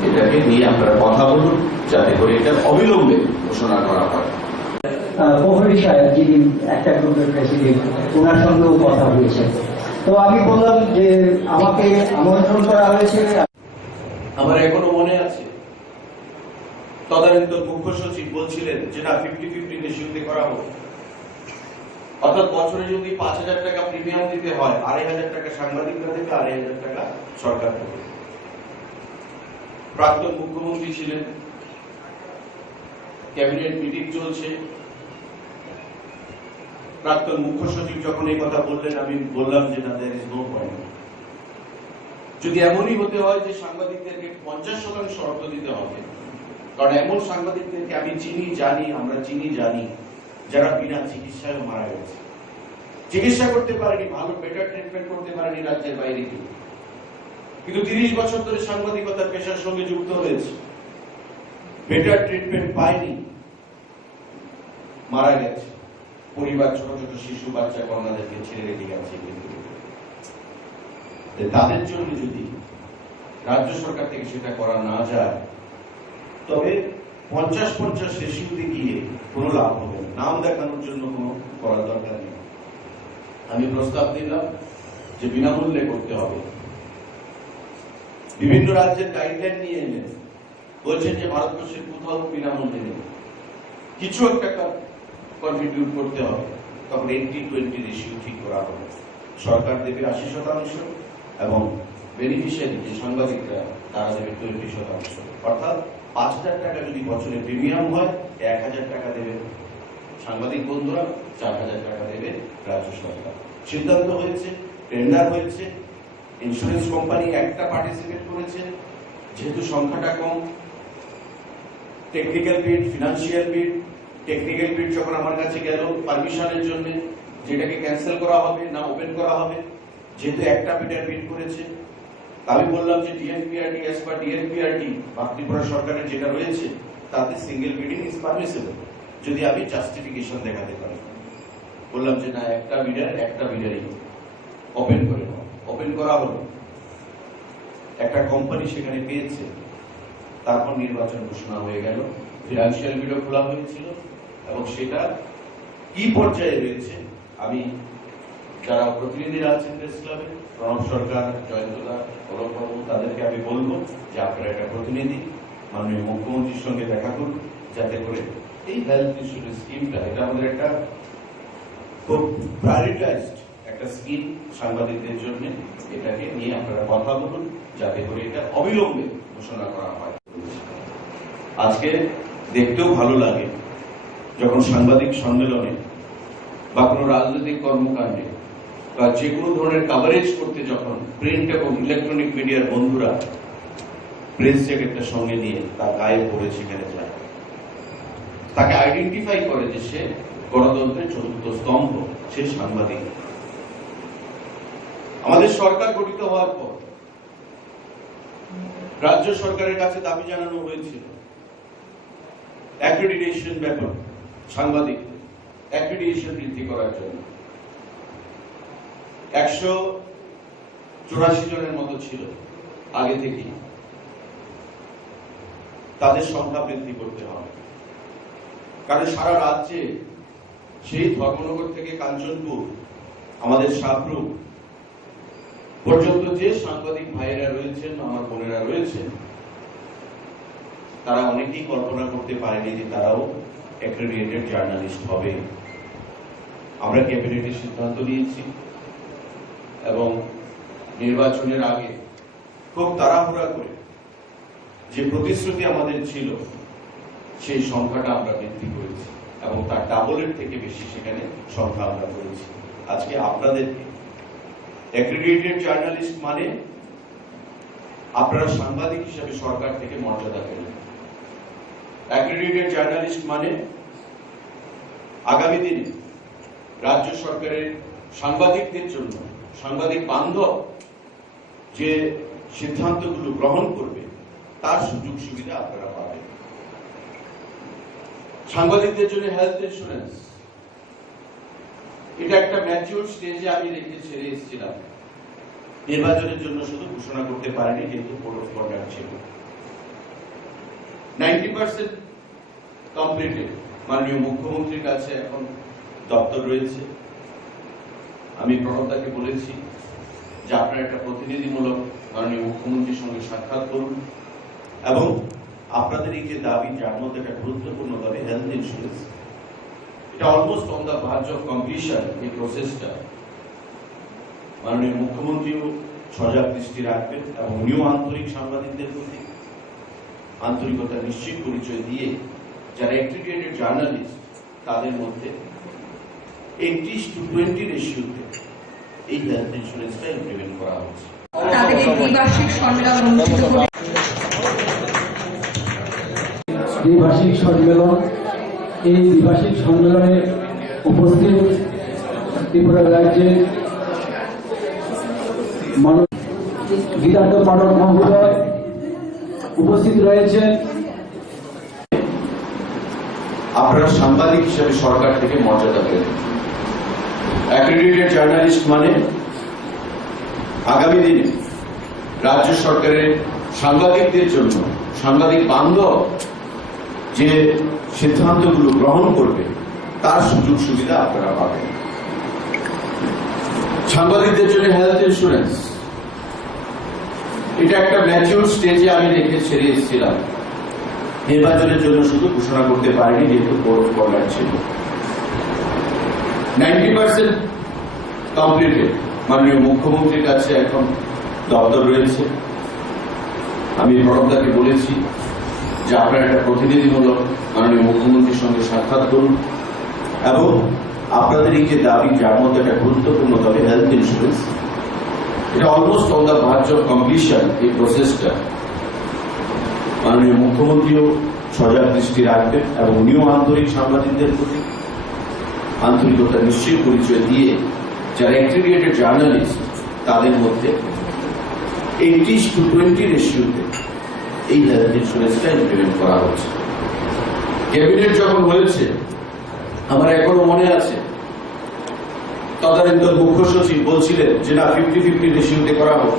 এটাকে নিয়ে আপনারা কথা বলুন, যাতে করে এটা অবিলম্বে ঘোষণা করা হয়। প্রহরী সাহেব যিনি একটা গ্রুপের প্রেসিডেন্ট, ওনার সঙ্গেও কথা হয়েছে। তো আমি বললাম যে আমাকে আমন্ত্রণ করা হয়েছে। আমার এখনো মনে আছে তদানীন্তন মুখ্য সচিব বলছিলেন যে না 50-50 রেশিওতে করা হোক, অর্থাৎ বছরে যদি 5,000 টাকা প্রিমিয়াম দিতে হয়, 2,500 টাকা সাংবাদিকরা দেবে, 2,500 টাকা সরকার দেবে। প্রাক্তন মুখ্যমন্ত্রী ছিলেন, ক্যাবিনেট মিটিং চলছে, প্রাক্তন মুখ্য সচিব যখন এই কথা বললেন, আমি বললাম যে না, দেয়ার ইজ নো পয়েন্ট। যদি এমনই হতে হয় যে সাংবাদিকদেরকে 50% অর্থ দিতে হবে, কারণ এমন সাংবাদিকদেরকে আমি আমরা চিনি জানি যারা বিনা চিকিৎসায় মারা গেছে, চিকিৎসা করতে পারেনি, ভালো বেটার ট্রিটমেন্ট করতে পারেনি রাজ্যের বাইরে গিয়ে, কিন্তু 30 বছর ধরে সাংবাদিকতা পেশার সঙ্গে যুক্ত হয়েছে, বেটার ট্রিটমেন্ট পায়নি, মারা গেছে, পরিবার ছোট ছোট শিশু বাচ্চা কন্যাদেরকে ছেড়ে রেখে গেছে। তাদের জন্য যদি রাজ্য সরকার থেকে সেটা করা না যায়, তবে 50-50 রেশিওতে গিয়ে কোনো লাভ হবে না, নাম দেখানোর জন্য কোনো করার দরকার নেই। আমি প্রস্তাব দিলাম যে বিনামূল্যে করতে হবে। বিভিন্ন রাজ্যের গাইডলাইন নিয়ে এলেন, বলছেন যে ভারতবর্ষের কোথাও বিনামূল্যে নেই, কিছু একটা কন্ট্রিবিউট করতে হবে, তখন 80-20 রেশিও ঠিক করা হবে। সরকার দেবে 80% এবং বেনিফিশিয়ারি যে সাংবাদিকরা তারা দেবে 20%। অর্থাৎ 5,000 টাকা যদি বছরে প্রিমিয়াম হয়, 1,000 টাকা দেবে সাংবাদিক বন্ধুরা, 4,000 টাকা দেবে রাজ্য সরকার। সিদ্ধান্ত হয়েছে, টেন্ডার হয়েছে, ইন্স্যুরেন্স কোম্পানি একটা পার্টিসিপেট করেছে, যেহেতু সংখ্যাটা কম। টেকনিক্যাল বিড, ফিনান্সিয়াল বিড, টেকনিক্যাল বিড যখন আমার কাছে গেল পারমিশনের জন্য, যেটাকে ক্যান্সেল করা হবে না ওপেন করা হবে, যেহেতু একটা বিডার বিড করেছে, আমি বললাম যে ডিএফপিআরটি অ্যাজ পার ডিএফপিআরটি বা ত্রিপুরা সরকারের যেটা রয়েছে তাতে সিঙ্গেল বিডিং ইজ পারমিসেবল, যদি আমি জাস্টিফিকেশন দেখাতে পারি। বললাম যে না, একটা বিডারই ওপেন করে নাও। ওপেন করা হলো, একটা কোম্পানি সেখানে পেয়েছে, তারপর নির্বাচন ঘোষণা হয়ে গেল, ফিনান্সিয়াল বিডও খোলা হয়েছিল এবং সেটা কি পর্যায়ে রয়েছে আমি যারা প্রতিনিধিরা আছেন প্রেস ক্লাবে, প্রণব সরকার, জয়ন্তদা, গৌরব, তাদেরকে আমি বলবো যে আপনারা একটা প্রতিনিধি মাননীয় মুখ্যমন্ত্রীর সঙ্গে দেখা করুন, যাতে করে এই হেলথ ইন্স্যুরেন্স স্কিমটা এটা আমাদের একটা খুব প্রায়োরিটাইজড একটা স্কিম সাংবাদিকদের জন্য। এটাকে নিয়ে আপনারা কথা বলুন যাতে করে এটা অবিলম্বে ঘোষণা করা হয়। আজকে দেখতেও ভালো লাগে যখন সাংবাদিক সম্মেলনে বা কোনো রাজনৈতিক কর্মকাণ্ডে বা যে কোনো ধরনের কাভারেজ করতে যখন প্রিন্ট এবং ইলেকট্রনিক মিডিয়ার বন্ধুরা প্রেস জ্যাকেটটা সঙ্গে নিয়ে তার গায়ে পড়ে সেখানে যায়, তাকে আইডেন্টিফাই করে যে সে গণতন্ত্রের চতুর্থ স্তম্ভ, সে সাংবাদিক। আমাদের সরকার গঠিত হওয়ার পর রাজ্য সরকারের কাছে দাবি জানানো হয়েছিল অ্যাক্রেডিটেশন ব্যাপার, সাংবাদিক অ্যাক্রেডিটেশন বৃদ্ধি করার জন্য। 184 জনের মতো ছিল আগে থেকে, তাদের সংখ্যা বৃদ্ধি করতে হবে। কারণ সারা রাজ্যে সেই ধর্মনগর থেকে কাঞ্চনপুর, আমাদের শাহপুর পর্যন্ত যে সাংবাদিক ভাইয়েরা রয়েছেন, আমার বোনেরা রয়েছেন, তারা অনেকেই কল্পনা করতে পারেনি যে তারাও অ্যাক্রেডিটেড জার্নালিস্ট হবে। আমরা ক্যাবিনেটের সিদ্ধান্ত নিয়েছি এবং নির্বাচনের আগে খুব তাড়াহুড়া করে যে প্রতিশ্রুতি আমাদের ছিল সেই সংখ্যাটা আমরা বৃদ্ধি করেছি এবং তার ডাবলের থেকে বেশি সেখানে সংখ্যা আমরা করেছি। আজকে আপনাদেরকে অ্যাক্রেডিটেড জার্নালিস্ট মানে আপনারা সাংবাদিক হিসেবে সরকার থেকে মর্যাদা পেলেন। অ্যাক্রেডিটেড জার্নালিস্ট মানে আগামী দিনে রাজ্য সরকারের সাংবাদিকদের জন্য, সাংবাদিক বান্ধব যে সিদ্ধান্তগুলো গ্রহণ করবে তার সুযোগ সুবিধা আপনারা পাবেন। সাংবাদিকদের জন্য হেলথ ইন্স্যুরেন্স, এটা একটা ম্যাচিউর স্টেজে আমি রেখে ছেড়ে এসেছিলাম। নির্বাচনের জন্য শুধু ঘোষণা করতে পারেনি, যেহেতু কোড অফ কন্ডাক্ট ছিল। 90% কমপ্লিটেড। মাননীয় মুখ্যমন্ত্রীর কাছে এখন দপ্তর রয়েছে। আমি প্রণবদাকে বলেছি যে আপনারা একটা প্রতিনিধিমূলক মাননীয় মুখ্যমন্ত্রীর সঙ্গে সাক্ষাৎ করুন এবং আপনাদের এই যে দাবি, যার মধ্যে একটা গুরুত্বপূর্ণ দাবি হেলথ ইন্স্যুরেন্স, এটা almost on the verge of completion. এই প্রসেসটা মাননীয় মুখ্যমন্ত্রীও সজাগ দৃষ্টি রাখবেন এবং উনিও আন্তরিক সাংবাদিকদের প্রতি আন্তরিকতা নিশ্চিত পরিচয় দিয়ে যারা অ্যাক্রেডিটেড জার্নালিস্ট তাদের মধ্যে 80-20 রেশিওতে এই হেলথ ইন্স্যুরেন্সটা ইমপ্লিমেন্ট করা হচ্ছে। তাদের এই দ্বিবার্ষিক সম্মেলন অনুষ্ঠিত করে দ্বিভাষিক সম্মেলন। এই দ্বিভাষিক সম্মেলনে উপস্থিত ত্রিপুরা রাজ্যের গীতার্থ পাঠক মহোদয় উপস্থিত রয়েছেন। আপনারা সাংবাদিক হিসেবে সরকার থেকে মর্যাদা পেলেন। অ্যাক্রেডিটেড জার্নালিস্ট মানে আগামী দিনে রাজ্য সরকারের সাংবাদিকদের জন্য, সাংবাদিক বান্ধব যে সিদ্ধান্তগুলো গ্রহণ করবে তার সুযোগ সুবিধা আপনারা পাবেন। সাংবাদিকদের জন্য হেলথ ইন্স্যুরেন্স, এটা একটা ম্যাচিউর স্টেজে আমি রেখে ছেড়ে এসেছিলাম। নির্বাচনের জন্য শুধু ঘোষণা করতে পারিনি, যেহেতু কোড অফ কন্ডাক্ট ছিল। 90% কমপ্লিটেড। মাননীয় মুখ্যমন্ত্রীর কাছে এখন দপ্তর রয়েছে। আমি প্রণবদাকে বলেছি যে আপনারা একটা প্রতিনিধিমূলক মাননীয় মুখ্যমন্ত্রীর সঙ্গে সাক্ষাৎ করুন এবং আপনাদের এই যে দাবি, যার মধ্যে একটা গুরুত্বপূর্ণ দাবি হেলথ ইন্স্যুরেন্স, এটা almost on the verge of completion. এই প্রসেসটা মাননীয় মুখ্যমন্ত্রীও সজাগ দৃষ্টি রাখবেন এবং উনিও আন্তরিক সাংবাদিকদের প্রতি আন্তরিকতা নিশ্চিত পরিচয় দিয়ে যারা অ্যাক্রেডিটেড জার্নালিস্ট তাদের মধ্যে 80-20 রেশিওতে এই হেলথ ইন্স্যুরেন্সটা ইমপ্লিমেন্ট করা হচ্ছে। ক্যাবিনেট যখন হয়েছে, আমার এখনো মনে আছে তদানীন্তন মুখ্য সচিব বলছিলেন যে না 50-50 রেশিওতে করা হোক,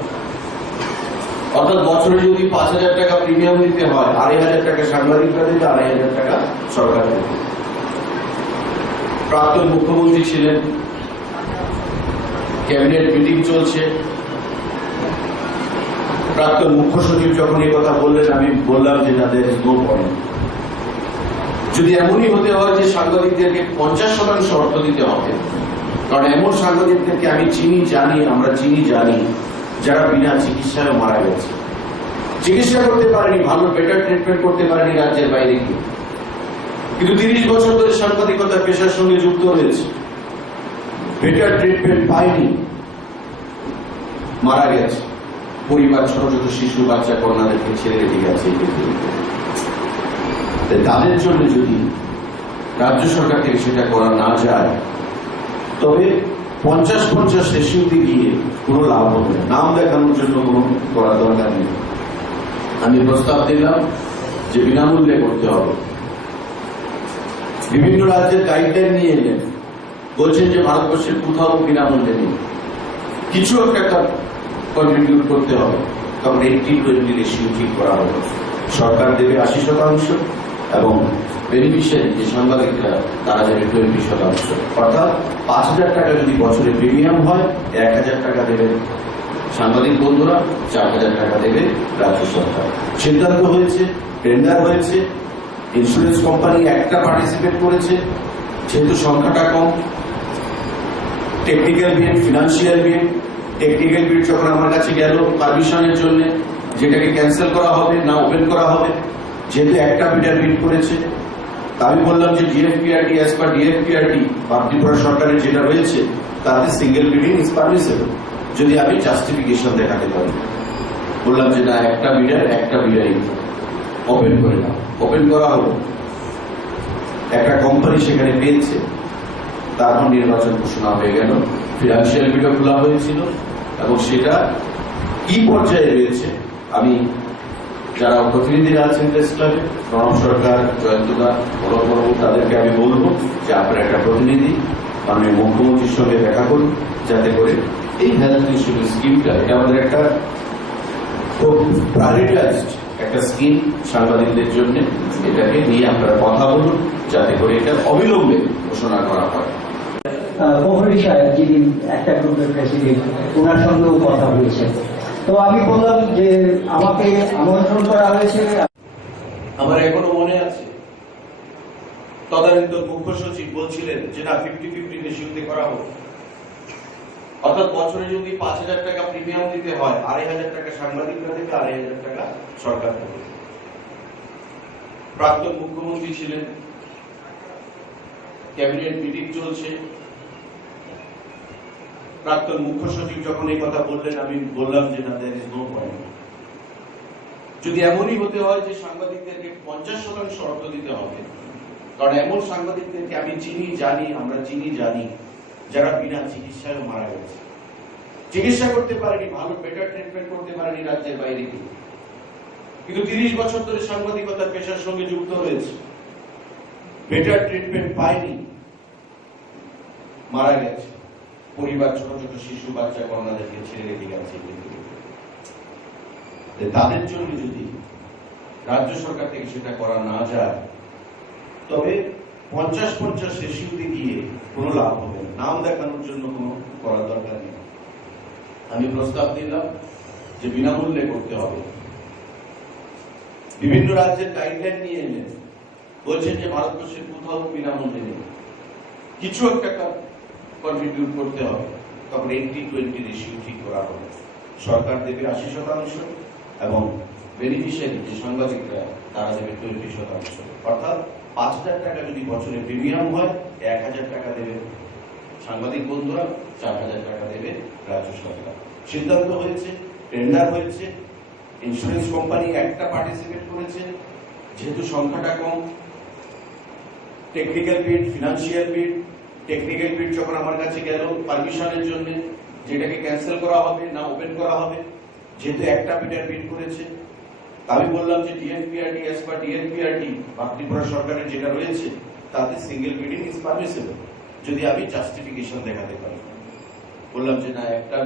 অর্থাৎ বছরে যদি 5,000 টাকা প্রিমিয়াম দিতে হয়, 2,500 টাকা সাংবাদিকরা দিতে, 2,500 টাকা সরকার দিতে। প্রাক্তন মুখ্যমন্ত্রী ছিলেন, ক্যাবিনেট মিটিং চলছে, প্রাক্তন মুখ্য সচিব যখন এই কথা বললেন, আমি বললাম যে তাদের নো পয়েন্ট। যদি এমনই হতে হয় যে সাংবাদিকদেরকে 50% অর্থ দিতে হবে, কারণ এমন সাংবাদিকদেরকে আমি আমরা চিনি জানি যারা বিনা চিকিৎসায় মারা গেছে, চিকিৎসা করতে পারেনি, ভালো বেটার ট্রিটমেন্ট করতে পারেনি রাজ্যের বাইরে গিয়ে, কিন্তু 30 বছর ধরে সাংবাদিকতা পেশার সঙ্গে যুক্ত হয়েছে, বেটার ট্রিটমেন্ট পায়নি, মারা গেছে, পরিবার ছোট ছোট শিশু বাচ্চা কন্যাদেরকে ছেড়ে রেখে গেছে। তাদের জন্য যদি রাজ্য সরকার থেকে সেটা করা না যায়, তবে 50-50 রেশিওতে গিয়ে কোনো লাভ হবে না, নাম দেখানোর জন্য কোনো করার দরকার নেই। আমি প্রস্তাব দিলাম যে বিনামূল্যে করতে হবে। বিভিন্ন রাজ্যের গাইডলাইন নিয়ে এলেন, বলছেন যে ভারতবর্ষের কোথাও বিনামূল্যে নেই, কিছু একটা কন্ট্রিবিউট করতে হবে, তখন 80-20 রেশিও ঠিক করা হবে। সরকার দেবে 80% এবং বেনিফিশিয়ারি যে সাংবাদিকরা তারা দেবে 20%। অর্থাৎ 5,000 টাকা যদি বছরে প্রিমিয়াম হয়, 1,000 টাকা দেবে সাংবাদিক বন্ধুরা, 4,000 টাকা দেবে রাজ্য সরকার। সিদ্ধান্ত হয়েছে, টেন্ডার হয়েছে, ইন্স্যুরেন্স কোম্পানি একটা পার্টিসিপেট করেছে, যেহেতু সংখ্যাটা কম। টেকনিক্যাল বিড, ফিনান্সিয়াল বিড, টেকনিক্যাল বিড যখন আমার কাছে গেল পারমিশনের জন্য, যেটাকে ক্যান্সেল করা হবে না ওপেন করা হবে, যেহেতু একটা বিডার বিড করেছে, আমি বললাম যে ডিএফপিআরটি অ্যাজ পার ডিএফপিআরটি বা ত্রিপুরা সরকারের যেটা রয়েছে তাতে সিঙ্গেল বিডিং ইজ পারমিসেবল, যদি আমি জাস্টিফিকেশন দেখাতে পারি। বললাম যে না, একটা বিডারই ওপেন করে দাও। ওপেন করা হলো, একটা কোম্পানি সেখানে পেয়েছে, তারপর নির্বাচন ঘোষণা হয়ে গেল, ফিনান্সিয়াল বিডও খোলা হয়েছিল এবং সেটা কি পর্যায়ে রয়েছে আমি যারা প্রতিনিধিরা আছেন প্রেস ক্লাবে, প্রণব সরকার, জয়ন্তদা, বড় তাদেরকে আমি বলবো যে আপনারা একটা প্রতিনিধি মাননীয় মুখ্যমন্ত্রীর সঙ্গে দেখা করুন, যাতে করে এই হেলথ ইন্স্যুরেন্স স্কিমটা, এটা আমাদের একটা খুব প্রায়োরিটাইজড একটা স্কিম সাংবাদিকদের জন্য, এটাকে নিয়ে আপনারা কথা বলুন, যাতে করে এটা অবিলম্বে ঘোষণা করা হয়। প্রহরী সাহেব যিনি একটা গ্রুপের প্রেসিডেন্ট, ওনার সঙ্গেও কথা হয়েছে। তো আমি বললাম যে আমাকে আমন্ত্রণ করা হয়েছে। আমার এখনো মনে আছে তদানীন্তন মুখ্য সচিব বলছিলেন যে না, 50-50 রেশিওতে করা হোক, অর্থাৎ বছরে যদি 5,000 টাকা প্রিমিয়াম দিতে হয়, 2,500 টাকা সাংবাদিকরা দেবে, 2,500 টাকা সরকার দেবে। প্রাক্তন মুখ্যমন্ত্রী ছিলেন, ক্যাবিনেট মিটিং চলছে, প্রাক্তন মুখ্য সচিব যখন এই কথা বললেন, আমি বললাম যে না, দেয়ার ইজ নো পয়েন্ট। যদি এমনই হতে হয় যে সাংবাদিকদেরকে 50% অর্থ দিতে হবে, কারণ এমন সাংবাদিকদেরকে আমি আমরা চিনি জানি যারা বিনা চিকিৎসায় মারা গেছে, চিকিৎসা করতে পারেনি, ভালো বেটার ট্রিটমেন্ট করতে পারেনি রাজ্যের বাইরে গিয়ে, কিন্তু 30 বছর ধরে সাংবাদিকতা পেশার সঙ্গে যুক্ত হয়েছে, বেটার ট্রিটমেন্ট পায়নি, মারা গেছে, পরিবার ছোট ছোট শিশু বাচ্চা কন্যাদেরকে ছেড়ে রেখে গেছে। তাদের জন্য যদি রাজ্য সরকার থেকে সেটা করা না যায়, তবে 50-50 রেশিওতে গিয়ে কোনো লাভ হবে না, নাম দেখানোর জন্য কোনো করার দরকার নেই। আমি প্রস্তাব দিলাম যে বিনামূল্যে করতে হবে। বিভিন্ন রাজ্যের গাইডলাইন নিয়ে এলেন, বলছেন যে ভারতবর্ষের কোথাও বিনামূল্যে নেই, কিছু একটা কন্ট্রিবিউট করতে হবে, তখন 80-20 রেশিও ঠিক করা হবে। সরকার দেবে 80% এবং বেনিফিশিয়ারি যে সাংবাদিকরা তারা দেবে 20%। অর্থাৎ 5,000 টাকা যদি বছরে প্রিমিয়াম হয়, 1,000 টাকা দেবে সাংবাদিক বন্ধুরা, 4,000 টাকা দেবে রাজ্য সরকার। সিদ্ধান্ত হয়েছে, টেন্ডার হয়েছে, ইন্স্যুরেন্স কোম্পানি একটা পার্টিসিপেট করেছে, যেহেতু সংখ্যাটা কম। টেকনিক্যাল বিড, ফিনান্সিয়াল বিড, টেকনিক্যাল বিড যখন আমার কাছে গেল পারমিশনের জন্য, যেটাকে ক্যান্সেল করা হবে না ওপেন করা হবে, যেহেতু একটা বিডার বিড করেছে, আমি বললাম যে ডিএফপিআরটি অ্যাজ পার ডিএফপিআরটি বা ত্রিপুরা সরকারের যেটা রয়েছে তাতে সিঙ্গেল বিডিং ইজ পারমিসেবল, যদি আমি জাস্টিফিকেশন দেখাতে পারি। বললাম যে না, একটা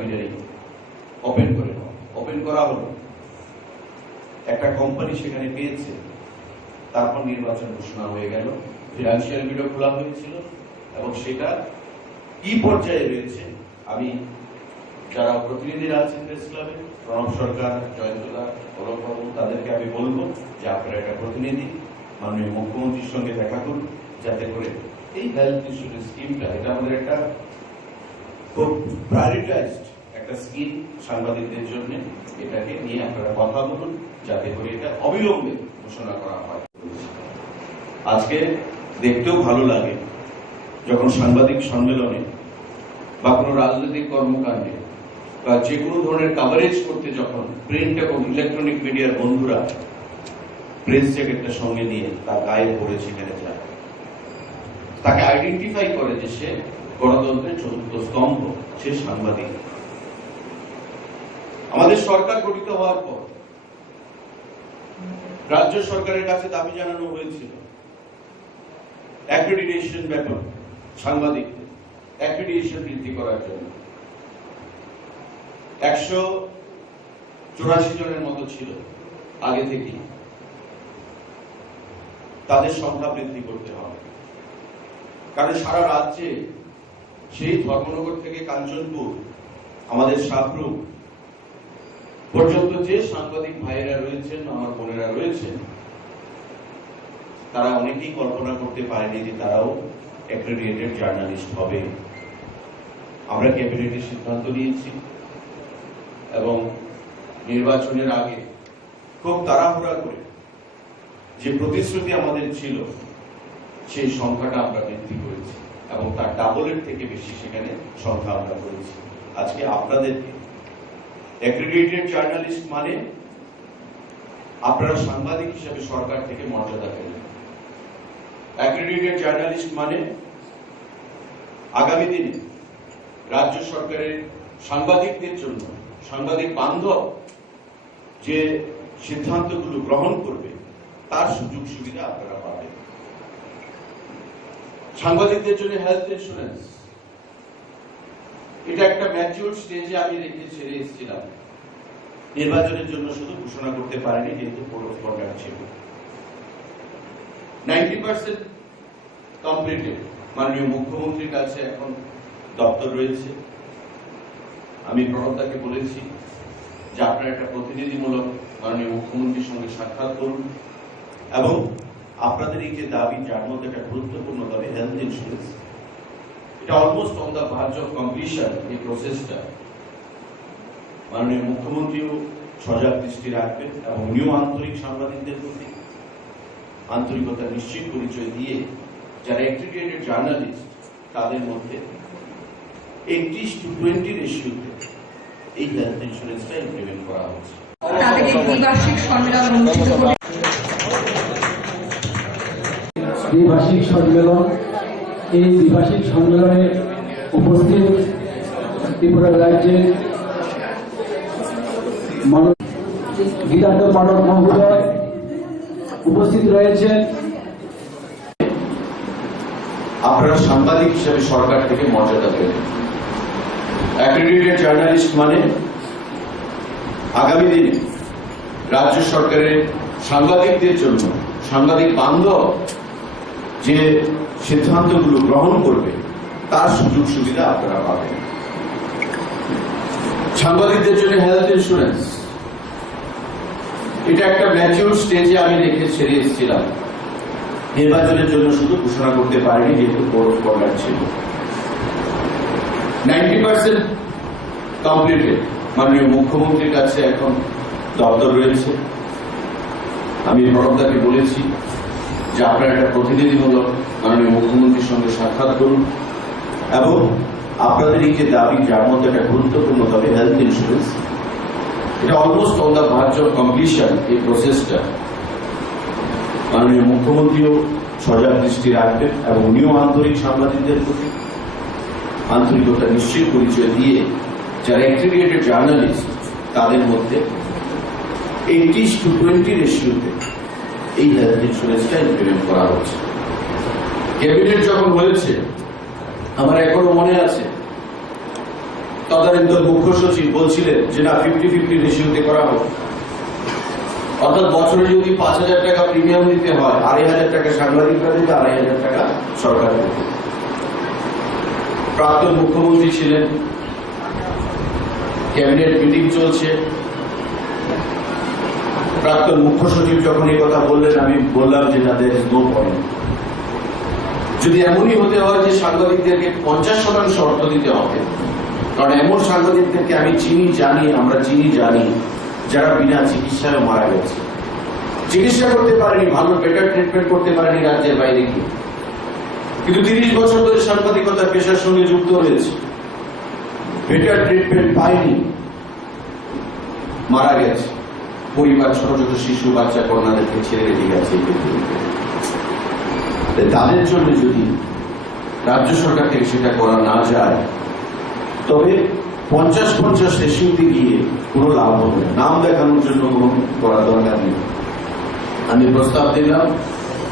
বিডারই ওপেন করে নাও। ওপেন করা হলো, একটা কোম্পানি সেখানে পেয়েছে, তারপর নির্বাচন ঘোষণা হয়ে গেল, ফিনান্সিয়াল বিডও খোলা হয়েছিল এবং সেটা কি পর্যায়ে রয়েছে আমি যারা প্রতিনিধিরা আছেন প্রেস ক্লাবে, প্রণব সরকার, জয়ন্তদা, বড় তাদেরকে আমি বলবো যে আপনারা একটা প্রতিনিধি মাননীয় মুখ্যমন্ত্রীর সঙ্গে দেখা করুন, যাতে করে এই হেলথ ইন্স্যুরেন্স স্কিমটা, এটা আমাদের একটা খুব প্রায়োরিটাইজড একটা স্কিম সাংবাদিকদের জন্য, এটাকে নিয়ে আপনারা কথা বলুন, যাতে করে এটা অবিলম্বে ঘোষণা করা হয়। আজকে দেখতেও ভালো লাগে যখন সাংবাদিক সম্মেলনে বা কোনো রাজনৈতিক কর্মকাণ্ডে বা যে কোনো ধরনের কাভারেজ করতে যখন প্রিন্ট এবং ইলেকট্রনিক মিডিয়ার বন্ধুরা প্রেস জ্যাকেটটা সঙ্গে নিয়ে তার গায়ে পড়ে সেখানে যায়, তাকে আইডেন্টিফাই করে যে সে গণতন্ত্রের চতুর্থ স্তম্ভ, সে সাংবাদিক। আমাদের সরকার গঠিত হওয়ার পর রাজ্য সরকারের কাছে দাবি জানানো হয়েছিল অ্যাক্রেডিটেশন ব্যাপার, সাংবাদিকদের অ্যাক্রেডিটেশন বৃদ্ধি করার জন্য। 184 জনের মতো ছিল আগে থেকে, তাদের সংখ্যা বৃদ্ধি করতে হবে। কারণ সারা রাজ্যে, সেই ধর্মনগর থেকে কাঞ্চনপুর, আমাদের শাহরুখ পর্যন্ত যে সাংবাদিক ভাইয়েরা রয়েছেন, আমার বোনেরা রয়েছেন, তারা অনেকেই কল্পনা করতে পারেনি যে তারাও অ্যাক্রেডিটেড জার্নালিস্ট হবে। আমরা ক্যাবিনেটে সিদ্ধান্ত নিয়েছি এবং নির্বাচনের আগে খুব তাড়াহুড়া করে যে প্রতিশ্রুতি আমাদের ছিল, সেই সংখ্যাটা আমরা বৃদ্ধি করেছি এবং তার ডাবলের থেকে বেশি সেখানে সংখ্যা আমরা করেছি। আজকে আপনাদেরকে অ্যাক্রেডিটেড জার্নালিস্ট মানে আপনারা সাংবাদিক হিসেবে সরকার থেকে মর্যাদা পেলেন। অ্যাক্রেডিটেড জার্নালিস্ট মানে আগামী দিনে রাজ্য সরকারের সাংবাদিকদের জন্য, সাংবাদিক বান্ধব যে সিদ্ধান্তগুলো গ্রহণ করবে, তার সুযোগ সুবিধা আপনারা পাবেন। সাংবাদিকদের জন্য হেলথ ইন্স্যুরেন্স, এটা একটা ম্যাচিউর স্টেজে আমি রেখে ছেড়ে এসেছিলাম। নির্বাচনের জন্য শুধু ঘোষণা করতে পারেনি, যেহেতু কোড অফ কন্ডাক্ট ছিল। 90% কমপ্লিটেড। মাননীয় মুখ্যমন্ত্রীর কাছে এখন দপ্তর রয়েছে। আমি প্রণবদাকে বলেছি যে আপনারা একটা প্রতিনিধিমূলক মাননীয় মুখ্যমন্ত্রীর সঙ্গে সাক্ষাৎ করুন এবং আপনাদের এই যে দাবি, যার মধ্যে একটা গুরুত্বপূর্ণ দাবি হেলথ ইন্স্যুরেন্স, এটা almost on the verge of completion. এই প্রসেসটা মাননীয় মুখ্যমন্ত্রীও সজাগ দৃষ্টি রাখবেন এবং উনিও আন্তরিক সাংবাদিকদের প্রতি আন্তরিকতা নিশ্চিত পরিচয় দিয়ে যারা অ্যাক্রেডিটেড জার্নালিস্ট, তাদের মধ্যে 80-20 রেশিওতে এই হেলথ ইন্স্যুরেন্সটা ইমপ্লিমেন্ট করা হচ্ছে। তাদের এই দ্বিবার্ষিক সম্মেলন অনুষ্ঠিত করে দ্বিভাষিক সম্মেলন, এই দ্বিভাষিক সম্মেলনে উপস্থিত ত্রিপুরা রাজ্যের গীতার্থ পাঠক মহোদয় উপস্থিত রয়েছেন। আপনারা সাংবাদিক হিসেবে সরকার থেকে মর্যাদা পেলেন। অ্যাক্রেডিটেড জার্নালিস্ট মানে আগামী দিনে রাজ্য সরকারের সাংবাদিকদের জন্য, সাংবাদিক বান্ধব যে সিদ্ধান্তগুলো গ্রহণ করবে, তার সুযোগ সুবিধা আপনারা পাবেন। সাংবাদিকদের জন্য হেলথ ইন্স্যুরেন্স, এটা একটা ম্যাচিউর স্টেজে আমি রেখে ছেড়ে এসেছিলাম। নির্বাচনের জন্য শুধু ঘোষণা করতে পারেনি, যেহেতু কোড অফ কন্ডাক্ট ছিল। 90% কমপ্লিটেড। মাননীয় মুখ্যমন্ত্রীর কাছে এখন দপ্তর রয়েছে। আমি প্রণবদাকে বলেছি যে আপনারা একটা প্রতিনিধিমূলক মাননীয় মুখ্যমন্ত্রীর সঙ্গে সাক্ষাৎ করুন এবং আপনাদের এই যে দাবি, যার মধ্যে একটা গুরুত্বপূর্ণ দাবি হেলথ ইন্স্যুরেন্স, এটা almost on the verge of completion. এই প্রসেসটা মাননীয় মুখ্যমন্ত্রীও সজাগ দৃষ্টি রাখবেন এবং উনিও আন্তরিক সাংবাদিকদের প্রতি আন্তরিকতা নিশ্চিত পরিচয় দিয়ে যারা অ্যাক্রেডিটেড জার্নালিস্ট, তাদের মধ্যে 80-20 রেশিওতে এই হেলথ ইন্স্যুরেন্সটা ইমপ্লিমেন্ট করা হচ্ছে। ক্যাবিনেট যখন হয়েছে, আমার এখনো মনে আছে তদানীন্তন মুখ্য সচিব বলছিলেন যে না, 50-50 রেশিওতে করা হোক। অর্থাৎ বছরে যদি 5,000 টাকা প্রিমিয়াম দিতে হয়, 2,500 টাকা সাংবাদিকরা দিতে, 2,500 টাকা সরকার দিতে। প্রাক্তন মুখ্যমন্ত্রী ছিলেন, ক্যাবিনেট মিটিং চলছে, প্রাক্তন মুখ্য সচিব যখন এই কথা বললেন আমি বললাম যে তাদের নো পয়েন্ট। যদি এমনই হতে হয় যে সাংবাদিকদেরকে 50% অর্থ দিতে হবে, কারণ এমন সাংবাদিকদেরকে আমি আমরা চিনি জানি যারা বিনা চিকিৎসায় মারা গেছে, চিকিৎসা করতে পারেনি, ভালো বেটার ট্রিটমেন্ট করতে পারেনি রাজ্যের বাইরে গিয়ে, কিন্তু 30 বছর ধরে সাংবাদিকতা পেশার সঙ্গে যুক্ত হয়েছে, বেটার ট্রিটমেন্ট পায়নি, মারা গেছে, পরিবার ছোট ছোট শিশু বাচ্চা কন্যাদেরকে ছেড়ে রেখে গেছে। তাদের জন্য যদি রাজ্য সরকার থেকে সেটা করা না যায়, তবে 50-50 রেশিওতে গিয়ে কোনো লাভ হবে না, নাম দেখানোর জন্য কোনো করার দরকার নেই। আমি প্রস্তাব দিলাম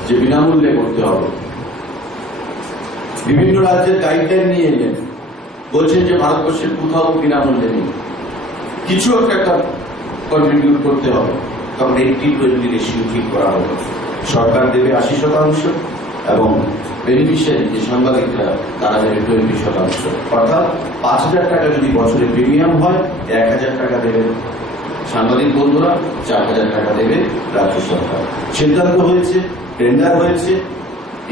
যে বিনামূল্যে করতে হবে। বিভিন্ন রাজ্যের গাইডলাইন নিয়ে এলেন, বলছেন যে ভারতবর্ষের কোথাও বিনামূল্যে নেই, কিছু একটা কন্ট্রিবিউট করতে হবে, তখন 80-20 রেশিও ঠিক করা হবে। সরকার দেবে 80% এবং বেনিফিশিয়ারি যে সাংবাদিকরা তারা দেবে 20%। অর্থাৎ 5,000 টাকা যদি বছরে প্রিমিয়াম হয়, 1,000 টাকা দেবে সাংবাদিক বন্ধুরা, 4,000 টাকা দেবে রাজ্য সরকার। সিদ্ধান্ত হয়েছে, টেন্ডার হয়েছে,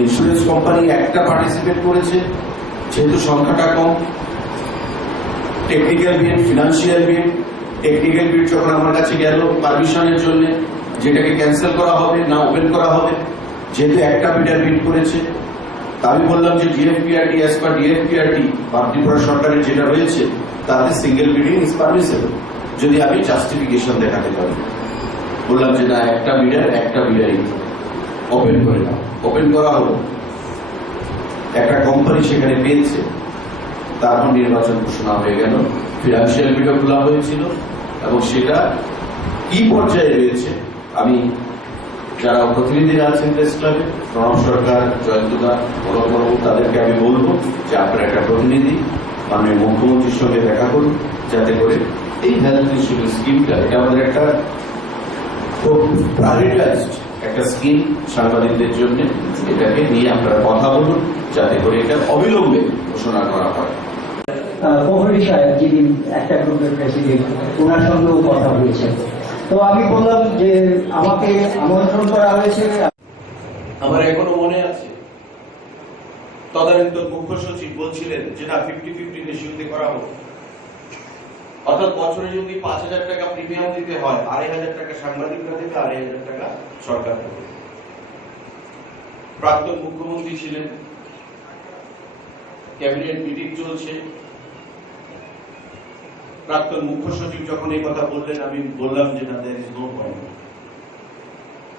ইন্স্যুরেন্স কোম্পানি একটা পার্টিসিপেট করেছে, যেহেতু সংখ্যাটা কম। টেকনিক্যাল বিড, ফিনান্সিয়াল বিড, টেকনিক্যাল বিড যখন আমার কাছে গেল পারমিশনের জন্য, যেটাকে ক্যান্সেল করা হবে না ওপেন করা হবে, যেহেতু একটা বিডার বিড করেছে, আমি বললাম যে ডিএফপিআরটি অ্যাজ পার ডিএফপিআরটি ত্রিপুরা সরকারের যেটা রয়েছে তাতে সিঙ্গেল বিডিং ইজ পারমিসেবল, যদি আমি জাস্টিফিকেশন দেখাতে পারি। বললাম যে না, একটা বিডারই ওপেন করে দাও। ওপেন করা হলো, একটা কোম্পানি সেখানে পেয়েছে, তারপর নির্বাচন ঘোষণা হয়ে গেল, ফিনান্সিয়াল বিডও খোলা হয়েছিল এবং সেটা কি পর্যায়ে রয়েছে আমি যারা প্রতিনিধিরা আছেন প্রেস ক্লাবে, প্রণব সরকার, জয়ন্তদা, বড় তাদেরকে আমি বলবো যে আপনারা একটা প্রতিনিধি মাননীয় মুখ্যমন্ত্রীর সঙ্গে দেখা করুন, যাতে করে এই হেলথ ইন্স্যুরেন্স স্কিমটা, এটা আমাদের একটা খুব প্রায়োরিটাইজড একটা স্কিম সাংবাদিকদের জন্য, এটাকে নিয়ে আপনারা কথা বলুন, যাতে করে এটা অবিলম্বে ঘোষণা করা হয়। প্রহরী সাহেব যিনি একটা গ্রুপের প্রেসিডেন্ট, ওনার সঙ্গেও কথা হয়েছে। তো আমি বললাম যে আমাকে আমন্ত্রণ করা হয়েছে। আমার এখনো মনে আছে তদানীন্তন মুখ্য সচিব বলছিলেন যে না 50-50 রেশিওতে করা হোক, অর্থাৎ বছরে যদি 5,000 টাকা প্রিমিয়াম দিতে হয়, 2,500 টাকা সাংবাদিকরা দেবে, 2,500 টাকা সরকার দেবে। প্রাক্তন মুখ্যমন্ত্রী ছিলেন, ক্যাবিনেট মিটিং চলছে, প্রাক্তন মুখ্য সচিব যখন এই কথা বললেন আমি বললাম যে না, there is no point।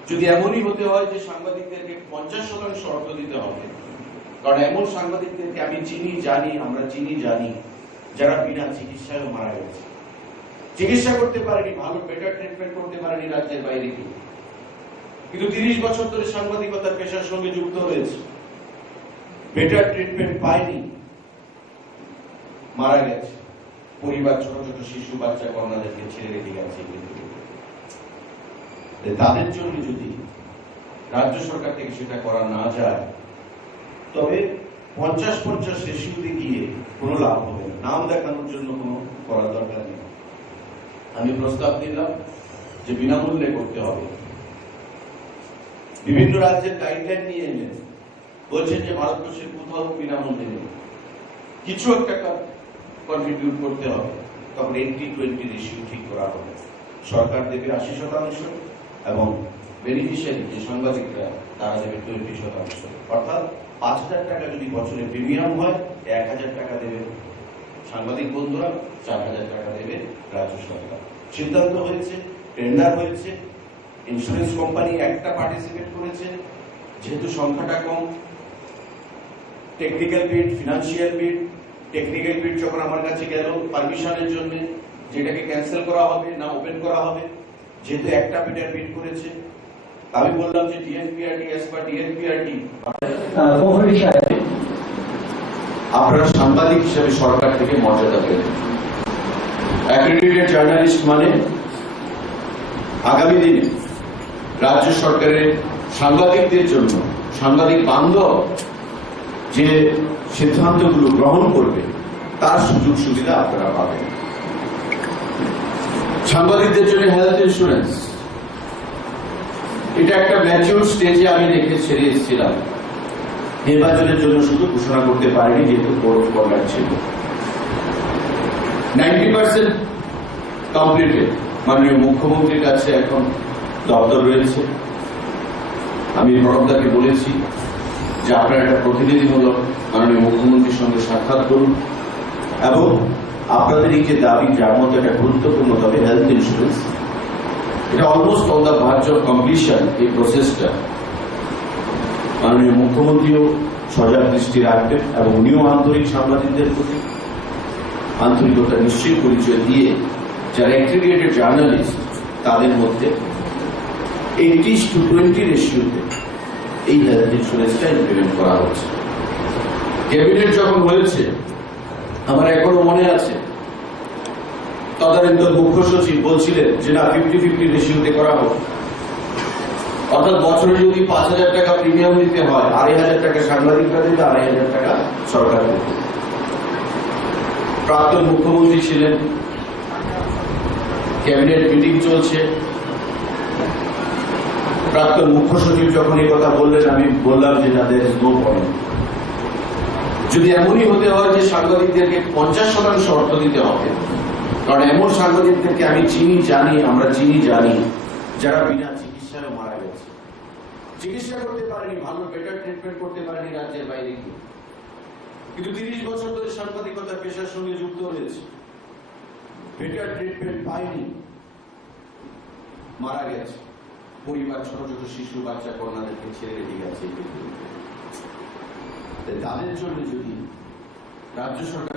যদি এমনই হতে হয় যে সাংবাদিকদেরকে 50% অর্থ দিতে হবে, কারণ এমন সাংবাদিকদেরকে আমি আমরা চিনি জানি যারা বিনা চিকিৎসায় মারা গেছে, চিকিৎসা করতে পারেনি, ভালো বেটার ট্রিটমেন্ট করতে পারেনি রাজ্যের বাইরে গিয়ে, কিন্তু 30 বছর ধরে সাংবাদিকতার পেশার সঙ্গে যুক্ত হয়েছে, বেটার ট্রিটমেন্ট পায়নি, মারা গেছে, পরিবার ছোট ছোট শিশু বাচ্চা কন্যাদেরকে ছেড়ে রেখে গেছে। তাদের জন্য যদি রাজ্য সরকার থেকে সেটা করা না যায়, তবে 50-50 রেশিওতে গিয়ে কোনো লাভ হবে না, নাম দেখানোর জন্য কোনো করার দরকার নেই। আমি প্রস্তাব দিলাম যে বিনামূল্যে করতে হবে। বিভিন্ন রাজ্যের গাইডলাইন নিয়ে এলেন, বলছেন যে ভারতবর্ষের কোথাও বিনামূল্যে নেই, কিছু একটা কন্ট্রিবিউট করতে হবে, তখন 80-20 রেশিও ঠিক করা হবে। সরকার দেবে 80% এবং বেনিফিশিয়ারি যে সাংবাদিকরা তারা দেবে 20%। অর্থাৎ 5,000 টাকা যদি বছরে প্রিমিয়াম হয়, 1,000 টাকা দেবে সাংবাদিক বন্ধুরা, 4,000 টাকা দেবে রাজ্য সরকার। সিদ্ধান্ত হয়েছে, টেন্ডার হয়েছে, ইন্স্যুরেন্স কোম্পানি একটা পার্টিসিপেট করেছে, যেহেতু সংখ্যাটা কম। টেকনিক্যাল বিড, ফিনান্সিয়াল বিড, টেকনিক্যাল বিড যখন আমার কাছে গেল পারমিশনের জন্য, যেটাকে ক্যান্সেল করা হবে না ওপেন করা হবে, যেহেতু একটা বিডার বিড করেছে, আমি বললাম যে ডিএফপিআরটি অ্যাজ পার ডিএফপিআরটি। আপনারা সাংবাদিক হিসেবে সরকার থেকে মর্যাদা পেলেন। অ্যাক্রেডিটেড জার্নালিস্ট মানে আগামী দিনে রাজ্য সরকারের সাংবাদিকদের জন্য সাংবাদিক বান্ধব যে সিদ্ধান্তগুলো গ্রহণ করবে, তার সুযোগ সুবিধা আপনারা পাবেন। সাংবাদিকদের জন্য হেলথ ইন্স্যুরেন্স, এটা একটা ম্যাচিউর স্টেজে আমি রেখে ছেড়ে এসেছিলাম। নির্বাচনের জন্য শুধু ঘোষণা করতে পারিনি, যেহেতু কোর্ট ফরম্যাট ছিল। 90% কমপ্লিটেড। মাননীয় মুখ্যমন্ত্রীর কাছে এখন দপ্তর রয়েছে। আমি প্রণবদাকে বলেছি যে আপনারা একটা প্রতিনিধিমূলক মাননীয় মুখ্যমন্ত্রীর সঙ্গে সাক্ষাৎ করুন এবং আপনাদের এই যে দাবি, যার মধ্যে একটা গুরুত্বপূর্ণ দাবি হেলথ ইন্স্যুরেন্স, এটা almost on the verge of completion. এই প্রসেসটা মাননীয় মুখ্যমন্ত্রীও সজাগ দৃষ্টি রাখবেন এবং উনিও আন্তরিক সাংবাদিকদের প্রতি আন্তরিকতা নিশ্চয়ই পরিচয় দিয়ে যারা অ্যাক্রিডিয়েটেড জার্নালিস্ট তাদের মধ্যে 80-20 রেশিওতে এই হেলথ ইন্স্যুরেন্সটা ইমপ্লিমেন্ট করা হচ্ছে। ক্যাবিনেট যখন হয়েছে, আমার এখনো মনে আছে তদানীন্তন মুখ্য সচিব বলছিলেন যে না 50-50 রেশিওতে করা হোক, অর্থাৎ বছরে যদি 5,000 টাকা প্রিমিয়াম দিতে হয়, 2,500 টাকা সাংবাদিকরা দেবে, 2,500 টাকা সরকার দেবে। প্রাক্তন মুখ্যমন্ত্রী ছিলেন, ক্যাবিনেট মিটিং চলছে, প্রাক্তন মুখ্য সচিব যখন এই কথা বললেন, আমি বললাম যে না, there is no point। যদি এমনই হতে হয় যে সাংবাদিকদেরকে 50% অর্থ দিতে হবে, কারণ এমন সাংবাদিকদেরকে আমি চিনি, জানি, আমরা চিনি, জানি, যারা বিনা চিকিৎসায় মারা গেছে, চিকিৎসা করতে পারেনি, ভালো বেটার ট্রিটমেন্ট করতে পারেনি রাজ্যের বাইরে গিয়ে, কিন্তু 30 বছর ধরে সাংবাদিকতা পেশার সঙ্গে যুক্ত রয়েছে, বেটার ট্রিটমেন্ট পায়নি, মারা গেছে, পরিবার ছোট ছোট শিশু, বাচ্চা, কন্যাদেরকে ছেড়ে রেখে গেছে। তাদের জন্য যদি রাজ্য সরকার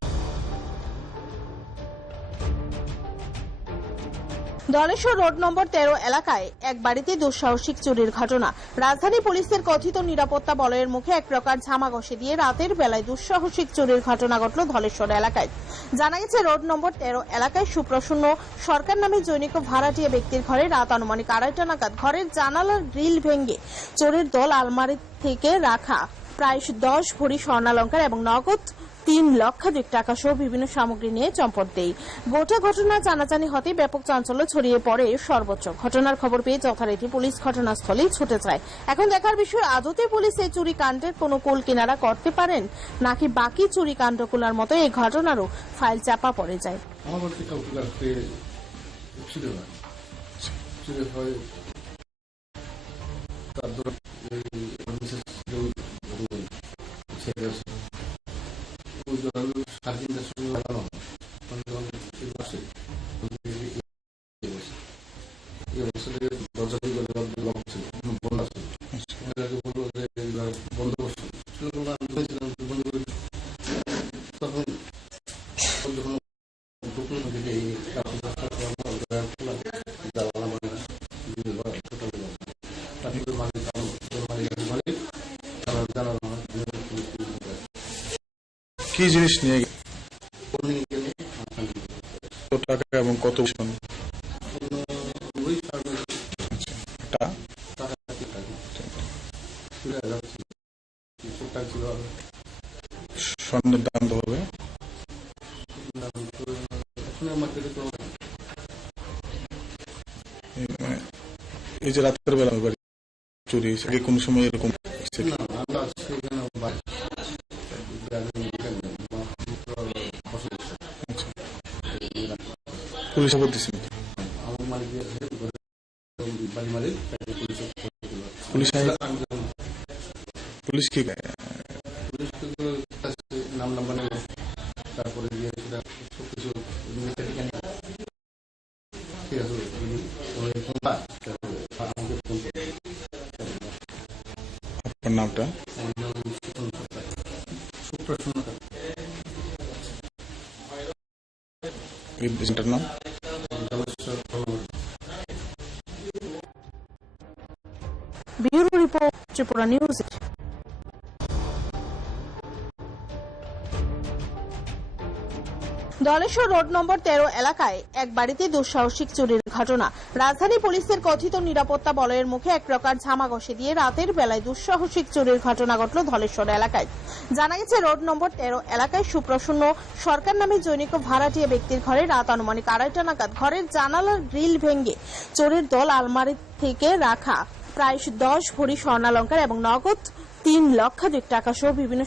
ধলেশ্বর রোড নম্বর 13 এলাকায় এক বাড়িতে দুঃসাহসিক চুরির ঘটনা। রাজধানী পুলিশের কথিত নিরাপত্তা বলয়ের মুখে এক প্রকার ঝামা ঘষে দিয়ে রাতের বেলায় দুঃসাহসিক চুরির ঘটনা ঘটল ধলেশ্বর এলাকায়। জানা গেছে, রোড নম্বর 13 এলাকায় সুপ্রসন্ন সরকার নামে জৈনিক ভাড়াটিয়া ব্যক্তির ঘরে রাত আনুমানিক 2:30 নাগাদ ঘরের জানালার গ্রিল ভেঙে চোরের দল আলমারি থেকে রাখা প্রায় 10 ভরি স্বর্ণালঙ্কার এবং নগদ 3 লক্ষাধিক টাকা সহ বিভিন্ন সামগ্রী নিয়ে চম্পট দেয়। গোটা ঘটনা জানাজানি হতে ব্যাপক চাঞ্চল্য ছড়িয়ে পড়ে সর্বোচ্চ। ঘটনার খবর পেয়ে যথারীতি পুলিশ ঘটনাস্থলে ছুটে যায়। এখন দেখার বিষয়, আদতে পুলিশ এই চুরি কাণ্ডের কোনো কুল কিনারা করতে পারেন, নাকি বাকি চুরি কাণ্ডগুলোর মতো এই ঘটনারও ফাইল চাপা পড়ে যায়। আমার বাড়িতে কাউকে রাখতে ছিল না, চুরি হয় তার ধর সার্জিনটার সঙ্গে লাগানো হয় এই অবস্থা থেকে দরজা দিয়ে লক ছিল, বন্ধ ছিল, বললো যে বন্ধ করছে, বন্ধ করে তখন যখন ঢুকলো দিকে এই কি জিনিস নিয়ে কত টাকা এবং কত স্বর্ণের দাম তো হবে এই যে রাতের বেলা চুরি আগে কোন সময় এরকম পুলিশ খবর দিচ্ছেন? পুলিশ কি নাম নাম্বার তারপরে গিয়ে সেটা সবকিছু ঠিক আছে, আপনার নামটা? সেন্টার নাম bureau report, Tripura news. Dhaleshwar road number 13 এলাকায় এক বাড়িতে দুঃসাহসিক চুরির ঘটনা। রাজধানী পুলিশের কথিত নিরাপত্তা বলয়ের মুখে এক প্রকার ঝামা ঘষে দিয়ে রাতের বেলায় দুঃসাহসিক চুরির ঘটনা ঘটল ধলেশ্বর এলাকায়। জানা গেছে, রোড নম্বর 13 এলাকায় সুপ্রসন্ন সরকার নামে জৈনিক ভাড়াটিয়া ব্যক্তির ঘরে রাত আনুমানিক 2:30 নাগাদ ঘরের জানালার গ্রিল ভেঙে চোরের দল আলমারি থেকে রাখা প্রায় 10 ভরি স্বর্ণালঙ্কার এবং নগদ 3 লক্ষাধিক টাকা সহ বিভিন্ন